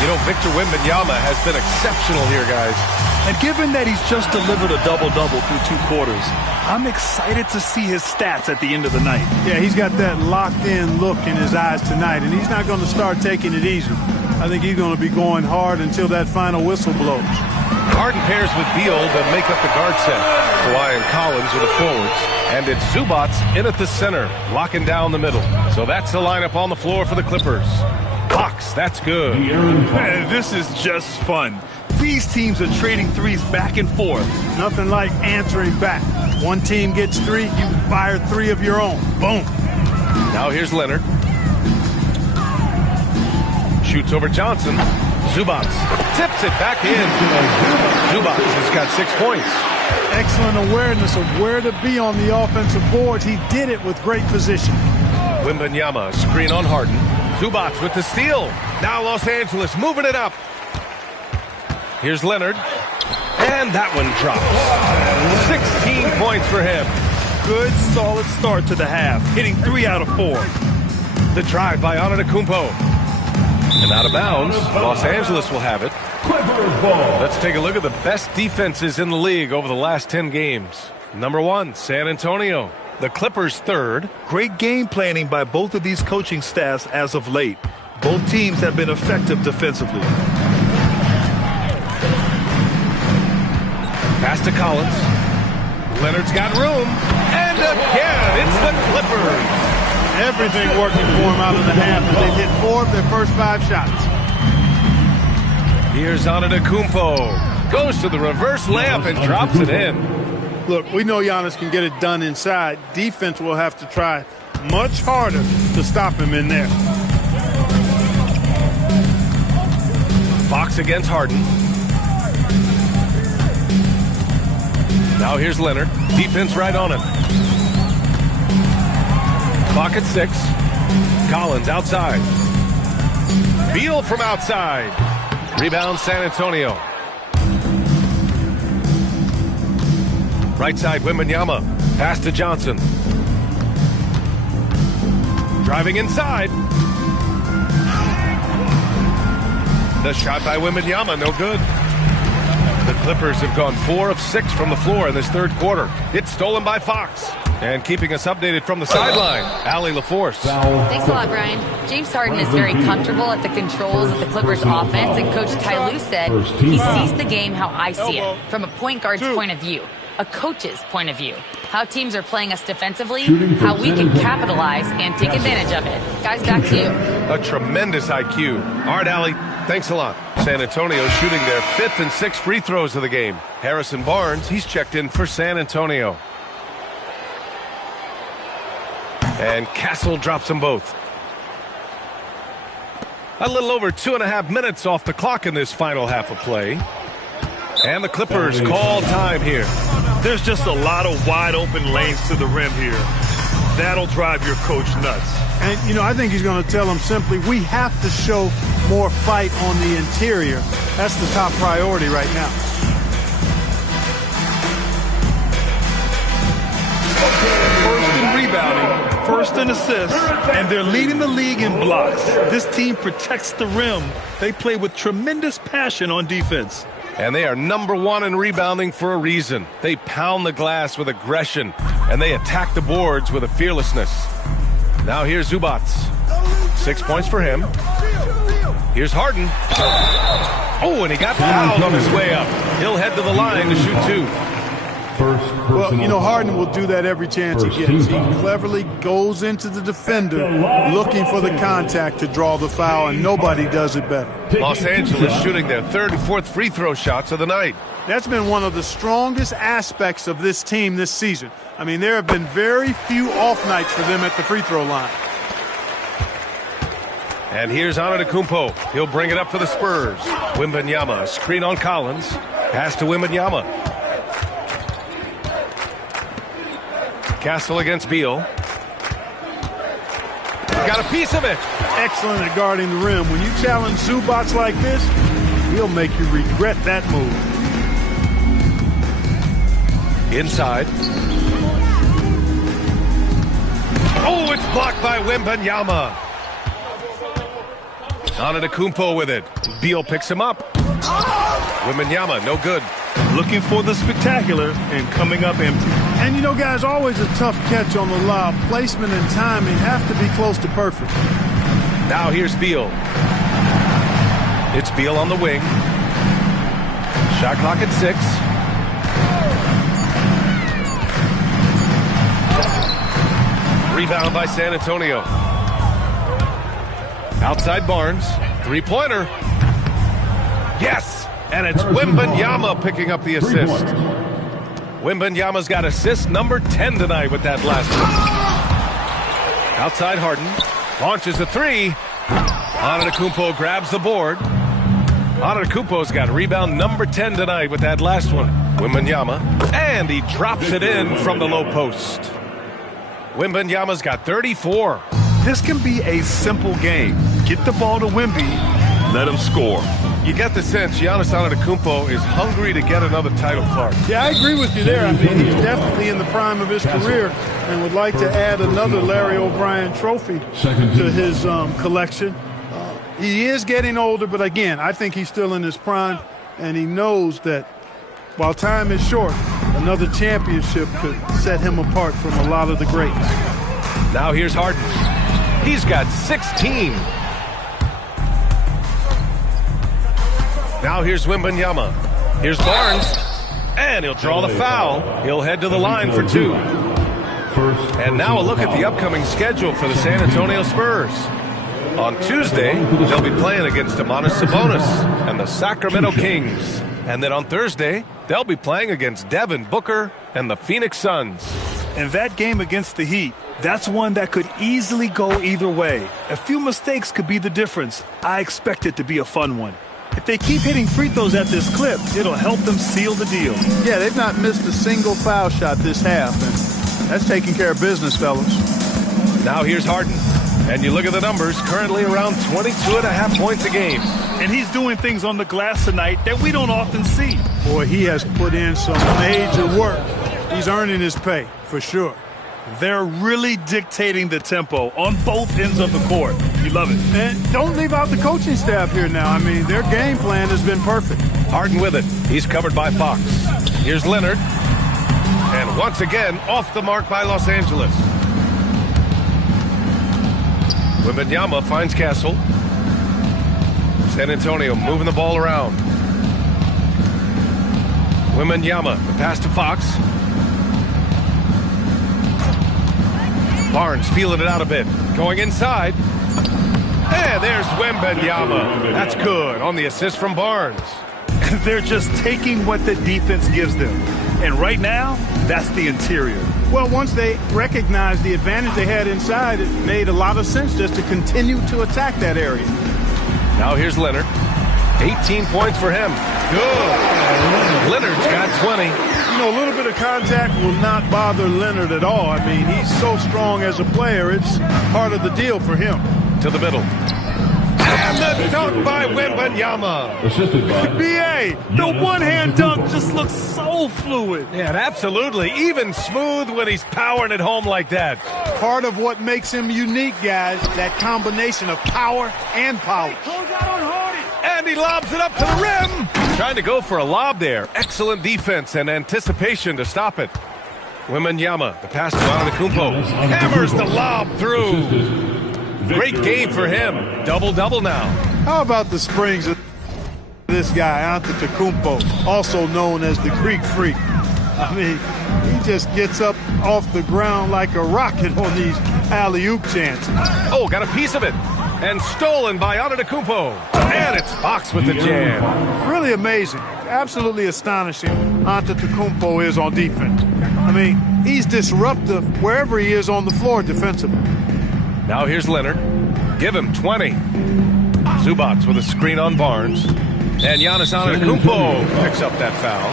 You know, Victor Wembanyama has been exceptional here, guys. And given that he's just delivered a double-double through 2 quarters, I'm excited to see his stats at the end of the night. Yeah, he's got that locked-in look in his eyes tonight, and he's not going to start taking it easy. I think he's going to be going hard until that final whistle blows. Harden pairs with Beal to make up the guard set. Kawhi and Collins are the forwards. And it's Zubats in at the center, locking down the middle. So that's the lineup on the floor for the Clippers. Fox, that's good. Man, this is just fun. These teams are trading threes back and forth. Nothing like answering back. One team gets 3, you fire 3 of your own. Boom. Now here's Leonard. Shoots over Johnson. Zubats tips it back in. Zubats has got 6 points. Excellent awareness of where to be on the offensive boards. He did it with great position. Wembanyama, screen on Harden. Zubats with the steal. Now Los Angeles moving it up. Here's Leonard. And that one drops. 16 points for him. Good, solid start to the half, hitting 3 out of 4. The drive by Antetokounmpo. And out of bounds, Los Angeles will have it. Let's take a look at the best defenses in the league over the last 10 games. Number 1, San Antonio. The Clippers 3rd. Great game planning by both of these coaching staffs as of late. Both teams have been effective defensively. Pass to Collins. Leonard's got room. And again, it's the Clippers. Everything working for him out of the half as they hit 4 of their first 5 shots. Here's Antetokounmpo. Goes to the reverse layup and drops it in. Look, we know Giannis can get it done inside. Defense will have to try much harder to stop him in there. Fox against Harden. Now here's Leonard. Defense right on him. Clock at 6. Collins outside. Beal from outside. Rebound San Antonio. Right side Wembanyama. Pass to Johnson. Driving inside. The shot by Wembanyama, no good. The Clippers have gone 4 of 6 from the floor in this 3rd quarter. It's stolen by Fox. And keeping us updated from the sideline, Allie LaForce. Thanks a lot, Brian. James Harden is very comfortable at the controls of the Clippers offense, and Coach Ty Lue said he sees the game how I see it, from a point guard's point of view, a coach's point of view. How teams are playing us defensively, how we can capitalize and take advantage of it. Guys, back to you. A tremendous IQ. All right, Allie, thanks a lot. San Antonio shooting their 5th and 6th free throws of the game. Harrison Barnes, he's checked in for San Antonio. And Castle drops them both. A little over 2.5 minutes off the clock in this final half of play. And the Clippers call time here. There's just a lot of wide open lanes to the rim here. That'll drive your coach nuts. And, you know, I think he's going to tell them simply, we have to show more fight on the interior. That's the top priority right now. First in rebounding, first in assists, and they're leading the league in blocks. This team protects the rim. They play with tremendous passion on defense. And they are number 1 in rebounding for a reason. They pound the glass with aggression, and they attack the boards with a fearlessness. Now here's Zubats. 6 points for him. Here's Harden. Oh, and he got fouled on his way up. He'll head to the line to shoot 2. Well, you know, Harden will do that every chance he gets. He cleverly goes into the defender looking for the contact to draw the foul, and nobody does it better. Los Angeles shooting their 3rd and 4th free throw shots of the night. That's been one of the strongest aspects of this team this season. I mean, there have been very few off nights for them at the free throw line. And here's Antetokounmpo. He'll bring it up for the Spurs. Wembanyama, screen on Collins. Pass to Wembanyama. Castle against Beal. Got a piece of it. Excellent at guarding the rim. When you challenge Zubats like this, he'll make you regret that move. Inside. Oh, it's blocked by Wembanyama. Antetokounmpo with it. Beal picks him up. Wembanyama, no good. Looking for the spectacular and coming up empty. And, you know, guys, always a tough catch on the lob. Placement and timing have to be close to perfect. Now here's Beal. It's Beal on the wing. Shot clock at 6. Rebound by San Antonio. Outside Barnes. Three-pointer. Yes! And it's Wembanyama picking up the assist. Wembanyama's got assist number 10 tonight with that last one. Outside Harden. Launches a three. Antetokounmpo grabs the board. Antetokounmpo's got rebound number 10 tonight with that last one. Wembanyama. And he drops it in from the low post. Wembanyama's got 34. This can be a simple game. Get the ball to Wemby, let him score. You get the sense Giannis Antetokounmpo is hungry to get another title, Clark. Yeah, I agree with you there. I mean, he's definitely in the prime of his career and would like to add another Larry O'Brien trophy to his collection. He is getting older, but again, I think he's still in his prime, and he knows that while time is short, another championship could set him apart from a lot of the greats. Now here's Harden. He's got 16. Now here's Wembanyama. Here's Barnes. And he'll draw the foul. He'll head to the line for 2. And now a look at the upcoming schedule for the San Antonio Spurs. On Tuesday, they'll be playing against Domantas Sabonis and the Sacramento Kings. And then on Thursday, they'll be playing against Devin Booker and the Phoenix Suns. And that game against the Heat, that's one that could easily go either way. A few mistakes could be the difference. I expect it to be a fun one. If they keep hitting free throws at this clip, it'll help them seal the deal. Yeah, they've not missed a single foul shot this half, and that's taking care of business, fellas. Now here's Harden. And you look at the numbers, currently around 22.5 points a game. And he's doing things on the glass tonight that we don't often see. Boy, he has put in some major work. He's earning his pay, for sure. They're really dictating the tempo on both ends of the court. You love it. And don't leave out the coaching staff here now. I mean, their game plan has been perfect. Harden with it. He's covered by Fox. Here's Leonard. And once again, off the mark by Los Angeles. Wembanyama finds Castle. San Antonio moving the ball around. Wembanyama, the pass to Fox. Barnes feeling it out a bit. Going inside. And there's Wembanyama. That's good on the assist from Barnes. They're just taking what the defense gives them. And right now, that's the interior. Well, once they recognized the advantage they had inside, it made a lot of sense just to continue to attack that area. Now here's Leonard. 18 points for him. Good. Leonard's got 20. You know, a little bit of contact will not bother Leonard at all. I mean, he's so strong as a player. It's part of the deal for him. To the middle. And the dunk by Wembanyama. Assisted by B.A., the one-hand dunk just looks so fluid. Yeah, absolutely. Even smooth when he's powering it home like that. Part of what makes him unique, guys, that combination of power and polish. And he lobs it up to the rim. Trying to go for a lob there. Excellent defense and anticipation to stop it. Wembanyama, the pass to Antetokounmpo. Hammers the lob through. Great game for him. Double-double now. How about the springs of this guy, Antetokounmpo, also known as the Greek Freak? I mean, he just gets up off the ground like a rocket on these alley-oop chances. Oh, got a piece of it. And stolen by Antetokounmpo. And it's Fox with the jam. Really amazing. Absolutely astonishing Antetokounmpo is on defense. I mean, he's disruptive wherever he is on the floor defensively. Now here's Leonard. Give him 20. Zubac with a screen on Barnes. And Giannis Antetokounmpo picks up that foul.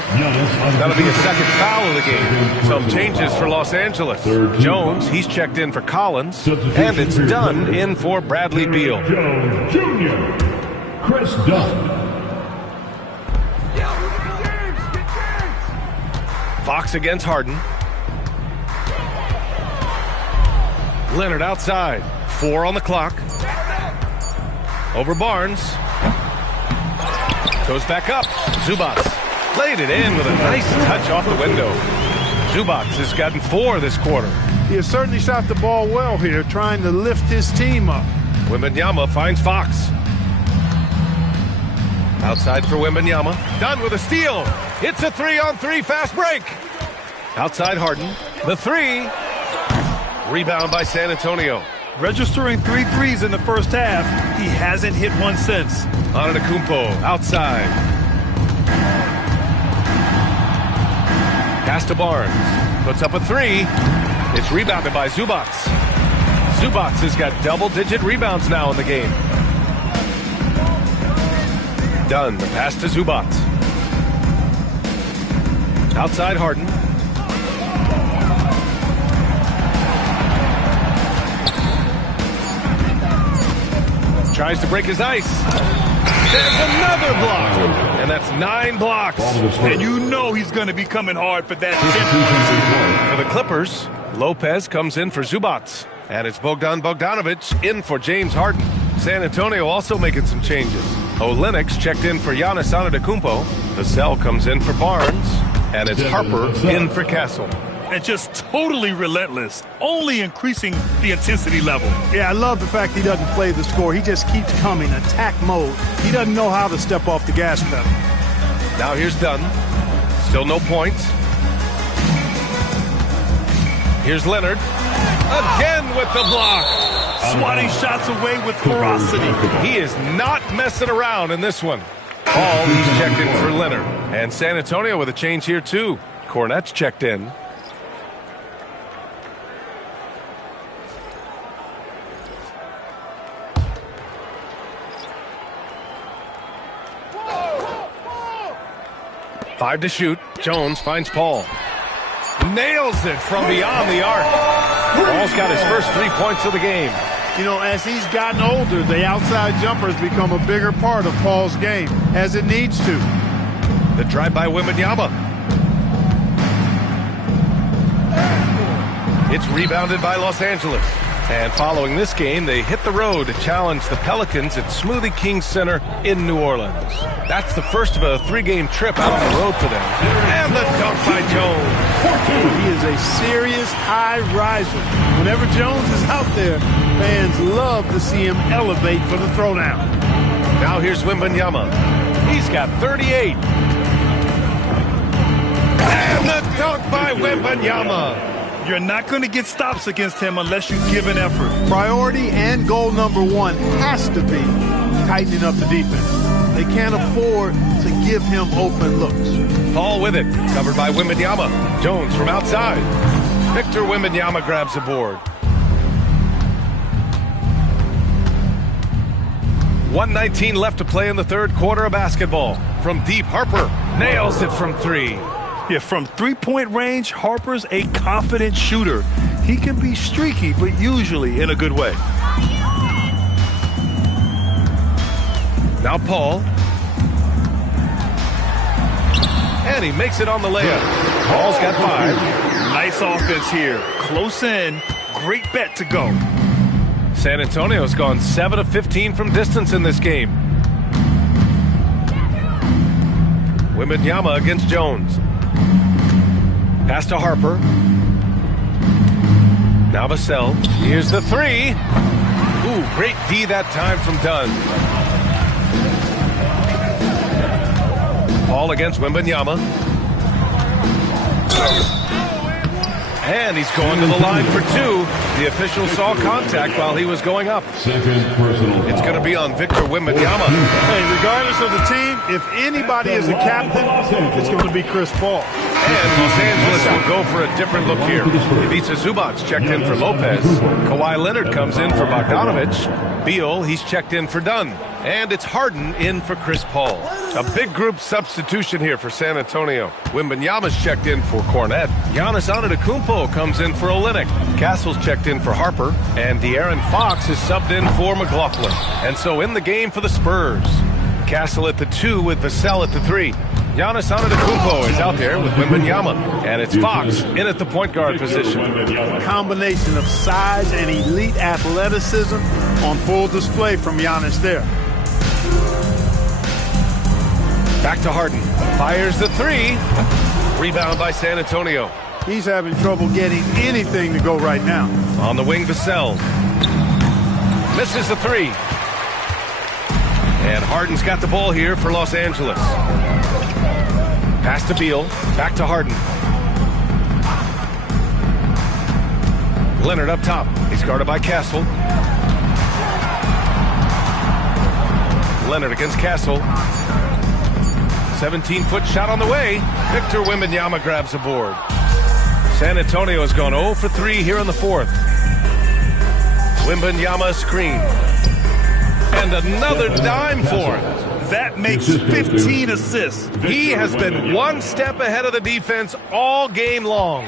That'll be a second foul of the game. Some changes for Los Angeles. Jones, he's checked in for Collins. And it's Dunn in for Bradley Beal. Jr. Chris Dunn. Fox against Harden. Leonard outside. 4 on the clock. Over Barnes. Goes back up. Zubac played it in with a nice touch off the window. Zubac has gotten 4 this quarter. He has certainly shot the ball well here, trying to lift his team up. Wembanyama finds Fox. Outside for Wembanyama. Dunn with a steal. It's a 3-on-3 fast break. Outside Harden. The three. Rebound by San Antonio. Registering 3 threes in the first half. He hasn't hit one since. Antetokounmpo outside. Pass to Barnes. Puts up a three. It's rebounded by Zubac. Zubac has got double-digit rebounds now in the game. Dunn, the pass to Zubac. Outside Harden. Tries to break his ice. There's another block. And that's 9 blocks. And you know he's going to be coming hard for that. For the Clippers, Lopez comes in for Zubac. And it's Bogdan Bogdanovic in for James Harden. San Antonio also making some changes. Olynyk checked in for Giannis Antetokounmpo. Vassell comes in for Barnes. And it's Harper in for Castle. And just totally relentless, only increasing the intensity level. Yeah, I love the fact he doesn't play the score. He just keeps coming, attack mode. He doesn't know how to step off the gas pedal. Now here's Dunn. Still no points. Here's Leonard. Again with the block. Swatting shots away with ferocity. He is not messing around in this one. Paul, he's checked in for Leonard. And San Antonio with a change here too. Cornette's checked in. Five to shoot. Jones finds Paul. Nails it from beyond the arc. Paul's got his first 3 points of the game. You know, as he's gotten older, the outside jumper has become a bigger part of Paul's game, as it needs to. The drive by Wembanyama. It's rebounded by Los Angeles. And following this game, they hit the road to challenge the Pelicans at Smoothie King Center in New Orleans. That's the first of a 3-game trip out on the road for them. And the dunk by Jones. He is a serious high riser. Whenever Jones is out there, fans love to see him elevate for the throwdown. Now here's Wembanyama. He's got 38. And the dunk by Wembanyama. You're not going to get stops against him unless you give an effort. Priority and goal number one has to be tightening up the defense. They can't afford to give him open looks. Paul with it, covered by Wembanyama. Jones from outside. Victor Wembanyama grabs the board. 1:19 left to play in the third quarter of basketball. From deep, Harper nails it from 3. Yeah, from 3-point range, Harper's a confident shooter. He can be streaky, but usually in a good way. Now Paul. And he makes it on the layup. Paul's got 5. Nice offense here. Close in. Great bet to go. San Antonio's gone 7 of 15 from distance in this game. Wembanyama against Jones. Pass to Harper. Now Vassell. Here's the 3. Ooh, great D that time from Dunn. Paul against Wembanyama. And he's going to the line for 2. The official saw contact while he was going up. Second personal. It's going to be on Victor Wembanyama. Hey, regardless of the team, if anybody is a captain, it's going to be Chris Paul. And Los Angeles will go for a different look here. Ivica Zubac checked in for Lopez. Kawhi Leonard comes in for Bogdanovic. Beal, he's checked in for Dunn. And it's Harden in for Chris Paul. A big group substitution here for San Antonio. Wembanyama's checked in for Cornette. Giannis Antetokounmpo comes in for Olynyk. Castle's checked in for Harper. And De'Aaron Fox is subbed in for McLaughlin. And so in the game for the Spurs. Castle at the 2 with Vassell at the 3. Giannis Antetokounmpo is out there with Wembanyama. And it's Fox in at the point guard position. A combination of size and elite athleticism on full display from Giannis there. Back to Harden. Fires the 3. Rebound by San Antonio. He's having trouble getting anything to go right now. On the wing, Vassell. Misses the 3. And Harden's got the ball here for Los Angeles. Pass to Beal. Back to Harden. Leonard up top. He's guarded by Castle. Leonard against Castle. 17-foot shot on the way. Victor Wembanyama grabs the board. San Antonio has gone 0 for 3 here in the fourth. Wembanyama screen. And another dime for him. That makes 15 assists. He has been one step ahead of the defense all game long.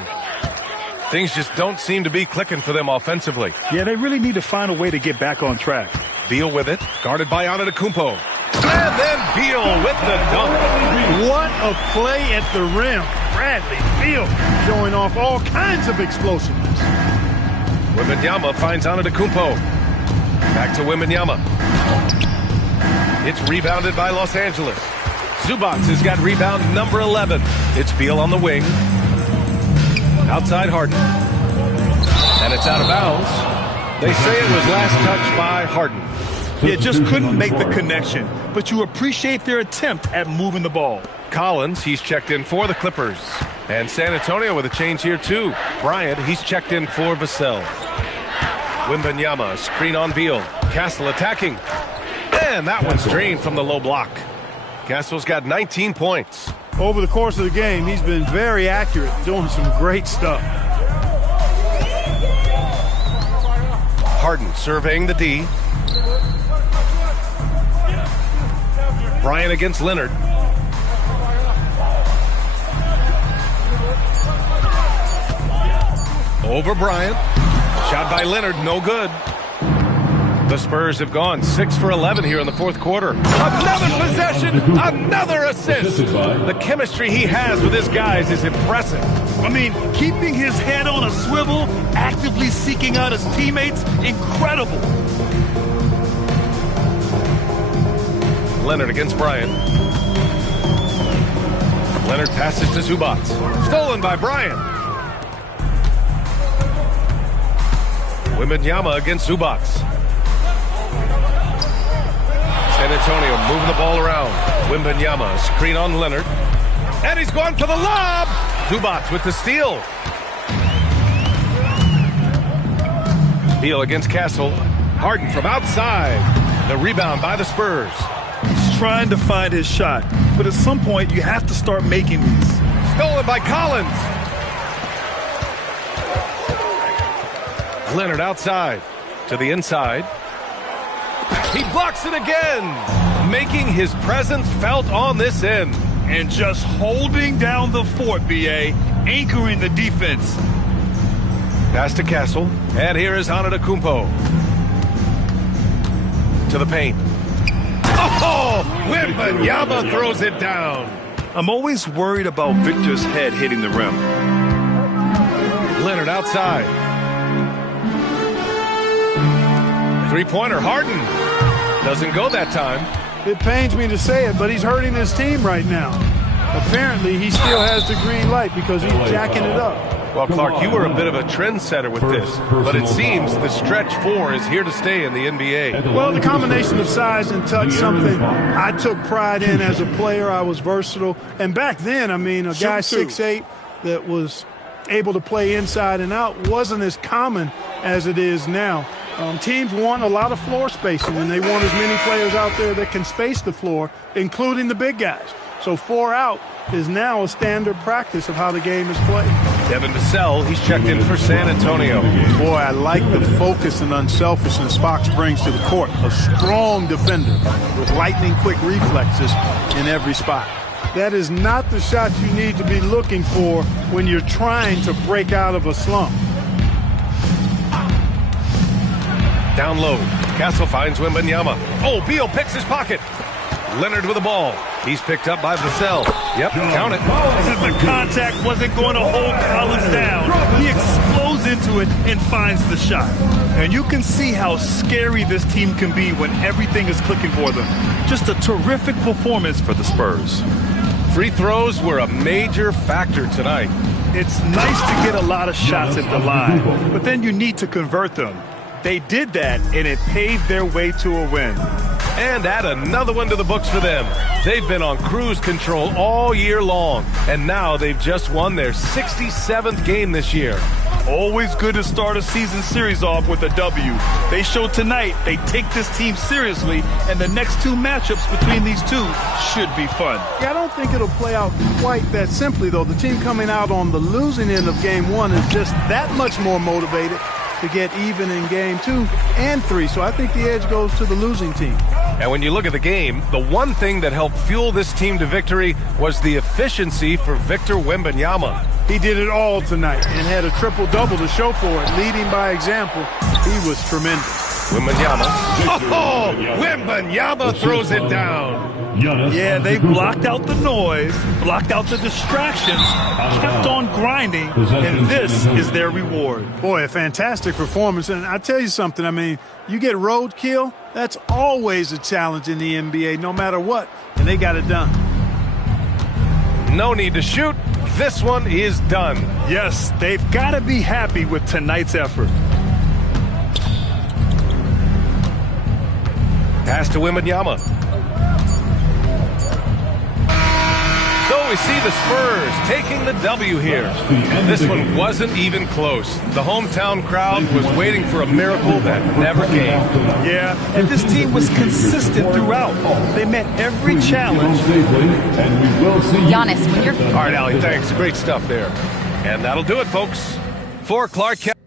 Things just don't seem to be clicking for them offensively. Yeah, they really need to find a way to get back on track. Beal with it, guarded by Antetokounmpo. And then Beal with the dunk. What a play at the rim. Bradley Beal showing off all kinds of explosiveness. Wembanyama finds Antetokounmpo. Back to Wembanyama. It's rebounded by Los Angeles. Zubac has got rebound number 11. It's Beal on the wing. Outside Harden. And it's out of bounds. They say it was last touched by Harden. Yeah, just couldn't make the connection. But you appreciate their attempt at moving the ball. Collins, he's checked in for the Clippers. And San Antonio with a change here too. Bryant, he's checked in for Vassell. Wembanyama, screen on Beal. Castle attacking. And that one's drained from the low block. Castle's got 19 points. Over the course of the game, he's been very accurate, doing some great stuff. Harden surveying the D. Bryant against Leonard. Over Bryant. Shot by Leonard, no good. The Spurs have gone 6 for 11 here in the fourth quarter. Another possession, another assist. The chemistry he has with his guys is impressive. I mean, keeping his head on a swivel, actively seeking out his teammates, incredible. Leonard against Bryant. Leonard passes to Zubac. Stolen by Bryant. Wembanyama against Zubac. San Antonio moving the ball around. Wembanyama, screen on Leonard. And he's gone for the lob. Zubac with the steal. Beal against Castle. Harden from outside. The rebound by the Spurs. He's trying to find his shot, but at some point you have to start making these. Stolen by Collins. Leonard outside to the inside. He blocks it again, making his presence felt on this end. And just holding down the fort, B.A., anchoring the defense. Pass to Castle, and here is Antetokounmpo. To the paint. Oh, Wembanyama throws it down. I'm always worried about Victor's head hitting the rim. Leonard outside. Three-pointer, Harden. Doesn't go that time. It pains me to say it, but he's hurting his team right now. Apparently, he still has the green light because he's jacking it up. Well, Clark, you were a bit of a trendsetter with this, but it seems the stretch 4 is here to stay in the NBA. Well, the combination of size and touch, something I took pride in as a player. I was versatile. And back then, I mean, a guy 6'8" that was able to play inside and out wasn't as common as it is now. Teams want a lot of floor spacing, and they want as many players out there that can space the floor, including the big guys. So 4 out is now a standard practice of how the game is played. Devin Vassell, he's checked in for San Antonio. Boy, I like the focus and unselfishness Fox brings to the court. A strong defender with lightning-quick reflexes in every spot. That is not the shot you need to be looking for when you're trying to break out of a slump. Down low. Castle finds Wembanyama. Oh, Beal picks his pocket. Leonard with the ball. He's picked up by Vassell. Yep, count it. The contact wasn't going to hold Collins down. He explodes into it and finds the shot. And you can see how scary this team can be when everything is clicking for them. Just a terrific performance for the Spurs. Free throws were a major factor tonight. It's nice to get a lot of shots at the line, but then you need to convert them. They did that, and it paved their way to a win. And add another one to the books for them. They've been on cruise control all year long, and now they've just won their 67th game this year. Always good to start a season series off with a W. They showed tonight they take this team seriously, and the next two matchups between these two should be fun. Yeah, I don't think it'll play out quite that simply, though. The team coming out on the losing end of game one is just that much more motivated to get even in game 2 and 3. So I think the edge goes to the losing team. And when you look at the game, the one thing that helped fuel this team to victory was the efficiency for Victor Wembanyama. He did it all tonight and had a triple-double to show for it, leading by example. He was tremendous. Wembanyama. Oh, Wembanyama throws it down. Yeah, they blocked out the noise, blocked out the distractions, kept on grinding, and this is their reward. Boy, a fantastic performance. And I tell you something, I mean, you get roadkill, that's always a challenge in the NBA, no matter what, and they got it done. No need to shoot. This one is done. Yes, they've got to be happy with tonight's effort. Pass to Wembanyama. So we see the Spurs taking the W here. This one wasn't even close. The hometown crowd was waiting for a miracle that never came. Yeah, and this team was consistent throughout. They met every challenge. Giannis, when you're... All right, Allie, thanks. Great stuff there. And that'll do it, folks. For Clark County.